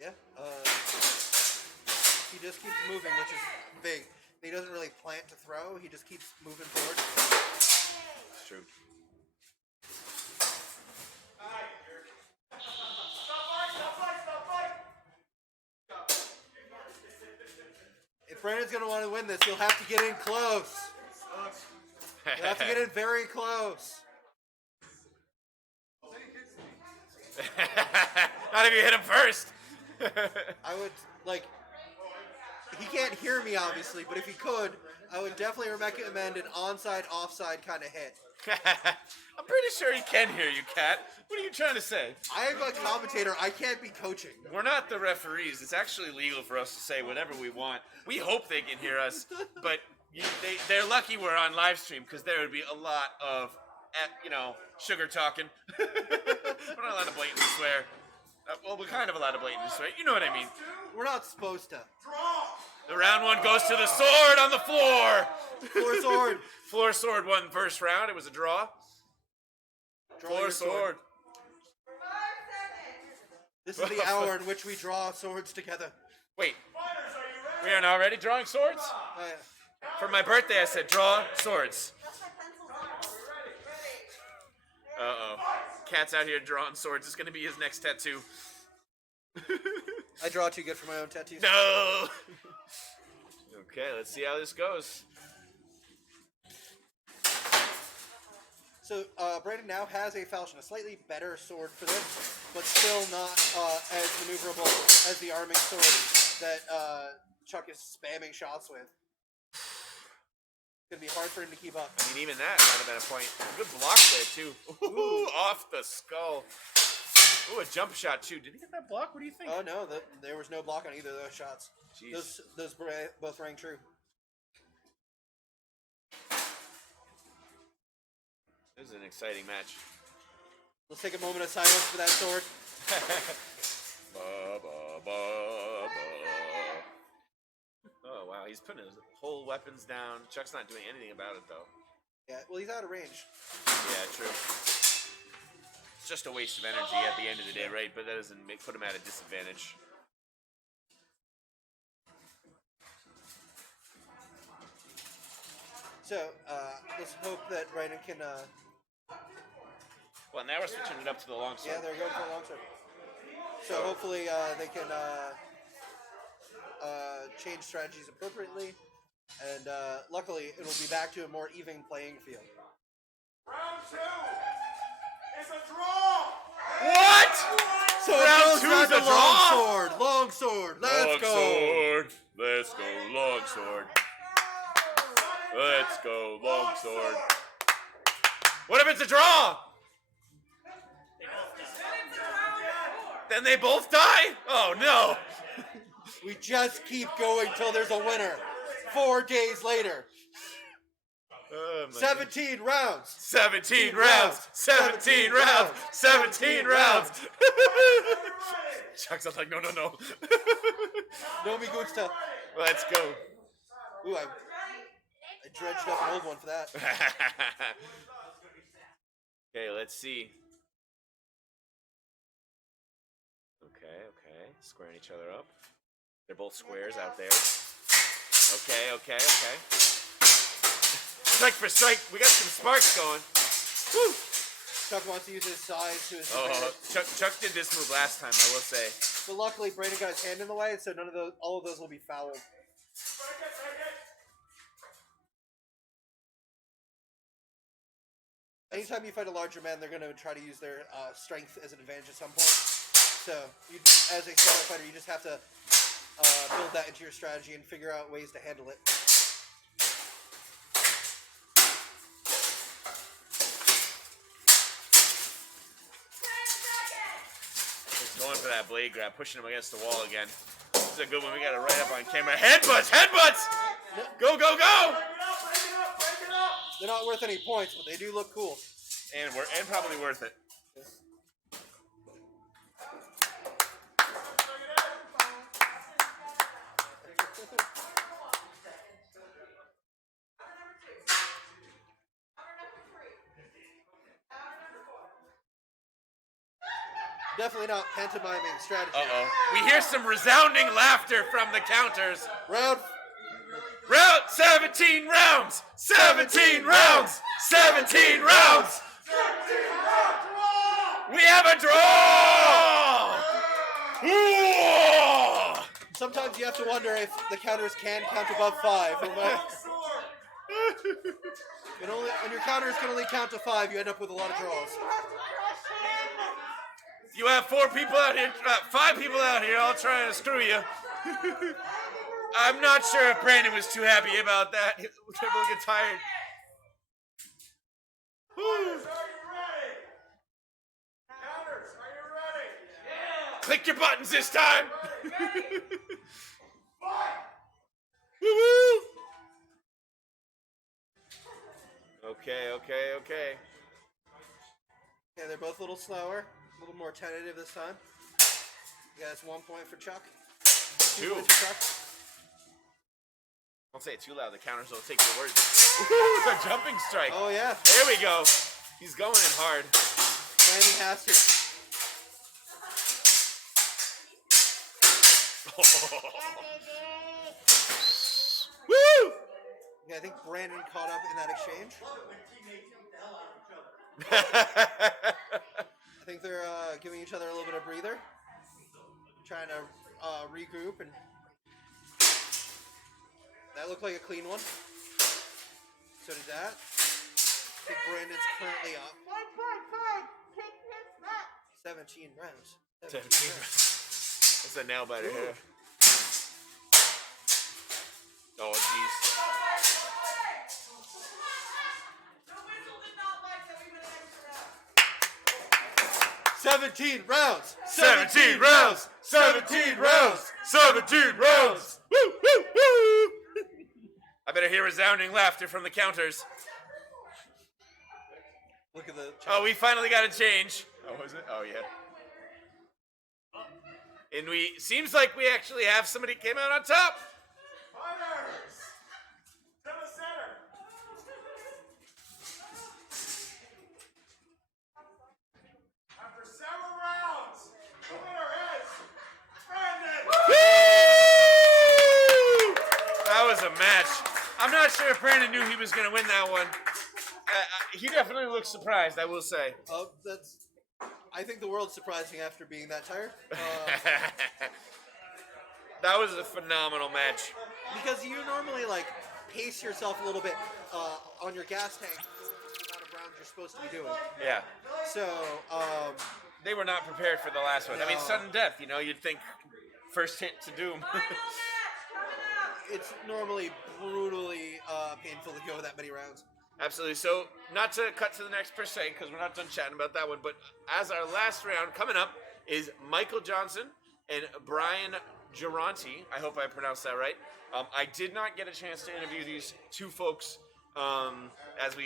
Yeah. He just keeps moving, which is big. He doesn't really plant to throw. He just keeps moving forward. It's true. If Brandon's going to want to win this, he'll have to get in close. You'll have to get in very close. Not if you hit him first. I would, like, he can't hear me, obviously, but if he could, I would definitely recommend an onside, offside kind of hit. I'm pretty sure he can hear you, Kat. What are you trying to say? I am a commentator. I can't be coaching. We're not the referees. It's actually legal for us to say whatever we want. We hope they can hear us, but they're lucky we're on live stream because there would be a lot of, sugar talking. We're not allowed to blatantly swear. Well, we're kind of allowed to blatantly swear. You know what I mean. We're not supposed to. The round one goes to the sword on the floor. Floor sword. Floor sword won first round. It was a draw. Floor sword. This is the hour in which we draw swords together. Wait. We are already drawing swords? Oh, yeah. For my birthday, I said draw swords. Uh-oh. Cat's out here drawing swords. It's going to be his next tattoo. I draw too good for my own tattoos. No! Okay, let's see how this goes. So, Brandon now has a falchion, a slightly better sword for this, but still not as maneuverable as the arming sword that Chuck is spamming shots with. It's going to be hard for him to keep up. I mean, even that might have been a point. Good block there, too. Ooh, off the skull. Ooh, a jump shot, too. Did he get that block? What do you think? Oh, no, there was no block on either of those shots. Jeez. Those both rang true. This is an exciting match. Let's take a moment of silence for that sword. Oh, wow. He's putting his whole weapons down. Chuck's not doing anything about it, though. Yeah, well, he's out of range. Yeah, true. It's just a waste of energy at the end of the day, right? But that doesn't put him at a disadvantage. So, let's hope that Brandon can... Well, now we're switching it up to the long sword. Yeah, they're going for a long sword. So hopefully they can change strategies appropriately, and luckily it will be back to a more even playing field. Round two is a draw. What? So Round it two goes is down a to draw? long sword. Let's go. Sword. Let's go, long sword. Let's go, long sword. What if it's a draw? Then they both die? Oh no. We just keep going till there's a winner. 4 days later. Oh, my 17 rounds. 17 rounds. 17 rounds. 17 rounds. Chuck's like, no. No me gusta. Let's go. Ooh, I dredged up an old one for that. Okay, let's see. Okay. Squaring each other up. They're both squares out there. Okay. Strike for strike. We got some sparks going. Woo! Chuck wants to use his size to his advantage. Chuck did this move last time, I will say. But luckily, Brandon got his hand in the way, so all of those will be fouled. Anytime you fight a larger man, they're going to try to use their strength as an advantage at some point. So, as a smaller fighter, you just have to build that into your strategy and figure out ways to handle it. He's going for that blade grab, pushing him against the wall again. This is a good one. We got it right up on camera. Headbutts! Headbutts! Go, go, go! They're not worth any points, but they do look cool. And probably worth it. Definitely not pantomiming strategy. Uh-oh. We hear some resounding laughter from the counters. Round 17 rounds! 17 rounds! 17 rounds! We have a draw! Ooh! Sometimes you have to wonder if the counters can count above 5. When your counters can only count to 5, you end up with a lot of draws. You have 4 people out here, 5 people out here all trying to screw you. I'm not sure if Brandon was too happy about that. He was able to get tired. Click your buttons this time. Woo-woo. Okay. Yeah, they're both a little slower, a little more tentative this time. You guys, 1 point for Chuck. 2 points for Chuck. Don't say it too loud. The counters will take your words. Ooh, it's a jumping strike. Oh, yeah. There we go. He's going in hard. Brandon has to. Woo! Yeah, I think Brandon caught up in that exchange. I think they're giving each other a little bit of breather. Trying to regroup, and that looked like a clean one. So did that. I think Brandon's currently up. 17 rounds. 17 rounds. That's a nail biter here. Oh, jeez. 17 rounds. 17 rounds. 17 rounds. 17 rounds. Woo, woo, woo. I better hear resounding laughter from the counters. Look at the. Oh, we finally got a change. Oh, was it? Oh, yeah. And seems like we actually have somebody came out on top. Fighters! To the center! After several rounds, the winner is Brandon! Woo! That was a match. I'm not sure if Brandon knew he was going to win that one. He definitely looked surprised, I will say. I think the world's surprising after being that tired. That was a phenomenal match. Because you normally pace yourself a little bit on your gas tank for the amount of rounds you're supposed to be doing. Yeah. So they were not prepared for the last one. I mean, sudden death. You'd think first hit to doom. It's normally brutally painful to go that many rounds. Absolutely. So, not to cut to the next per se, because we're not done chatting about that one, but as our last round coming up is Michael Johnson and Brian Geronti. I hope I pronounced that right. I did not get a chance to interview these two folks as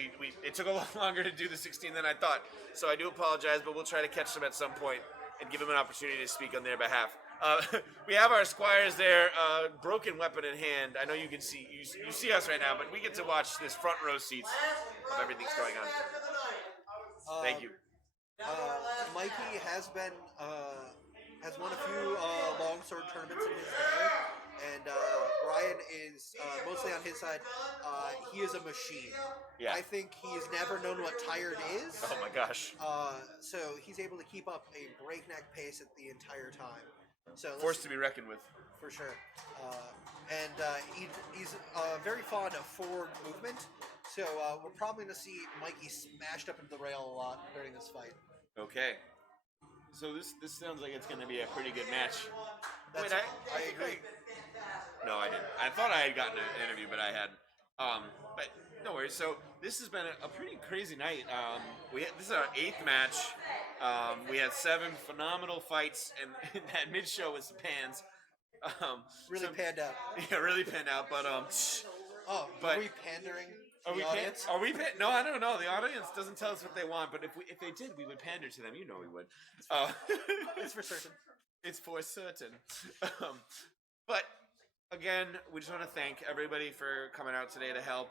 it took a lot longer to do the 16 than I thought. So I do apologize, but we'll try to catch them at some point and give them an opportunity to speak on their behalf. We have our squires there, broken weapon in hand. I know you can see you see us right now, but we get to watch this front row seats of everything's going on. Thank you. Mikey has won a few longsword tournaments in his day, and Brian is mostly on his side. He is a machine. Yeah. I think he has never known what tired is. Oh my gosh. So he's able to keep up a breakneck pace at the entire time. So forced to be reckoned with. For sure. And he's very fond of forward movement. So we're probably going to see Mikey smashed up into the rail a lot during this fight. Okay. So this sounds like it's going to be a pretty good match. That's, Wait, I agree. No, I didn't. I thought I had gotten an interview, but I hadn't. But no worries. So this has been a pretty crazy night. This is our 8th match. We had 7 phenomenal fights, and that mid show was the pans. Really panned out. Yeah, really panned out. But are we pandering to the audience? No, I don't know. The audience doesn't tell us what they want, but if they did, we would pander to them. You know we would. It's for certain. It's for certain. But again, we just want to thank everybody for coming out today to help.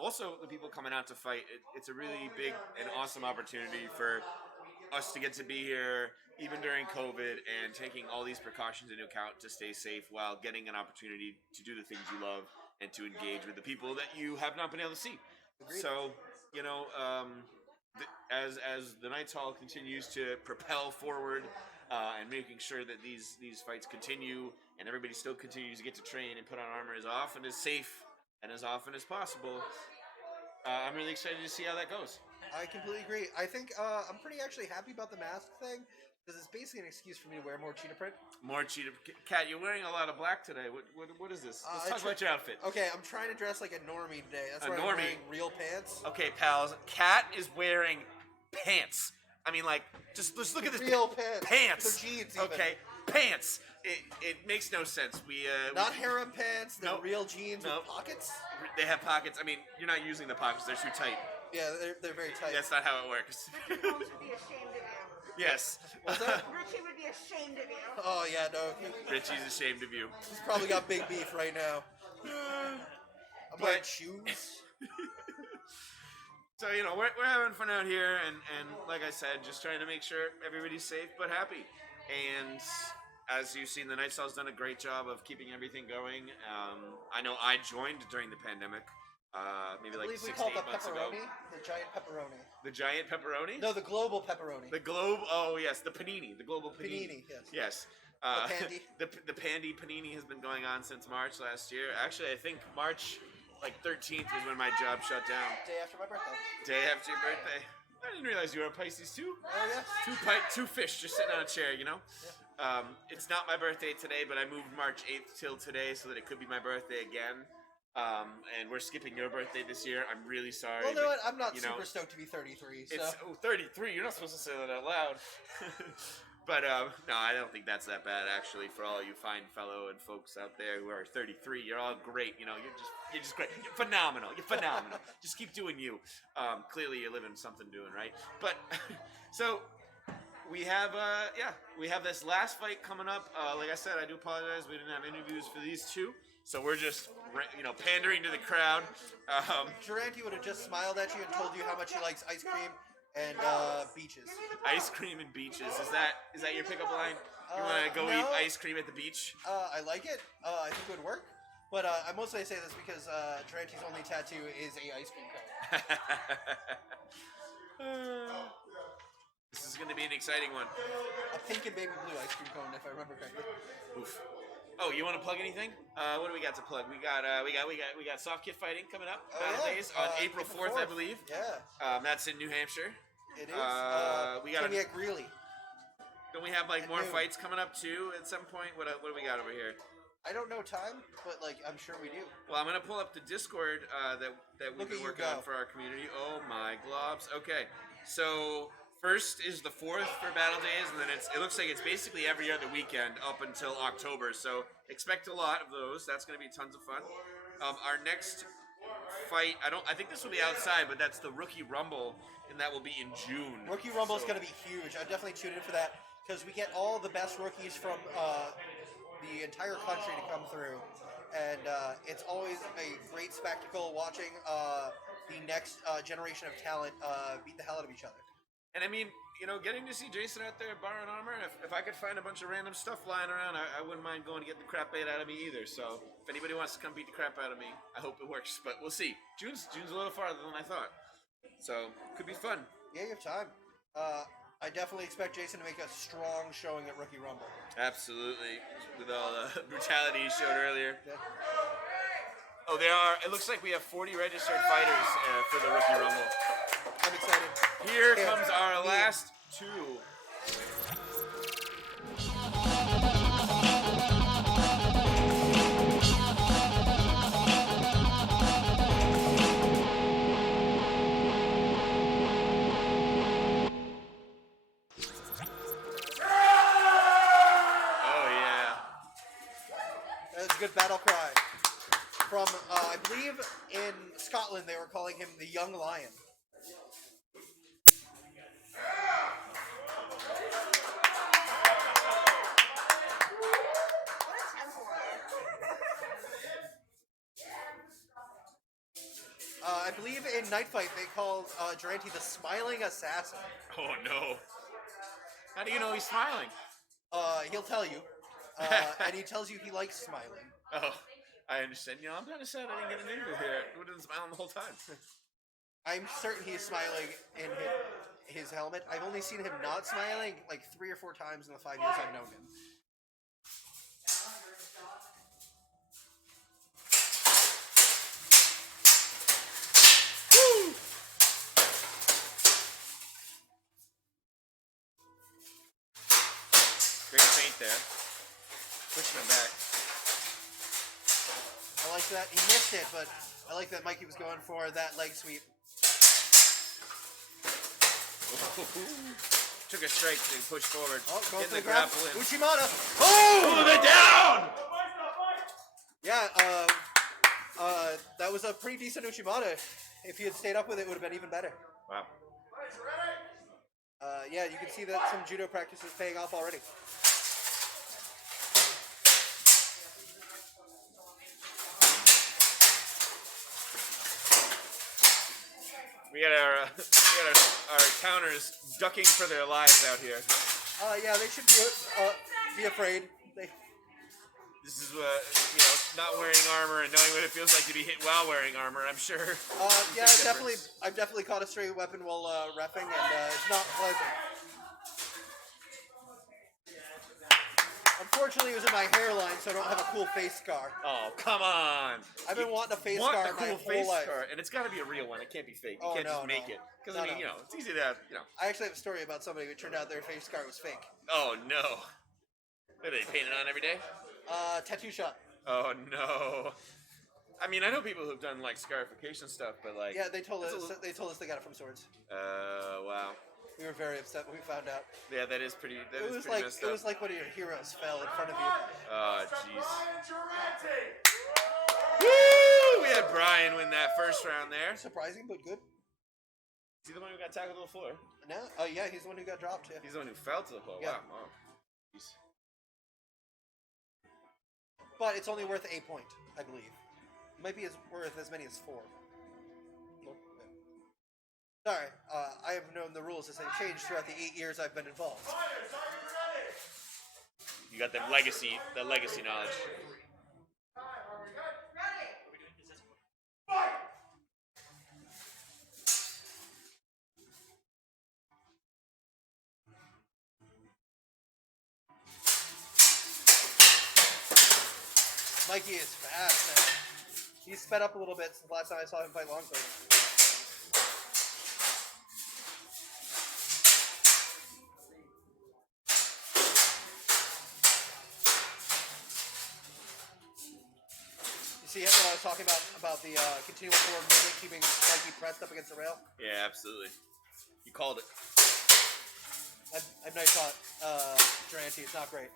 Also, the people coming out to fight. It's a really big and awesome opportunity for us to get to be here, even during COVID, and taking all these precautions into account to stay safe while getting an opportunity to do the things you love and to engage with the people that you have not been able to see. Agreed. So, you know, as the Knights Hall continues to propel forward and making sure that these fights continue and everybody still continues to get to train and put on armor as often as safe and as often as possible, I'm really excited to see how that goes. I completely agree. I think I'm pretty actually happy about the mask thing because it's basically an excuse for me to wear more cheetah print. More cheetah. Kat, you're wearing a lot of black today. What is this? Let's talk about your outfit. Okay, I'm trying to dress like a normie today. That's A why I'm normie. wearing real pants. Okay, pals. Kat is wearing pants. I mean, like, just look at this. Real pants. Pants. They're jeans even. Okay, pants. It makes no sense. Not harem pants. They're Nope. real jeans Nope. with pockets. They have pockets. I mean, you're not using the pockets. They're too tight. Yeah, they're very tight. That's not how it works. Holmes would be ashamed of you. Yes. What's that? Richie would be ashamed of you. Oh yeah, no. Richie's ashamed of you. He's probably got big beef right now. I'm wearing shoes. So, you know, we're having fun out here, and like I said, just trying to make sure everybody's safe but happy. And as you've seen, the Night Hall's done a great job of keeping everything going. I know I joined during the pandemic, maybe I like believe we 6 call to 8 it the months ago. pepperoni, the giant pepperoni. The giant pepperoni? No, the global pepperoni. The globe, oh yes, the panini, the global panini. Panini, yes. Yes. The pandy. the pandy panini has been going on since March last year. Actually, I think March, like 13th was when my job shut down. Day after my birthday. Day after your birthday. I didn't realize you were a Pisces too. Oh yeah. Two fish just sitting on a chair, you know? It's not my birthday today, but I moved March 8th till today so that it could be my birthday again. And we're skipping your birthday this year. I'm really sorry. Well, you know what? I'm not you know, super stoked to be 33. So. It's 33. You're not supposed to say that out loud. But no, I don't think that's that bad actually. For all you fine fellow and folks out there who are 33, you're all great. You know, you're just great. You're phenomenal. You're phenomenal. Just keep doing you. Clearly, you're living something doing right. But so we have we have this last fight coming up. Like I said, I do apologize. We didn't have interviews for these two. So we're just, pandering to the crowd. Durante would have just smiled at you and told you how much he likes ice cream and beaches. Ice cream and beaches. Is that your pickup line? You want to go no. eat ice cream at the beach? I like it. I think it would work. But I mostly say this because Durante's only tattoo is a ice cream cone. This is going to be an exciting one. A pink and baby blue ice cream cone, if I remember correctly. Oof. Oh, you want to plug anything? What do we got to plug? We got soft kit fighting coming up. Battle Days on April 4th, I believe. Yeah. That's in New Hampshire. It is. We got gonna be at Greeley. Don't we have like At more noon. fights coming up too at some point? What do we got over here? I don't know time, but I'm sure we do. Well, I'm gonna pull up the Discord that we've Look been at you working go. on for our community. Oh my globs. Okay, so first is the 4th for Battle Days, and then it looks like it's basically every other weekend up until October. So expect a lot of those. That's gonna be tons of fun. Our next fight, I think this will be outside, but that's the Rookie Rumble, and that will be in June. Rookie Rumble is So- going to be huge. I'm definitely tuned in for that because we get all the best rookies from the entire country to come through, and it's always a great spectacle watching the next generation of talent beat the hell out of each other. And I mean, getting to see Jason out there borrowing armor, if I could find a bunch of random stuff lying around, I wouldn't mind going to get the crap beat out of me either. So if anybody wants to come beat the crap out of me, I hope it works. But we'll see. June's a little farther than I thought. So could be fun. Yeah, you have time. I definitely expect Jason to make a strong showing at Rookie Rumble. Absolutely. With all the brutality he showed earlier. Oh, there are. It looks like we have 40 registered fighters for the Rookie Rumble. I'm excited. Here comes our last two. Oh yeah. That's a good battle cry. From, I believe in Scotland they were calling him the Young Lion. I believe in Night Fight they call Durante the Smiling Assassin. Oh no. How do you know he's smiling? He'll tell you. And he tells you he likes smiling. Oh, I understand. You know, I'm kind of sad I didn't get an interview here. He would have been smiling the whole time. I'm certain he is smiling in his helmet. I've only seen him not smiling like 3 or 4 times in the 5 years I've known him. Great feint there. Pushing him back. I like that. He missed it, but I like that Mikey was going for that leg sweep. Took a strike to push forward. Oh, go in for the the grab. grapple in. Uchimata. Oh, they're down! Yeah, that was a pretty decent Uchimata. If he had stayed up with it, it would have been even better. Wow. Yeah, you can see that some judo practice is paying off already. We got our counters ducking for their lives out here. Yeah, they should be afraid. This is not wearing armor and knowing what it feels like to be hit while wearing armor. I'm sure. Yeah, I've definitely caught a stray weapon while reffing, and it's not pleasant. Unfortunately, it was in my hairline, so I don't have a cool face scar. Oh, come on! I've been wanting a face Want scar a cool my face whole life. scar, and it's got to be a real one. It can't be fake. You Oh, can't no, just make no. it. Because No, I mean, no. it's easy to, I actually have a story about somebody who turned out their face scar was fake. Oh no! Are they painted on every day? Tattoo shop. Oh no! I mean, I know people who've done like scarification stuff, but like Yeah, they told us they got it from Swords. Wow. We were very upset when we found out. Yeah, that is pretty. That It is was pretty like messed it up. was like one of your heroes fell in front of you. Oh jeez. Woo! We had Brian win that first round there. Surprising, but good. Is he the one who got tackled to the floor? No, yeah, he's the one who got dropped. Yeah. He's the one who fell to the floor. Yeah. Wow. Oh. Jeez. But it's only worth a point, I believe. It might be worth as many as 4. Sorry, I have known the rules as they've changed throughout the 8 years I've been involved. You got the legacy knowledge. Mikey is fast, man. He's sped up a little bit since the last time I saw him fight Longsword. You see what I was talking about the continual forward movement, keeping Mikey pressed up against the rail? Yeah, absolutely. You called it. I've never taught Durante. It's not great.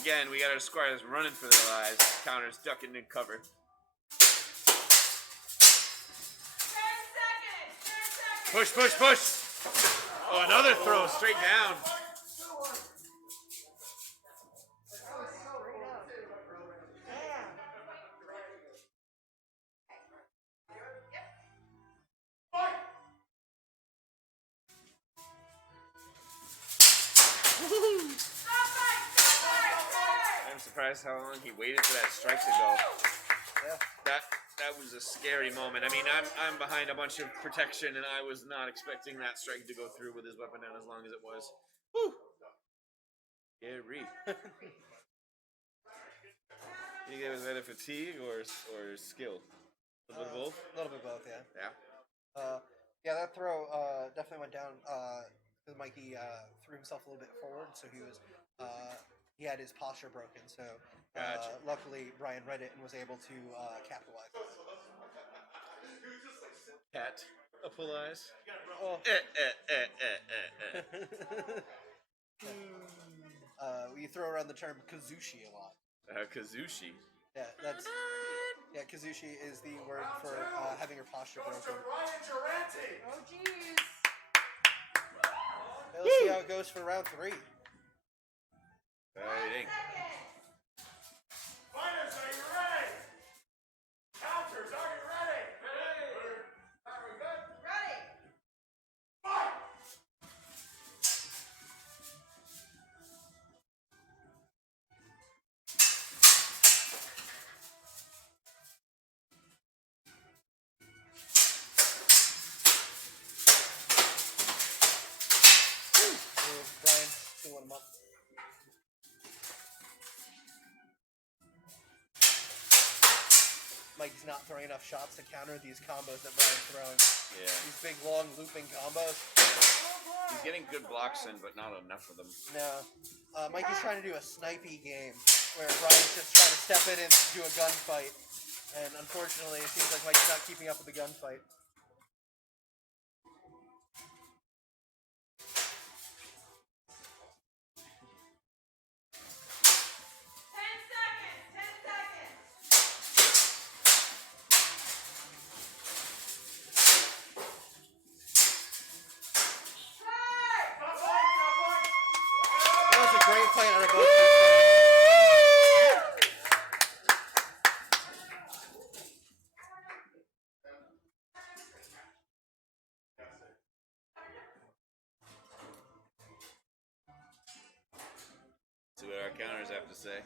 Again, we got our squires running for their lives. Counters ducking in cover. 10 seconds. Push, push, push. Oh, another throw straight down. I'm surprised how long he waited for that strike to go. Yeah. That was a scary moment. I mean, I'm behind a bunch of protection, and I was not expecting that strike to go through with his weapon down as long as it was. Whew. Scary. You think it was either fatigue or skill? A little bit of both. A little bit of both, yeah. Yeah. Yeah, that throw definitely went down. Because Mikey threw himself a little bit forward, so he had his posture broken. So Gotcha. luckily Brian read it and was able to capitalize. Cat. Applies. Oh. We throw around the term kazushi a lot. Kazushi. Yeah, kazushi is the word for having your posture broken. Oh, jeez. Let's see how it goes for round 3. Exciting. Fighters, are you ready? Counters, are you ready? Ready. Are we good? Ready. Fight! Brian, still him up. Mikey's not throwing enough shots to counter these combos that Brian's throwing. Yeah. These big, long, looping combos. He's getting good blocks in, but not enough of them. No. Mikey's trying to do a snipey game where Brian's just trying to step in and do a gunfight. And unfortunately, it seems like Mikey's not keeping up with the gunfight. That was a great fight out of both of these. See what our counters have to say.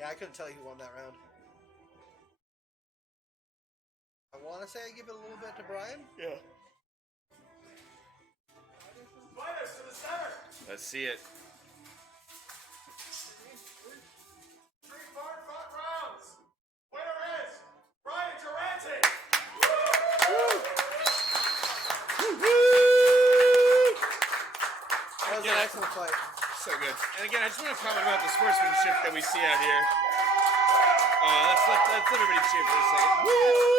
Yeah, I couldn't tell you who won that round. I want to say I give it a little bit to Brian. Yeah. Fighters to the center. Let's see it. 3 hard-fought rounds. Winner is Brian Durante. That was an excellent fight. So good. And again, I just want to comment about the sportsmanship that we see out here. Let's everybody cheer for a second. Woo!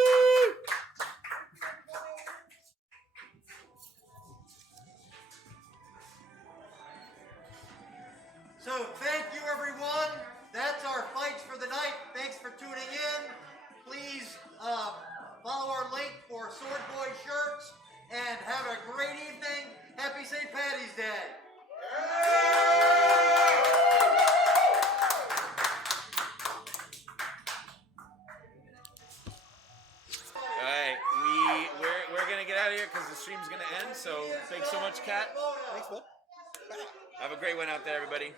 So thank you, everyone. That's our fights for the night. Thanks for tuning in. Please follow our link for Sword Boy shirts and have a great evening. Happy St. Paddy's Day. Alright, we're gonna get out of here because the stream's gonna end. So thanks so much, Kat. Thanks, bud. Have a great one out there, everybody.